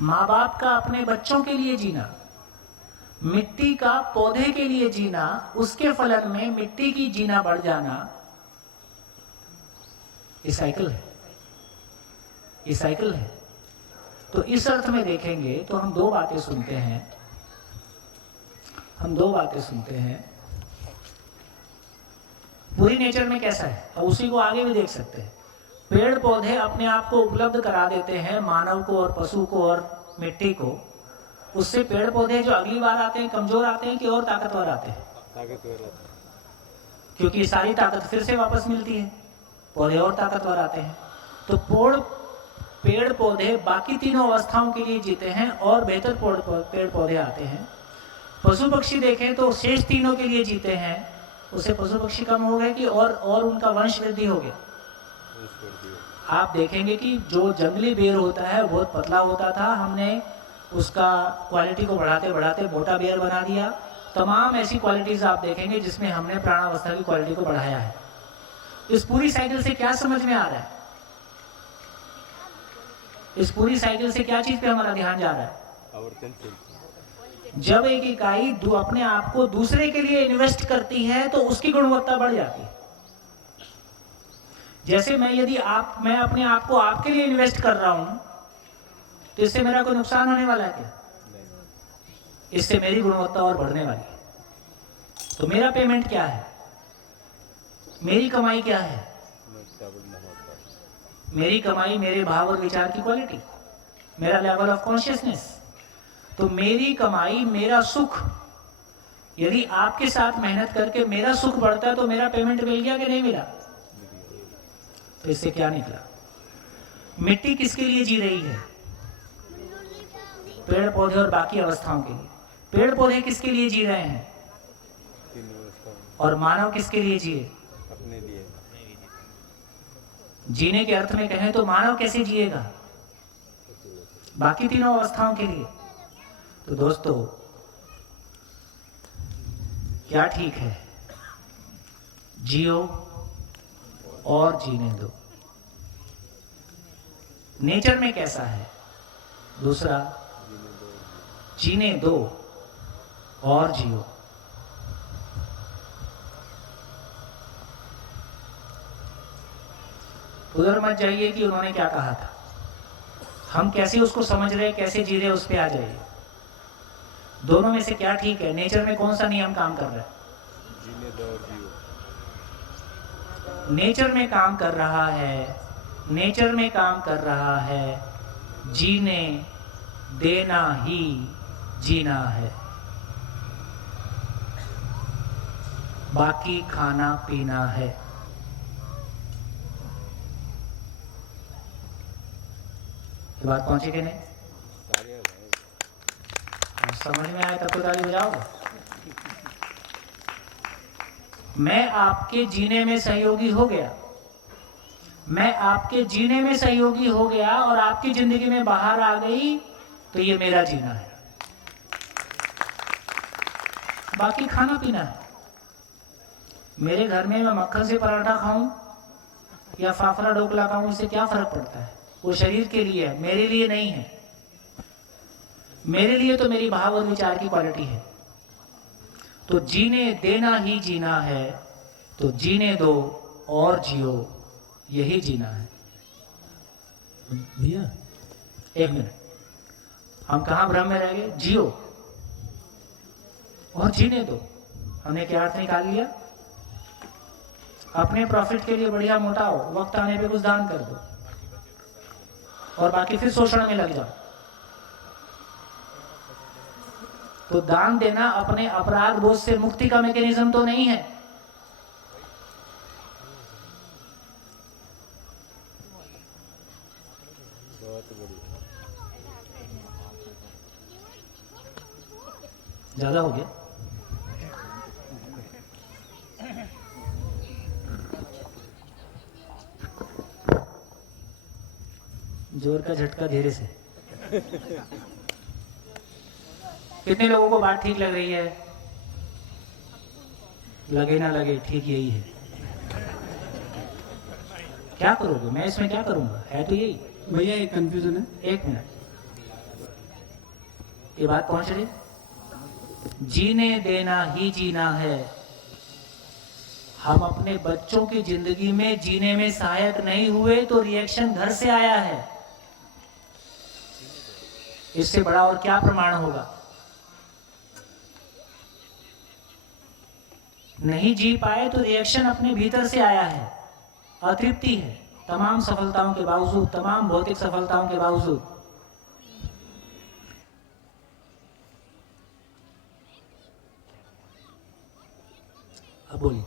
माँ बाप का अपने बच्चों के लिए जीना, मिट्टी का पौधे के लिए जीना, उसके फलन में मिट्टी की जीना बढ़ जाना, ये साइकिल है, ये साइकिल है। तो इस अर्थ में देखेंगे तो हम दो बातें सुनते हैं, पूरी नेचर में कैसा है, और उसी को आगे भी देख सकते हैं। पेड़ पौधे अपने आप को उपलब्ध करा देते हैं मानव को और पशु को और मिट्टी को। उससे पेड़ पौधे जो अगली बार आते हैं कमजोर आते हैं कि और ताकतवर आते हैं? क्योंकि सारी ताकत फिर से वापस मिलती है, पौधे और ताकतवर आते हैं। तो पेड़ पौधे बाकी तीनों अवस्थाओं के लिए जीते हैं और बेहतर पेड़ पौधे आते हैं। पशु पक्षी देखें तो शेष तीनों के लिए जीते हैं, उससे पशु पक्षी कम हो गए कि और उनका वंश वृद्धि हो गया। आप देखेंगे कि जो जंगली बेर होता है बहुत पतला होता था, हमने उसका क्वालिटी को बढ़ाते बढ़ाते मोटा बेर बना दिया। तमाम ऐसी क्वालिटीज आप देखेंगे जिसमें हमने प्राणावस्था की क्वालिटी को बढ़ाया है। इस पूरी साइकिल से क्या समझ में आ रहा है? इस पूरी साइकिल से क्या चीज पे हमारा ध्यान जा रहा है? जब एक इकाई अपने आप को दूसरे के लिए इन्वेस्ट करती है तो उसकी गुणवत्ता बढ़ जाती है। जैसे मैं अपने आप को आपके लिए इन्वेस्ट कर रहा हूं, तो इससे मेरा कोई नुकसान होने वाला है क्या? इससे मेरी गुणवत्ता और बढ़ने वाली है। तो मेरा पेमेंट क्या है? मेरी कमाई क्या है? मेरी कमाई मेरे भाव और विचार की क्वालिटी, मेरा लेवल ऑफ कॉन्शियसनेस। तो मेरी कमाई, मेरा सुख, यदि आपके साथ मेहनत करके मेरा सुख बढ़ता है तो मेरा पेमेंट मिल गया कि नहीं मिला? तो इससे क्या निकला? मिट्टी किसके लिए जी रही है? पेड़ पौधे और बाकी अवस्थाओं के लिए। पेड़ पौधे किसके लिए जी रहे हैं? और मानव किसके लिए जिए? अपने लिए। जीने के अर्थ में कहें तो मानव कैसे जिएगा? बाकी तीनों अवस्थाओं के लिए। तो दोस्तों, क्या ठीक है? जियो और जीने दो। नेचर में कैसा है? दूसरा, जीने दो और जियो। उधर मत जाइए कि उन्होंने क्या कहा था, हम कैसे उसको समझ रहे, कैसे जी रहे, उस पे आ जाइए। दोनों में से क्या ठीक है? नेचर में कौन सा नियम काम कर रहा है? जीने दो और जियो। नेचर में काम कर रहा है, नेचर में काम कर रहा है, जीने देना ही जीना है, बाकी खाना पीना है। ये बात पहुंची कि नहीं? समझ में आया तब तो ताली बजाओ। मैं आपके जीने में सहयोगी हो गया, मैं आपके जीने में सहयोगी हो गया और आपकी जिंदगी में बाहर आ गई, तो ये मेरा जीना है, बाकी खाना पीना है। मेरे घर में मैं मक्खन से पराठा खाऊं या फाफड़ा ढोकला खाऊं, इससे क्या फर्क पड़ता है? वो शरीर के लिए है, मेरे लिए नहीं है। मेरे लिए तो मेरी भाव और विचार की क्वालिटी है। तो जीने देना ही जीना है, तो जीने दो और जियो, यही जीना है। भैया एक मिनट, हम कहाँ भ्रम में रह गए? जियो और जीने दो। हमने क्या अर्थ निकाल लिया? अपने प्रॉफिट के लिए बढ़िया मोटाओ, वक्त आने पे कुछ दान कर दो और बाकी फिर शोषण में लग जाओ। तो दान देना अपने अपराध बोझ से मुक्ति का मैकेनिज्म तो नहीं है। ज्यादा हो गया? जोर का झटका धीरे से। कितने लोगों को बात ठीक लग रही है? लगे ना लगे, ठीक यही है। क्या करोगे? मैं इसमें क्या करूंगा? है तो यही। भैया एक कंफ्यूजन है। एक मिनट, ये बात पहुंच रही? जीने देना ही जीना है। हम अपने बच्चों की जिंदगी में जीने में सहायक नहीं हुए तो रिएक्शन घर से आया है। इससे बड़ा और क्या प्रमाण होगा? नहीं जी पाए तो रिएक्शन अपने भीतर से आया है, अतृप्ति है। तमाम सफलताओं के बावजूद, तमाम भौतिक सफलताओं के बावजूद। अब बोलिए,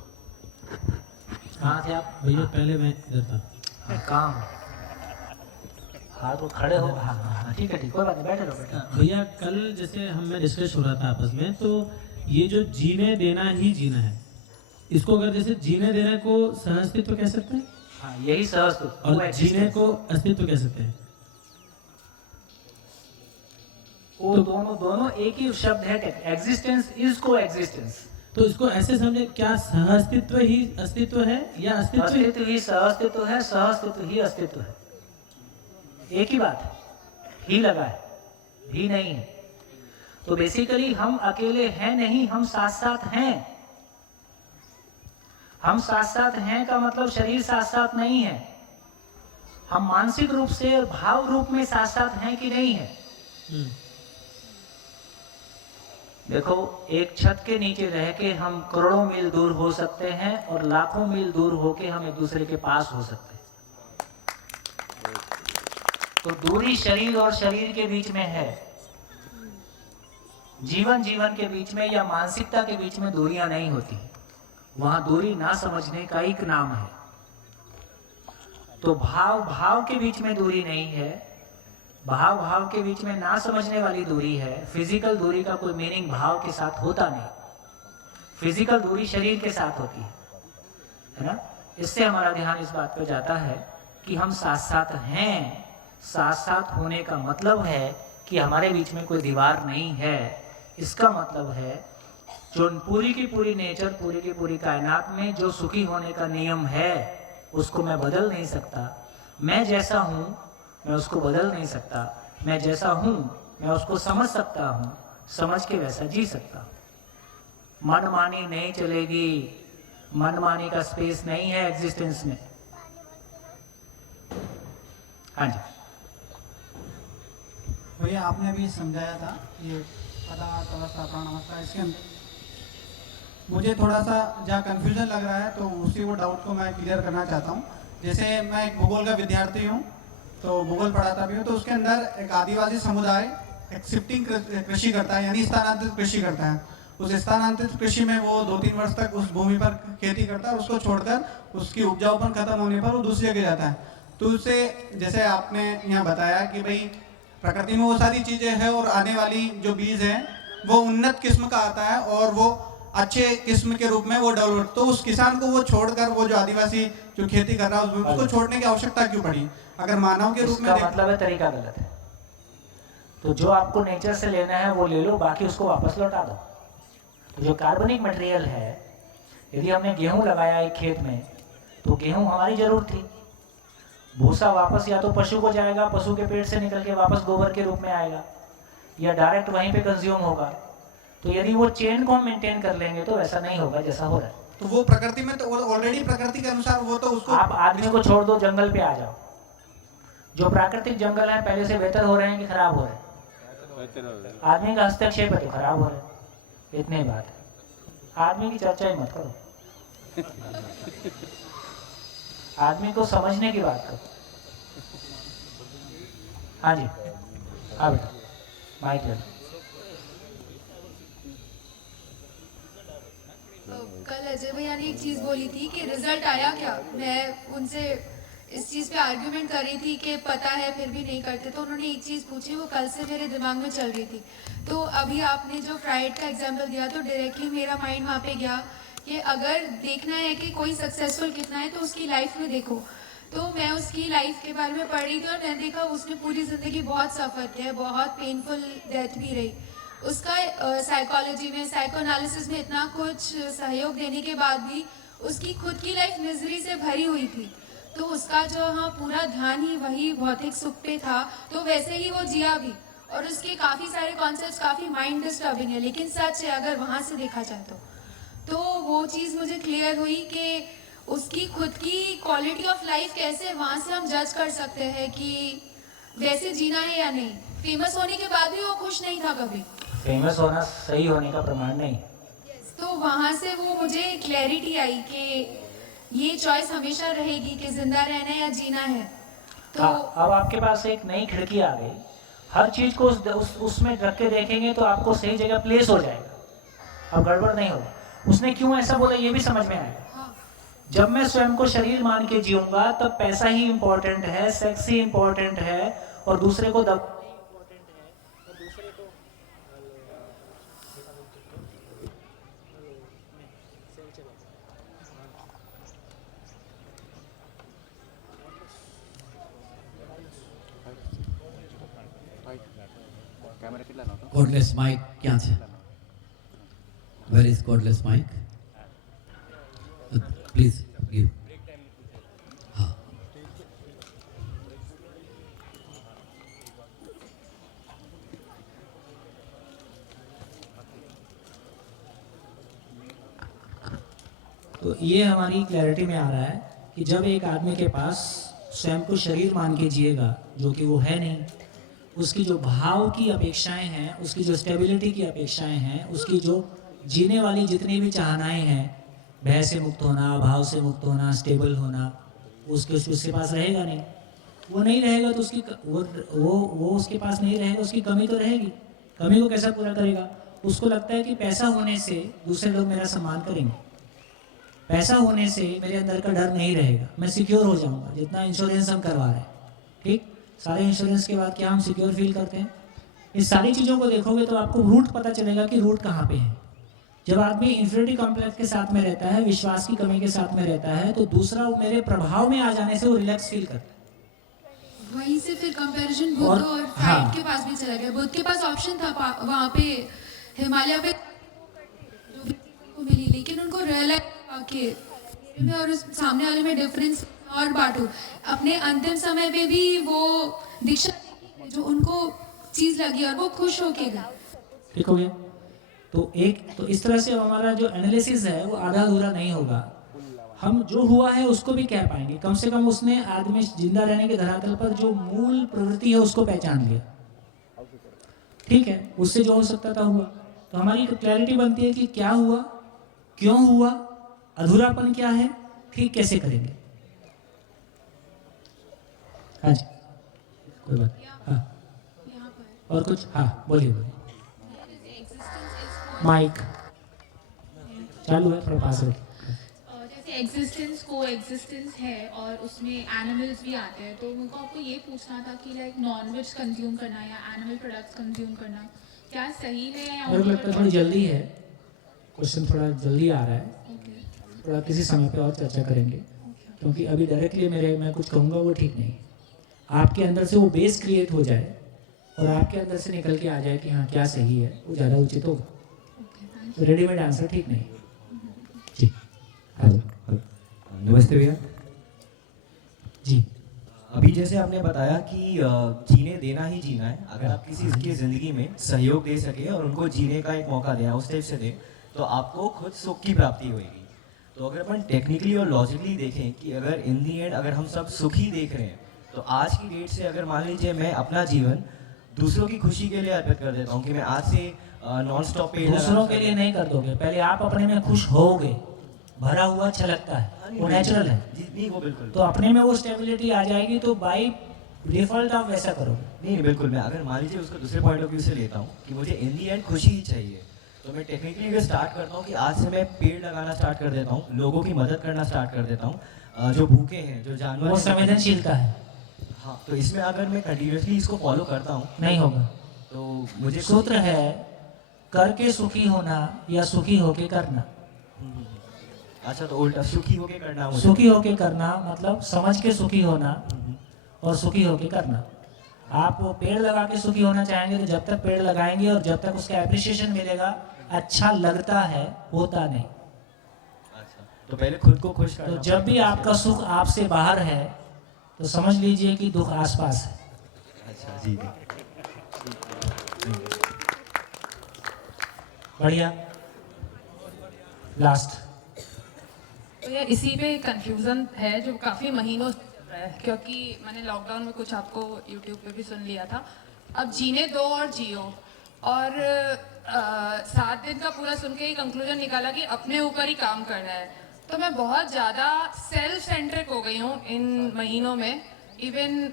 कहाँ थे आप? भैया पहले मैं इधर था। हाँ, काम हाँ तो खड़े हो। हाँ हाँ ठीक है, ठीक, कोई बात नहीं, बैठे रहो, बैठे रहो। भैया कल जैसे हम में डिस्कस हो रहा था आपस में, तो ये जो जीने देना ही जीना है, इसको अगर जैसे जीने देने को सहअस्तित्व कह सकते हैं। हाँ, यही सहअस्तित्व। और जीने को अस्तित्व कह सकते हैं। वो दोनों एक ही शब्द है। एग्जिस्टेंस इज को एग्जिस्टेंस। तो इसको ऐसे समझे, क्या सहअस्तित्व ही अस्तित्व है या अस्तित्व ही सहअस्तित्व है, सहअस्तित्व ही अस्तित्व है। एक ही बात है, ही लगा है, ही नहीं है। तो बेसिकली हम अकेले हैं नहीं, हम साथ साथ हैं। हम साथ साथ हैं का मतलब शरीर साथ साथ नहीं है। हम मानसिक रूप से और भाव रूप में साथ साथ हैं कि नहीं है। देखो, एक छत के नीचे रह के हम करोड़ों मील दूर हो सकते हैं और लाखों मील दूर होके हम एक दूसरे के पास हो सकते हैं। तो दूरी शरीर और शरीर के बीच में है, जीवन जीवन के बीच में या मानसिकता के बीच में दूरियां नहीं होती। वहां दूरी ना समझने का एक नाम है। तो भाव भाव के बीच में दूरी नहीं है, भाव भाव के बीच में ना समझने वाली दूरी है। फिजिकल दूरी का कोई मीनिंग भाव के साथ होता नहीं। फिजिकल दूरी शरीर के साथ होती है ना। इससे हमारा ध्यान इस बात पर जाता है कि हम साथ साथ हैं। साथ साथ होने का मतलब है कि हमारे बीच में कोई दीवार नहीं है। इसका मतलब है जो पूरी की पूरी नेचर, पूरी की पूरी कायनात में जो सुखी होने का नियम है उसको मैं बदल नहीं सकता। मैं जैसा हूँ मैं उसको बदल नहीं सकता। मैं जैसा हूँ मैं उसको समझ सकता हूँ, समझ के वैसा जी सकता हूँ। मनमानी नहीं चलेगी। मनमानी का स्पेस नहीं है एग्जिस्टेंस में। हाँ जी भैया, आपने अभी समझाया था ये पदार्थ अवस्था प्राण अवस्था, इसके अंदर मुझे थोड़ा सा जहाँ कन्फ्यूजन लग रहा है तो उसी वो डाउट को मैं क्लियर करना चाहता हूँ। जैसे मैं एक भूगोल का विद्यार्थी हूँ, तो भूगोल पढ़ाता भी हूँ, तो उसके अंदर एक आदिवासी समुदाय एक शिफ्टिंग कृषि करता है, यानी स्थानांतरित कृषि करता है। उस स्थानांतरित कृषि में वो 2-3 वर्ष तक उस भूमि पर खेती करता है और उसको छोड़कर उसकी उपजाऊपन खत्म होने पर वो दूसरी जगह जाता है। तो उससे जैसे आपने यहाँ बताया कि भाई प्रकृति में वो सारी चीज़ें हैं और आने वाली जो बीज है वो उन्नत किस्म का आता है और वो अच्छे किस्म के रूप में वो डेवलप। तो उस किसान को वो छोड़कर वो जो आदिवासी जो खेती कर रहा है उसको छोड़ने की आवश्यकता क्यों पड़ी? अगर मानव के रूप में मतलब है तरीका गलत है। तो जो आपको नेचर से लेना है वो ले लो, बाकी उसको वापस लौटा दो। तो जो कार्बनिक मटेरियल है, यदि हमने गेहूं लगाया एक खेत में तो गेहूं हमारी जरूरत थी। भूसा वापस या तो पशु को जाएगा, पशु के पेट से निकल के वापस गोबर के रूप में आएगा, या डायरेक्ट वहीं पे कंज्यूम होगा। तो यदि वो चेन को हम मेंटेन कर लेंगे तो ऐसा नहीं होगा जैसा हो रहा है। तो वो प्रकृति में तो ऑलरेडी प्रकृति के अनुसार वो तो उसको आप आदमी को छोड़ दो, जंगल पे आ जाओ। जो प्राकृतिक जंगल है पहले से बेहतर हो रहे हैं कि खराब हो रहे हैं? आदमी का हस्तक्षेप है तो खराब हो रहे हैं। इतनी ही बात है। आदमी की चर्चा ही मत करो। आदमी को समझने की बात करो। हाँ जी, हाँ बेटा, माइक ले लो। कल अजय भैया ने एक चीज़ बोली थी कि रिजल्ट आया क्या। मैं उनसे इस चीज़ पे आर्ग्यूमेंट कर रही थी कि पता है फिर भी नहीं करते। तो उन्होंने एक चीज़ पूछी, वो कल से मेरे दिमाग में चल रही थी। तो अभी आपने जो फ्राइड का एग्जाम्पल दिया तो डायरेक्टली मेरा माइंड वहाँ पे गया कि अगर देखना है कि कोई सक्सेसफुल कितना है तो उसकी लाइफ में देखो। तो मैं उसकी लाइफ के बारे में पढ़ रही थी और मैंने देखा उसने पूरी ज़िंदगी बहुत सफ़र किया, बहुत पेनफुल डेथ भी रही। उसका साइकोलॉजी में, साइकोएनालिसिस में इतना कुछ सहयोग देने के बाद भी उसकी खुद की लाइफ मिजरी से भरी हुई थी। तो उसका जो पूरा ध्यान ही वही भौतिक सुख पे था, तो वैसे ही वो जिया भी। और उसके काफ़ी सारे कॉन्सेप्ट्स काफ़ी माइंड डिस्टर्बिंग है, लेकिन सच है अगर वहाँ से देखा जाए तो वो चीज़ मुझे क्लियर हुई कि उसकी खुद की क्वालिटी ऑफ लाइफ कैसे, वहाँ से हम जज कर सकते हैं कि वैसे जीना है या नहीं। फेमस होने के बाद भी वो खुश नहीं था कभी। फेमस होना सही होने का प्रमाण नहीं। तो वहाँ से वो मुझे क्लैरिटी आई कि ये चॉइस हमेशा रहेगी कि जिंदा रहना है या जीना है। तो अब आपके पास एक नई खिड़की आ गई। हर चीज को उसमें रख के देखेंगे तो आपको सही जगह प्लेस हो जाएगा। अब गड़बड़ नहीं होगा। उसने क्यों ऐसा बोला ये भी समझ में आएगा। जब मैं स्वयं को शरीर मान के जीऊंगा तब पैसा ही इम्पोर्टेंट है, सेक्स ही इम्पोर्टेंट है और दूसरे को Cordless mic ક્યાં છે? Where is cordless mic? Please give. हाँ. तो ये हमारी क्लैरिटी में आ रहा है कि जब एक आदमी के पास स्वयं को शरीर मान के जिएगा, जो कि वो है नहीं, उसकी जो भाव की अपेक्षाएं हैं, उसकी जो स्टेबिलिटी की अपेक्षाएं हैं, उसकी जो जीने वाली जितनी भी चाहनाएं हैं, भय से मुक्त होना, भाव से मुक्त होना, स्टेबल होना, उसके पास रहेगा नहीं। वो नहीं रहेगा तो उसकी वो उसके पास नहीं रहेगा, उसकी कमी तो रहेगी। कमी को कैसा पूरा करेगा? उसको लगता है कि पैसा होने से दूसरे लोग मेरा सम्मान करेंगे, पैसा होने से मेरे अंदर का डर नहीं रहेगा, मैं सिक्योर हो जाऊंगा। जितना इंश्योरेंस हम करवा रहे हैं, ठीक, सारे इंश्योरेंस के बाद क्या हम सिक्योर फील करते हैं? इस सारी चीज़ों को देखोगे तो आपको रूट पता चलेगा कि रूट कहाँ पे है। जब आदमी इंफीरियरिटी कॉम्प्लेक्स के साथ में रहता है, विश्वास की कमी के साथ में रहता है, तो दूसरा मेरे प्रभाव में आ जाने से वो रिलैक्स फील करता है। वहीं से फिर कंपैरिजन बुद्ध और फाइट के पास भी चला गया। बुद्ध के पास ऑप्शन था वहाँ पे हिमालय पे जो को मिली, लेकिन उनको रियलाइज के और उस सामने वाले में डिफरेंस और बांटू। अपने अंतिम समय में भी वो दीक्षा जो उनको चीज लगी और वो खुश होके गए। ठीक हो गया? तो इस तरह से हमारा जो एनालिसिस है वो आधा अधूरा नहीं होगा। हम जो हुआ है उसको भी कह पाएंगे, कम से कम उसने आदमी जिंदा रहने के धरातल पर जो मूल प्रवृत्ति है उसको पहचान लिया। ठीक है, उससे जो हो सकता था हुआ। तो हमारी क्लैरिटी बनती है कि क्या हुआ, क्यों हुआ, अधूरापन क्या है, ठीक कैसे करेंगे। हाँ जी, कोई बात। हाँ, और कुछ? हाँ, बोलिए। माइक चालू है, थोड़ा पास रखिए। जैसे एग्जिस्टेंस को एग्जिस्टेंस है और उसमें एनिमल्स भी आते हैं, तो मुझको आपको ये पूछना था कि लाइक नॉनवेज कंज्यूम करना या एनिमल प्रोडक्ट्स कंज्यूम करना क्या सही है या मेरे को लगता है थोड़ी जल्दी है, क्वेश्चन थोड़ा जल्दी आ रहा है, थोड़ा किसी समय पे और चर्चा करेंगे, क्योंकि अभी डायरेक्टली मैं कुछ कहूँगा वो ठीक नहीं। आपके अंदर से वो बेस क्रिएट हो जाए और आपके अंदर से निकल के आ जाए कि हाँ क्या सही है, वो ज़्यादा उचित होगा। रेडीमेड आंसर ठीक नहीं। जी, नमस्ते भैया जी। अभी जैसे आपने बताया कि जीने देना ही जीना है, अगर आप किसी की ज़िंदगी में सहयोग दे सके और उनको जीने का एक मौका दें, उस टाइप से दें, तो आपको खुद सुख की प्राप्ति होगी। तो अगर अपन टेक्निकली और लॉजिकली देखें कि अगर इन दी एंड अगर हम सब सुखी देख रहे हैं, तो आज की डेट से अगर मान लीजिए मैं अपना जीवन दूसरों की खुशी के लिए अर्पित कर देता हूँ कि मैं आज से नॉन स्टॉप पे दूसरों के लिए नहीं कर दोगे, पहले आप अपने में खुश होगे, भरा हुआ छलकता है, वो नेचुरल है। नहीं, वो बिल्कुल। तो अपने में वो स्टेबिलिटी आ जाएगी, तो बाई डिफॉल्ट आप वैसा करोगे। नहीं, बिल्कुल। मैं अगर मान लीजिए उसको दूसरे पॉइंट ऑफ व्यू से लेता हूँ कि मुझे इन दी एंड खुशी ही चाहिए, तो मैं टेक्निकली अगर स्टार्ट करता हूँ कि आज से मैं पेड़ लगाना स्टार्ट कर देता हूँ, लोगों की मदद करना स्टार्ट कर देता हूँ, जो भूखे हैं, जो जानवर, वो संवेदनशीलता है। हाँ, तो इसमें अगर मैं कंटिन्यूसली इसको फॉलो करता हूँ नहीं होगा। तो मुझे सूत्र है करके सुखी होना या सुखी होके करना। अच्छा, तो उल्टा सुखी होके करना। सुखी होके करना मतलब समझ के सुखी होना और सुखी होके करना। आप वो पेड़ लगा के सुखी होना चाहेंगे तो जब तक पेड़ लगाएंगे और जब तक उसका एप्रिसिएशन मिलेगा, अच्छा लगता है, होता नहीं। अच्छा, तो पहले खुद को खुश करना। तो जब भी आपका सुख आपसे बाहर है तो समझ लीजिए कि दुख आसपास है। अच्छा जी, बढ़िया। लास्ट तो यार इसी पे कंफ्यूजन है जो काफ़ी महीनों से चल रहा है, क्योंकि मैंने लॉकडाउन में कुछ आपको यूट्यूब पे भी सुन लिया था। अब जीने दो और जियो, और 7 दिन का पूरा सुन के ही कंक्लूजन निकाला कि अपने ऊपर ही काम करना है। तो मैं बहुत ज़्यादा सेल्फ सेंट्रिक हो गई हूँ इन महीनों में। इवन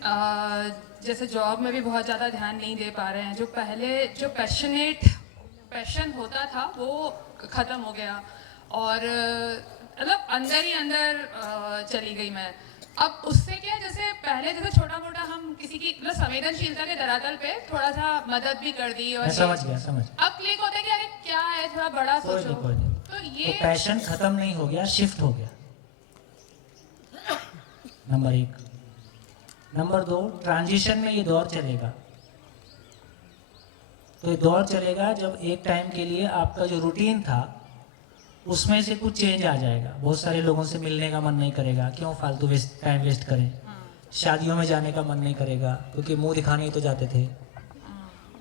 जैसे जॉब में भी बहुत ज़्यादा ध्यान नहीं दे पा रहे हैं। जो पहले जो पैशन होता था वो ख़त्म हो गया, और मतलब अंदर ही अंदर चली गई मैं। अब उससे क्या है, जैसे पहले जैसे छोटा मोटा हम किसी की मतलब संवेदनशीलता के धरातल पे थोड़ा सा मदद भी कर दी, और समझ गया। अब क्लिक होता है कि अरे क्या है, थोड़ा बड़ा सोचो। तो ये पैशन खत्म नहीं हो गया, शिफ्ट हो गया। नंबर 1। नंबर 2, ट्रांजिशन में ये दौर चलेगा। तो ये दौर चलेगा जब एक टाइम के लिए आपका जो रूटीन था उसमें से कुछ चेंज आ जाएगा। बहुत सारे लोगों से मिलने का मन नहीं करेगा, क्यों फालतू टाइम वेस्ट करें। शादियों में जाने का मन नहीं करेगा, क्योंकि मुंह दिखाने ही तो जाते थे,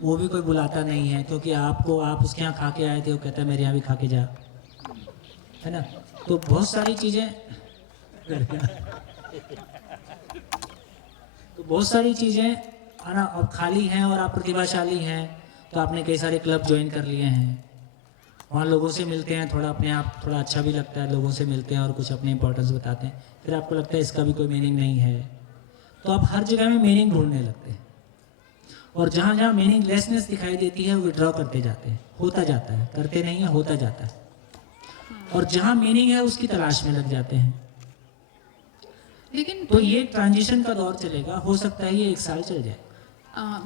वो भी कोई बुलाता नहीं है, क्योंकि आप उसके यहाँ खा के आए थे, वो कहता है मेरे यहाँ भी खा के जा, है ना। तो बहुत सारी चीज़ें है ना, अब खाली हैं और आप प्रतिभाशाली हैं तो आपने कई सारे क्लब ज्वाइन कर लिए हैं, वहाँ लोगों से मिलते हैं, थोड़ा अपने आप थोड़ा अच्छा भी लगता है, लोगों से मिलते हैं और कुछ अपनी इंपॉर्टेंस बताते हैं, फिर आपको लगता है इसका भी कोई मीनिंग नहीं है, तो आप हर जगह में मीनिंग ढूंढने लगते हैं और जहाँ जहाँ मीनिंगलेसनेस दिखाई देती है विड्रॉ करते जाते हैं, होता जाता है, करते नहीं है, होता जाता है, और जहाँ मीनिंग है उसकी तलाश में लग जाते हैं। लेकिन तो ये ट्रांजिशन का दौर चलेगा, हो सकता है ये 1 साल चल जाए।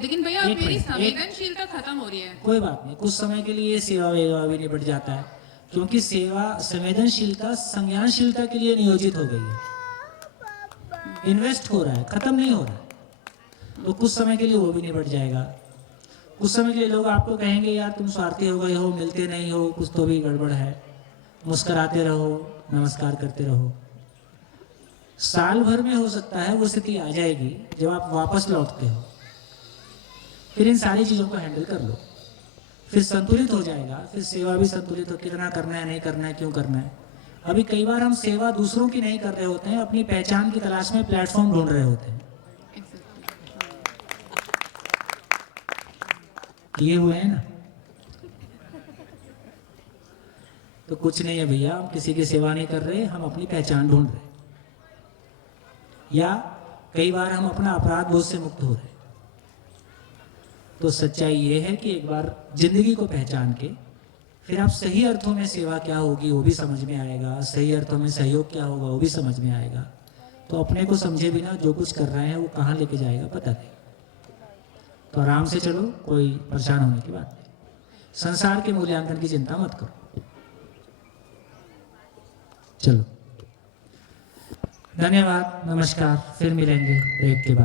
लेकिन भैया एक मेरी मिनट, संवेदनशीलता खत्म हो रही है। कोई बात नहीं, कुछ समय के लिए सेवा वेवा भी निपट जाता है, क्योंकि सेवा संवेदनशीलता संज्ञानशीलता के लिए नियोजित हो गई है, इन्वेस्ट हो रहा है, खत्म नहीं हो रहा है, तो कुछ समय के लिए वो भी निपट जाएगा। कुछ समय के लिए लोग आपको कहेंगे यार तुम स्वार्थी हो गए हो, मिलते नहीं हो, कुछ तो भी गड़बड़ है, मुस्कुराते रहो, नमस्कार करते रहो। साल भर में हो सकता है वो स्थिति आ जाएगी जब आप वापस लौटते हो, फिर इन सारी चीज़ों को हैंडल कर लो, फिर संतुलित हो जाएगा, फिर सेवा भी संतुलित हो, कितना करना है, नहीं करना है, क्यों करना है। अभी कई बार हम सेवा दूसरों की नहीं कर रहे होते हैं, अपनी पहचान की तलाश में प्लेटफॉर्म ढूंढ रहे होते हैं। किए हुए हैं ना, तो कुछ नहीं है भैया, हम किसी की सेवा नहीं कर रहे, हम अपनी पहचान ढूंढ रहे, या कई बार हम अपना अपराध बोझ से मुक्त हो रहे। तो सच्चाई ये है कि एक बार जिंदगी को पहचान के फिर आप सही अर्थों में सेवा क्या होगी वो भी समझ में आएगा, सही अर्थों में सहयोग क्या होगा वो भी समझ में आएगा। तो अपने को समझे बिना जो कुछ कर रहे हैं वो कहाँ लेके जाएगा पता नहीं। तो आराम से चलो, कोई परेशान होने की बात नहीं, संसार के मूल्यांकन की चिंता मत करो, चलो। धन्यवाद, नमस्कार, फिर मिलेंगे ब्रेक के बाद।